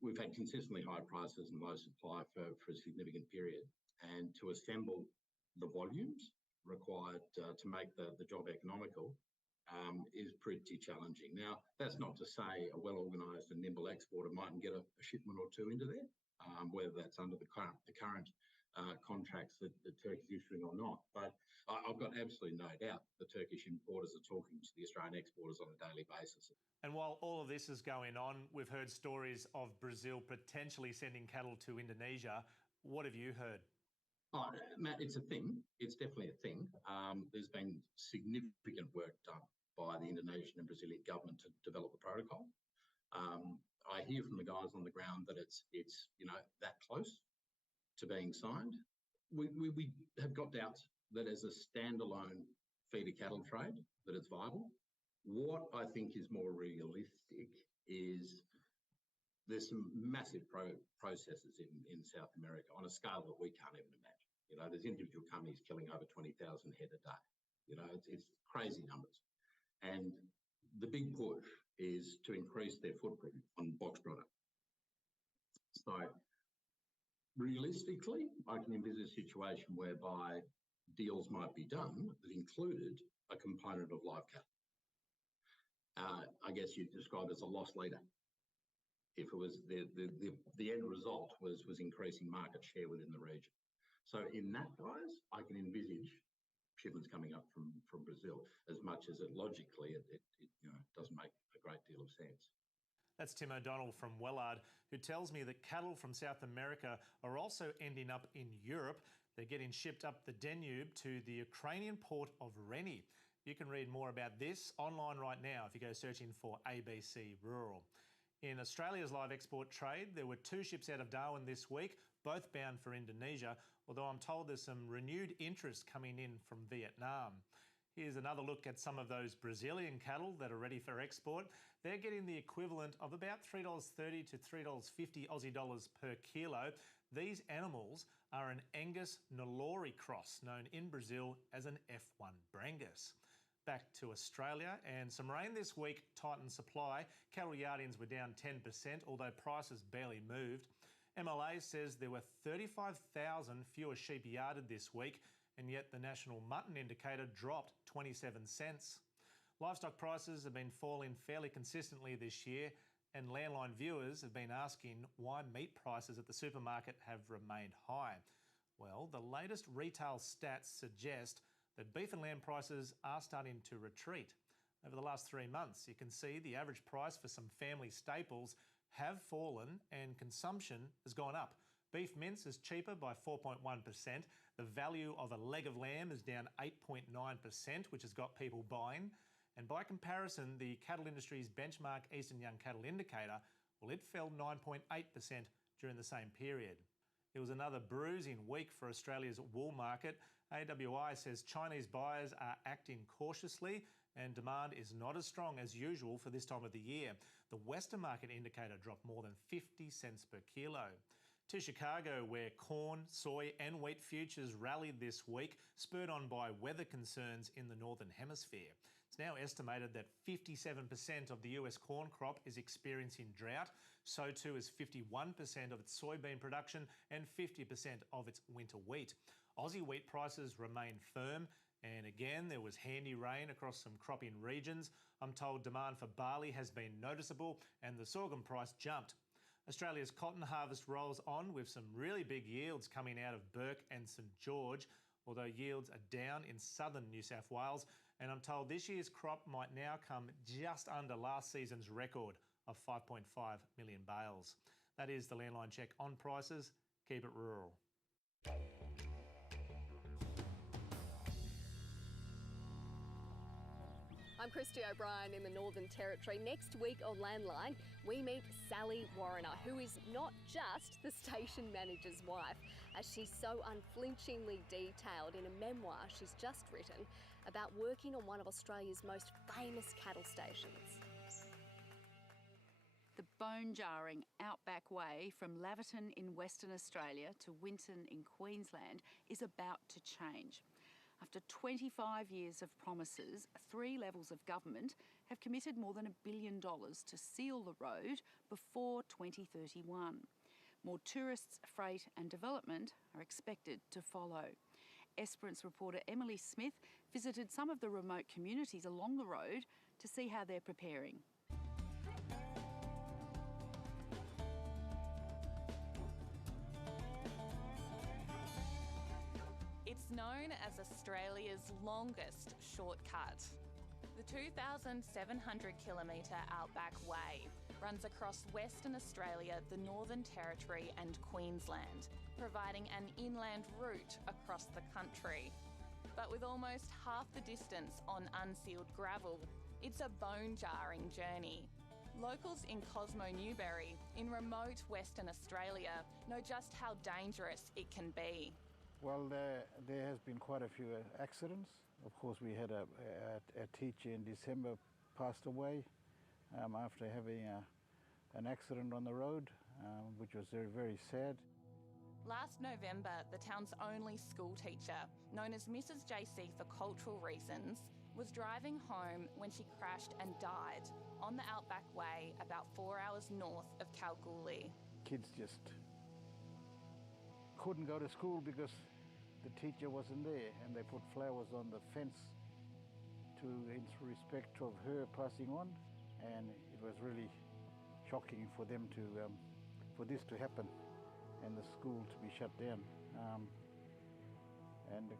we've had consistently high prices and low supply for a significant period. And to assemble the volumes required to make the job economical is pretty challenging. Now, that's not to say a well-organised and nimble exporter mightn't get a shipment or 2 into there, whether that's under the current contracts that Turkey's issuing or not. But I've got absolutely no doubt the Turkish importers are talking to the Australian exporters on a daily basis. And while all of this is going on, we've heard stories of Brazil potentially sending cattle to Indonesia. What have you heard? Oh, Matt, it's a thing. It's definitely a thing. There's been significant work done by the Indonesian and Brazilian government to develop the protocol. I hear from the guys on the ground that it's that close to being signed. We have got doubts that as a standalone feeder cattle trade that it's viable. What I think is more realistic is there's some massive processes in South America on a scale that we can't even imagine. There's individual companies killing over 20,000 head a day. It's crazy numbers. And the big push is to increase their footprint on box product. So realistically, I can envisage a situation whereby deals might be done that included a component of live cattle. I guess you'd describe it as a loss leader. If it was the end result was increasing market share within the region. So in that guise, I can envisage shipments coming up from Brazil, as much as it logically it doesn't make a great deal of sense. That's Tim O'Donnell from Wellard, who tells me that cattle from South America are also ending up in Europe. They're getting shipped up the Danube to the Ukrainian port of Reni. You can read more about this online right now if you go searching for ABC Rural. In Australia's live export trade, there were 2 ships out of Darwin this week, both bound for Indonesia, although I'm told there's some renewed interest coming in from Vietnam. Here's another look at some of those Brazilian cattle that are ready for export. They're getting the equivalent of about $3.30 to $3.50 Aussie dollars per kilo. These animals are an Angus Nelore cross, known in Brazil as an F1 Brangus. Back to Australia, and some rain this week tightened supply. Cattle yardings were down 10%, although prices barely moved. MLA says there were 35,000 fewer sheep yarded this week, and yet the national mutton indicator dropped 27 cents. Livestock prices have been falling fairly consistently this year, and landline viewers have been asking why meat prices at the supermarket have remained high. Well, the latest retail stats suggest that beef and lamb prices are starting to retreat. Over the last 3 months, you can see the average price for some family staples have fallen and consumption has gone up. Beef mince is cheaper by 4.1%. The value of a leg of lamb is down 8.9%, which has got people buying. And by comparison, the cattle industry's benchmark Eastern Young Cattle Indicator, well, it fell 9.8% during the same period. It was another bruising week for Australia's wool market. AWI says Chinese buyers are acting cautiously and demand is not as strong as usual for this time of the year. The Western market indicator dropped more than 50 cents per kilo. To Chicago, where corn, soy and wheat futures rallied this week, spurred on by weather concerns in the Northern Hemisphere. It's now estimated that 57% of the US corn crop is experiencing drought. So too is 51% of its soybean production and 50% of its winter wheat. Aussie wheat prices remain firm, and again there was handy rain across some cropping regions. I'm told demand for barley has been noticeable and the sorghum price jumped. Australia's cotton harvest rolls on with some really big yields coming out of Bourke and St George, although yields are down in southern New South Wales, and I'm told this year's crop might now come just under last season's record of 5.5 million bales. That is the Landline Check on prices. Keep it rural. I'm Christy O'Brien in the Northern Territory. Next week on Landline, we meet Sally Warriner, who is not just the station manager's wife, as she's so unflinchingly detailed in a memoir she's just written about working on one of Australia's most famous cattle stations. The bone-jarring Outback Way from Laverton in Western Australia to Winton in Queensland is about to change. After 25 years of promises, 3 levels of government have committed more than $1 billion to seal the road before 2031. More tourists, freight and development are expected to follow. Esperance reporter Emily Smith visited some of the remote communities along the road to see how they're preparing. It's known as Australia's longest shortcut. The 2,700-kilometre Outback Way runs across Western Australia, the Northern Territory and Queensland, providing an inland route across the country. But with almost half the distance on unsealed gravel, it's a bone-jarring journey. Locals in Cosmo Newberry, in remote Western Australia, know just how dangerous it can be. Well, there has been quite a few accidents. Of course, we had a teacher in December passed away after having an accident on the road, which was very, very sad. Last November, the town's only school teacher, known as Mrs. JC for cultural reasons, was driving home when she crashed and died on the Outback Way about 4 hours north of Kalgoorlie. Kids just couldn't go to school because the teacher wasn't there, and they put flowers on the fence in respect of her passing on, and it was really shocking for them for this to happen and the school to be shut down. And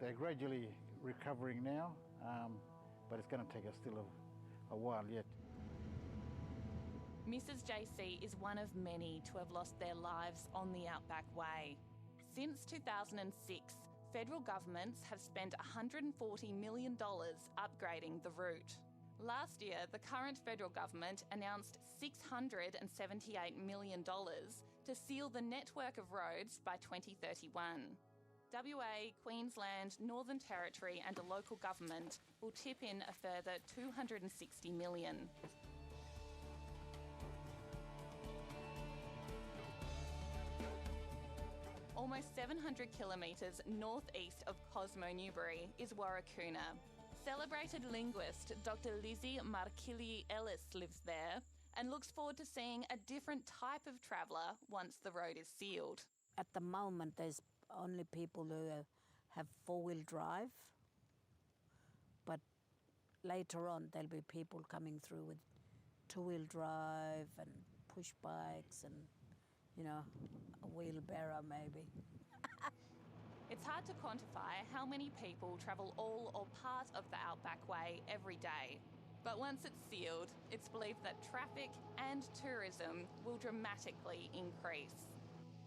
they're gradually recovering now, but it's going to take us still a while yet. Mrs. JC is one of many to have lost their lives on the Outback Way. Since 2006, federal governments have spent $140 million upgrading the route. Last year, the current federal government announced $678 million to seal the network of roads by 2031. WA, Queensland, Northern Territory and a local government will tip in a further $260 million. Almost 700 kilometres northeast of Cosmo Newbury is Warracoona. Celebrated linguist Dr. Lizzie Markili-Ellis lives there and looks forward to seeing a different type of traveller once the road is sealed. At the moment, there's only people who have four-wheel drive, but later on there'll be people coming through with two-wheel drive and push bikes and, you know, a wheelbarrow maybe. It's hard to quantify how many people travel all or part of the Outback Way every day. But once it's sealed, it's believed that traffic and tourism will dramatically increase.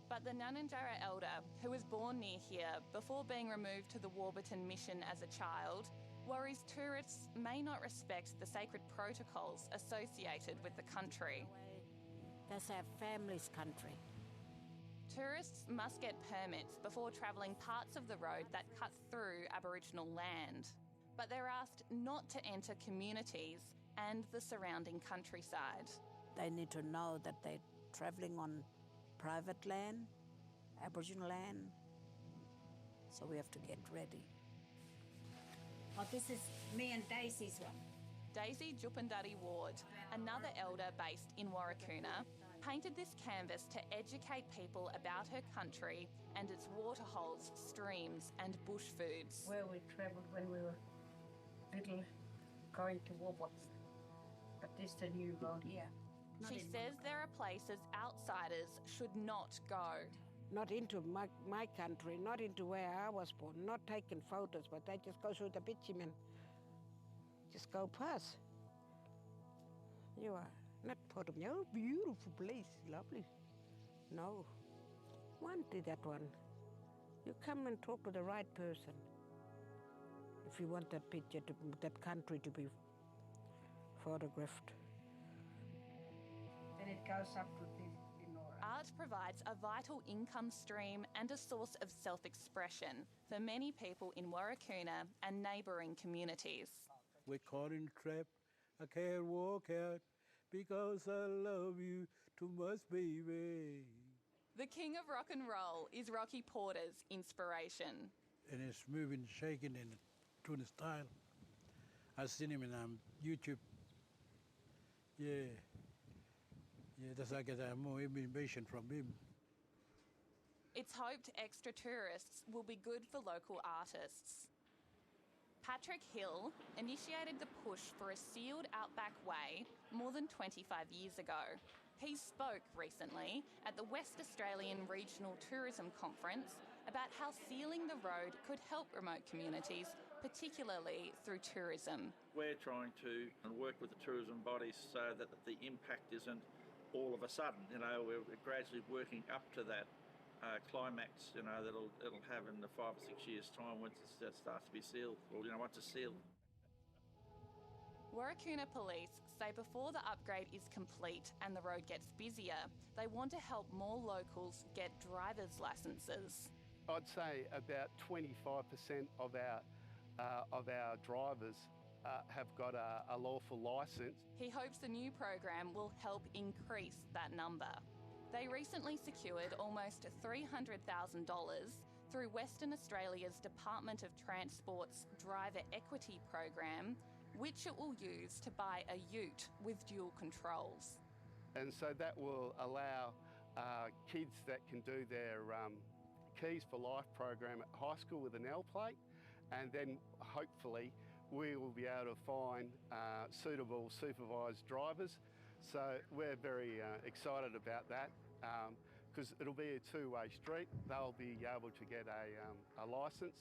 But the Nganjara elder, who was born near here before being removed to the Warburton mission as a child, worries tourists may not respect the sacred protocols associated with the country. That's our family's country. Tourists must get permits before travelling parts of the road that cut through Aboriginal land. But they're asked not to enter communities and the surrounding countryside. They need to know that they're travelling on private land, Aboriginal land, so we have to get ready. Oh, this is me and Daisy's one. Daisy Jupandari Ward, another elder based in Warracoona, painted this canvas to educate people about her country and its waterholes, streams and bush foods. Where we travelled when we were little, going to Rotobot. But this is the new road here. She says there are places outsiders should not go. Not into my country, not into where I was born, not taking photos, but they just go through the bitumen. Just go past. You are not part of your beautiful place, lovely. No, want that one. You come and talk to the right person. If you want that picture, that country to be photographed. Then it goes up to this. Art provides a vital income stream and a source of self-expression for many people in Warracoona and neighbouring communities. We're caught in a trap, I can't walk out because I love you too much, baby. The king of rock and roll is Rocky Porter's inspiration. And it's moving, shaking in a tune style. I've seen him in YouTube. Yeah, that's how I get more information from him. It's hoped extra tourists will be good for local artists. Patrick Hill initiated the push for a sealed Outback Way more than 25 years ago. He spoke recently at the West Australian Regional Tourism Conference about how sealing the road could help remote communities, particularly through tourism. We're trying to work with the tourism bodies so that the impact isn't all of a sudden. You know, we're gradually working up to that climax, you know, it'll have in the 5 or 6 years' time once it starts to be sealed, or, you know, once it's sealed. Warracoona Police say before the upgrade is complete and the road gets busier, they want to help more locals get driver's licences. I'd say about 25% of our drivers have got a lawful licence. He hopes the new program will help increase that number. They recently secured almost $300,000 through Western Australia's Department of Transport's Driver Equity Program, which it will use to buy a ute with dual controls. And so that will allow kids that can do their Keys for Life program at high school with an L plate, and then hopefully we will be able to find suitable supervised drivers. So we're very excited about that because it'll be a two-way street. They'll be able to get a licence,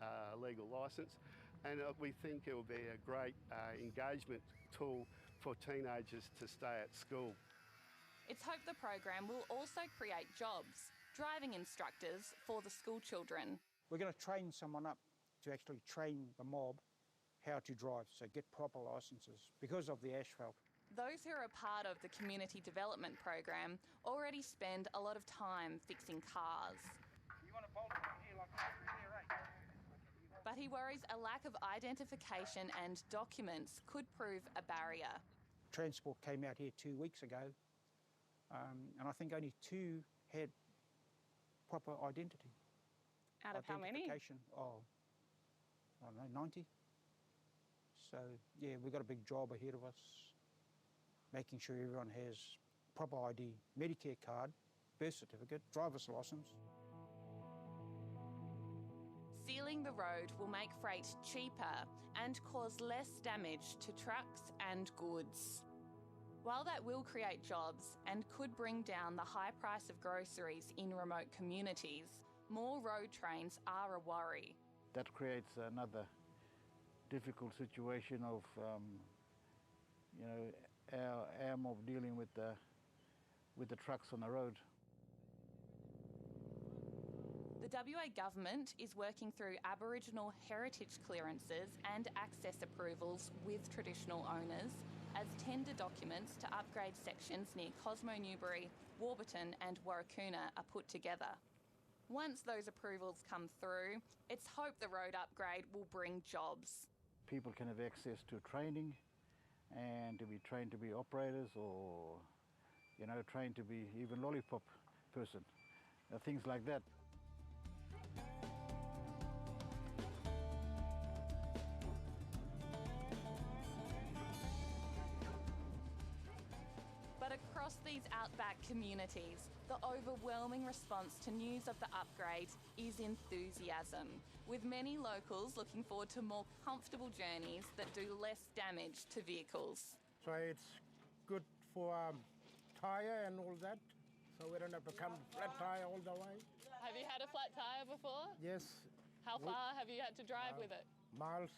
a legal licence, and we think it will be a great engagement tool for teenagers to stay at school. It's hoped the program will also create jobs, driving instructors for the school children. We're going to train someone up to actually train the mob how to drive, so get proper licences because of the asphalt. Those who are a part of the community development program already spend a lot of time fixing cars. You want to bolt it here like this, right? But he worries a lack of identification and documents could prove a barrier. Transport came out here 2 weeks ago, and I think only 2 had proper identity. Out of how many? Identification of, I don't know, 90. So, yeah, we've got a big job ahead of us, making sure everyone has proper ID, Medicare card, birth certificate, driver's license. Sealing the road will make freight cheaper and cause less damage to trucks and goods. While that will create jobs and could bring down the high price of groceries in remote communities, more road trains are a worry. That creates another difficult situation of, you know, our mob dealing with the trucks on the road. The WA government is working through Aboriginal heritage clearances and access approvals with traditional owners as tender documents to upgrade sections near Cosmo Newbury, Warburton and Warracoona are put together. Once those approvals come through, it's hoped the road upgrade will bring jobs. People can have access to training and to be trained to be operators or, you know, trained to be even lollipop person, things like that. But across these outback communities, the overwhelming response to news of the upgrade is enthusiasm, with many locals looking forward to more comfortable journeys that do less damage to vehicles. So it's good for tyre and all that, so we don't have to come flat tyre all the way. Have you had a flat tyre before? Yes. How far have you had to drive with it? Miles.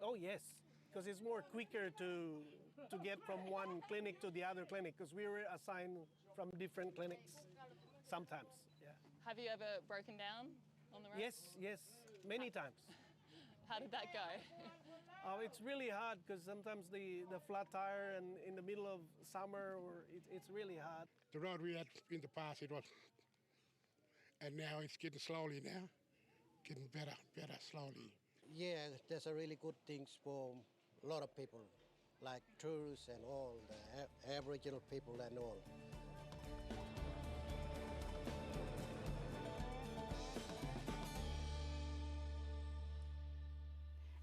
Oh yes, because it's more quicker to get from one clinic to the other clinic, because we were assigned from different clinics sometimes. Yeah. Have you ever broken down on the road? Yes, many times. How did that go? It's really hard because sometimes the flat tire and in the middle of summer, or it's really hard. The road we had in the past, it was, and now it's getting slowly now, getting better slowly. Yeah, there's a really good things for a lot of people, like tourists and all, the Aboriginal people and all.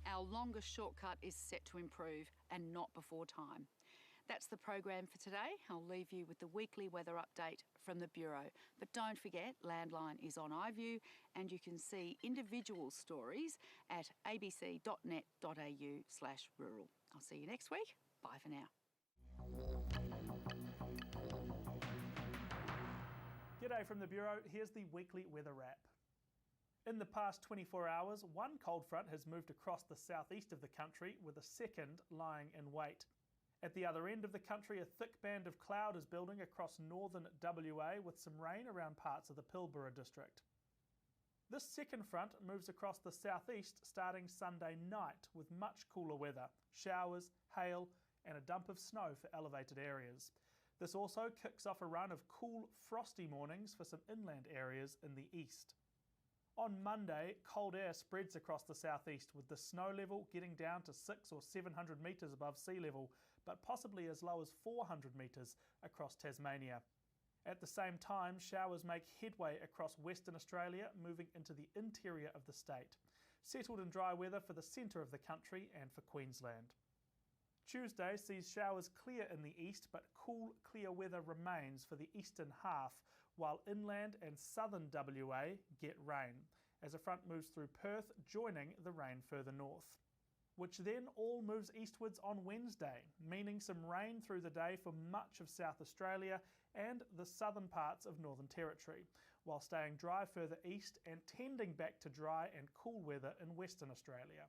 Our longest shortcut is set to improve and not before time. That's the program for today. I'll leave you with the weekly weather update from the Bureau. But don't forget, Landline is on iView and you can see individual stories at abc.net.au/rural. I'll see you next week. Bye for now. G'day from the Bureau. Here's the weekly weather wrap. In the past 24 hours, one cold front has moved across the southeast of the country with a second lying in wait. At the other end of the country, a thick band of cloud is building across northern WA with some rain around parts of the Pilbara district. This second front moves across the southeast starting Sunday night with much cooler weather, showers, hail and a dump of snow for elevated areas. This also kicks off a run of cool, frosty mornings for some inland areas in the east. On Monday, cold air spreads across the southeast with the snow level getting down to 600 or 700 metres above sea level, but possibly as low as 400 metres across Tasmania. At the same time, showers make headway across Western Australia, moving into the interior of the state. Settled and dry weather for the centre of the country and for Queensland. Tuesday sees showers clear in the east, but cool, clear weather remains for the eastern half, while inland and southern WA get rain, as a front moves through Perth, joining the rain further north. Which then all moves eastwards on Wednesday, meaning some rain through the day for much of South Australia and the southern parts of Northern Territory, while staying dry further east and tending back to dry and cool weather in Western Australia.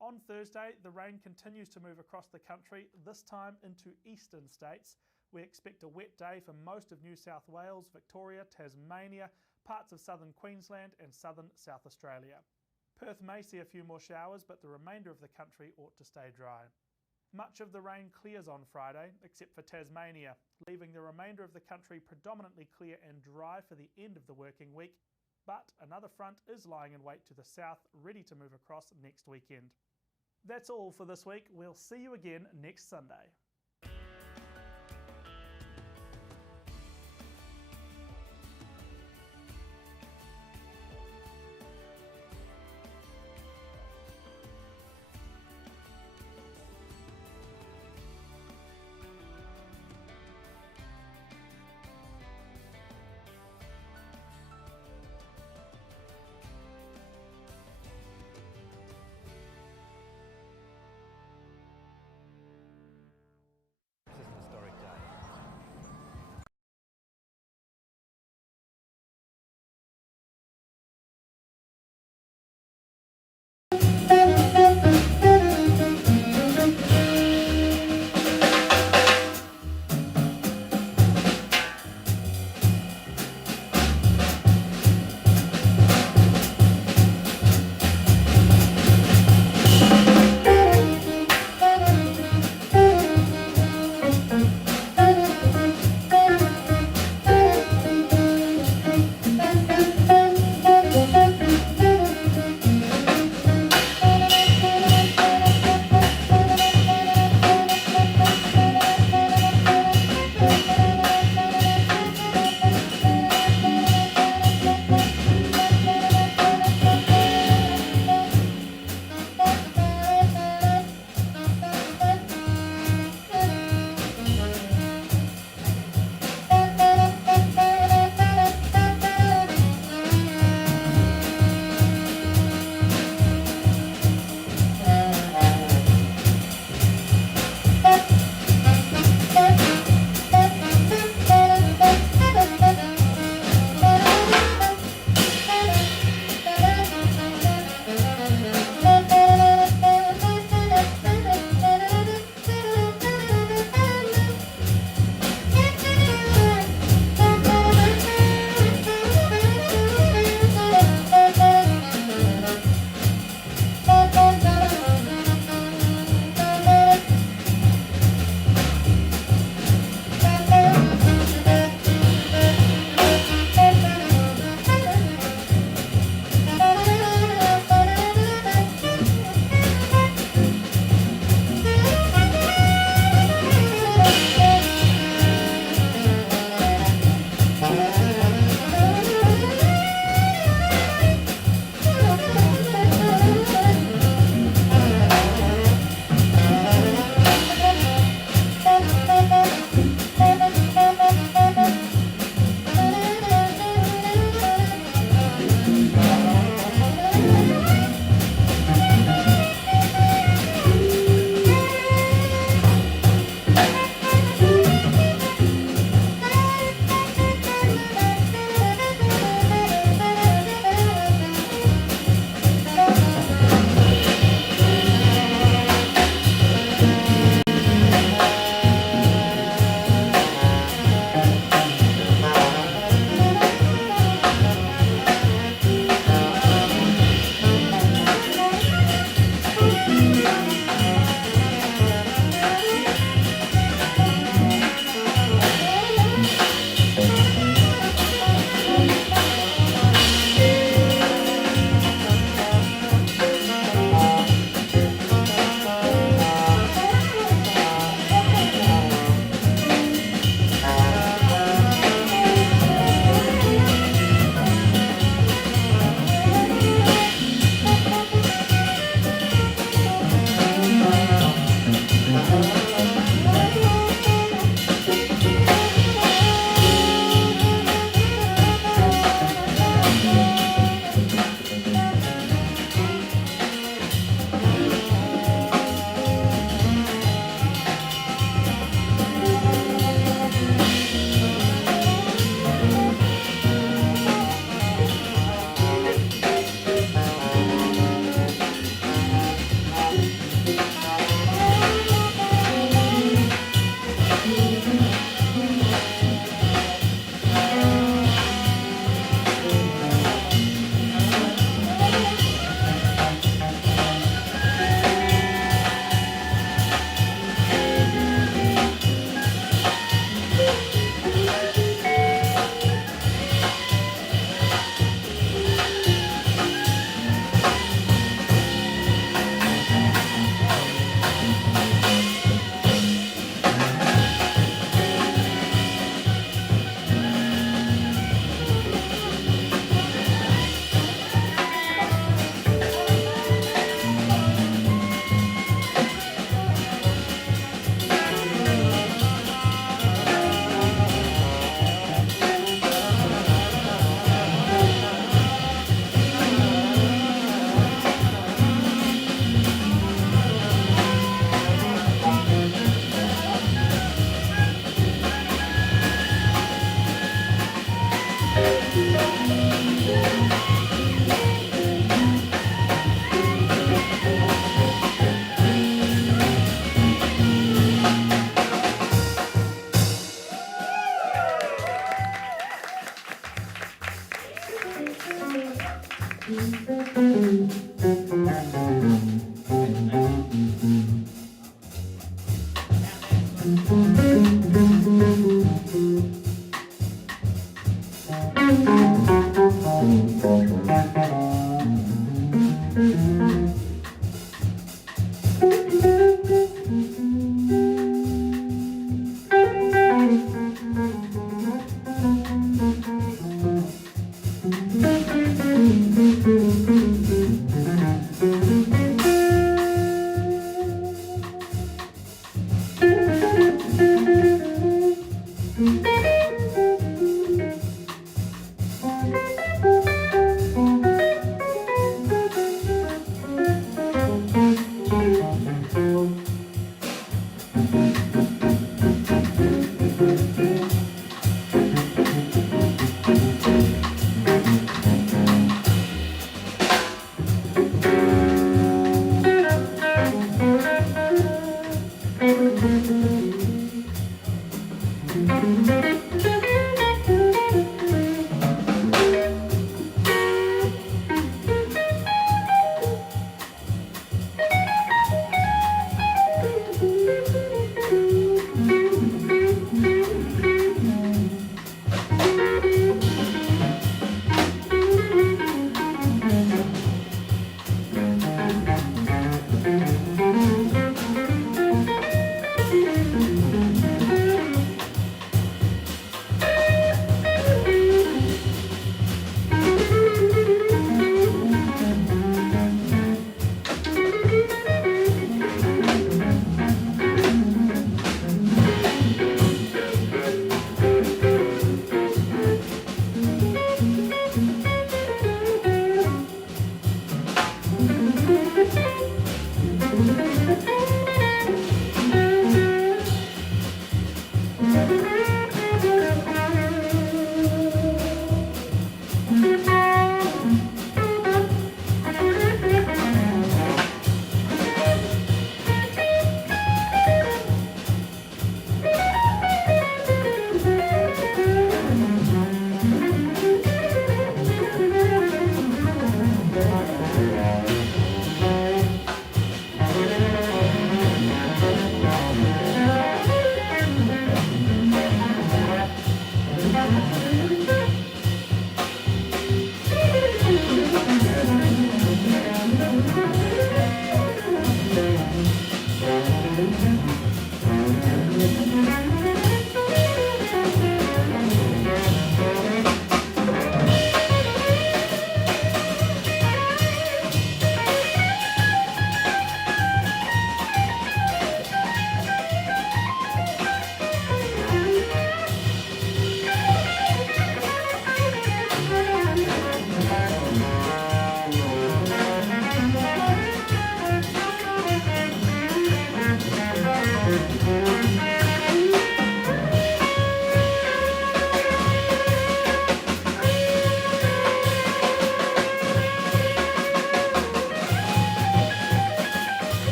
On Thursday, the rain continues to move across the country, this time into eastern states. We expect a wet day for most of New South Wales, Victoria, Tasmania, parts of southern Queensland and southern South Australia. Perth may see a few more showers, but the remainder of the country ought to stay dry. Much of the rain clears on Friday, except for Tasmania, leaving the remainder of the country predominantly clear and dry for the end of the working week, but another front is lying in wait to the south, ready to move across next weekend. That's all for this week. We'll see you again next Sunday.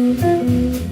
Thank you.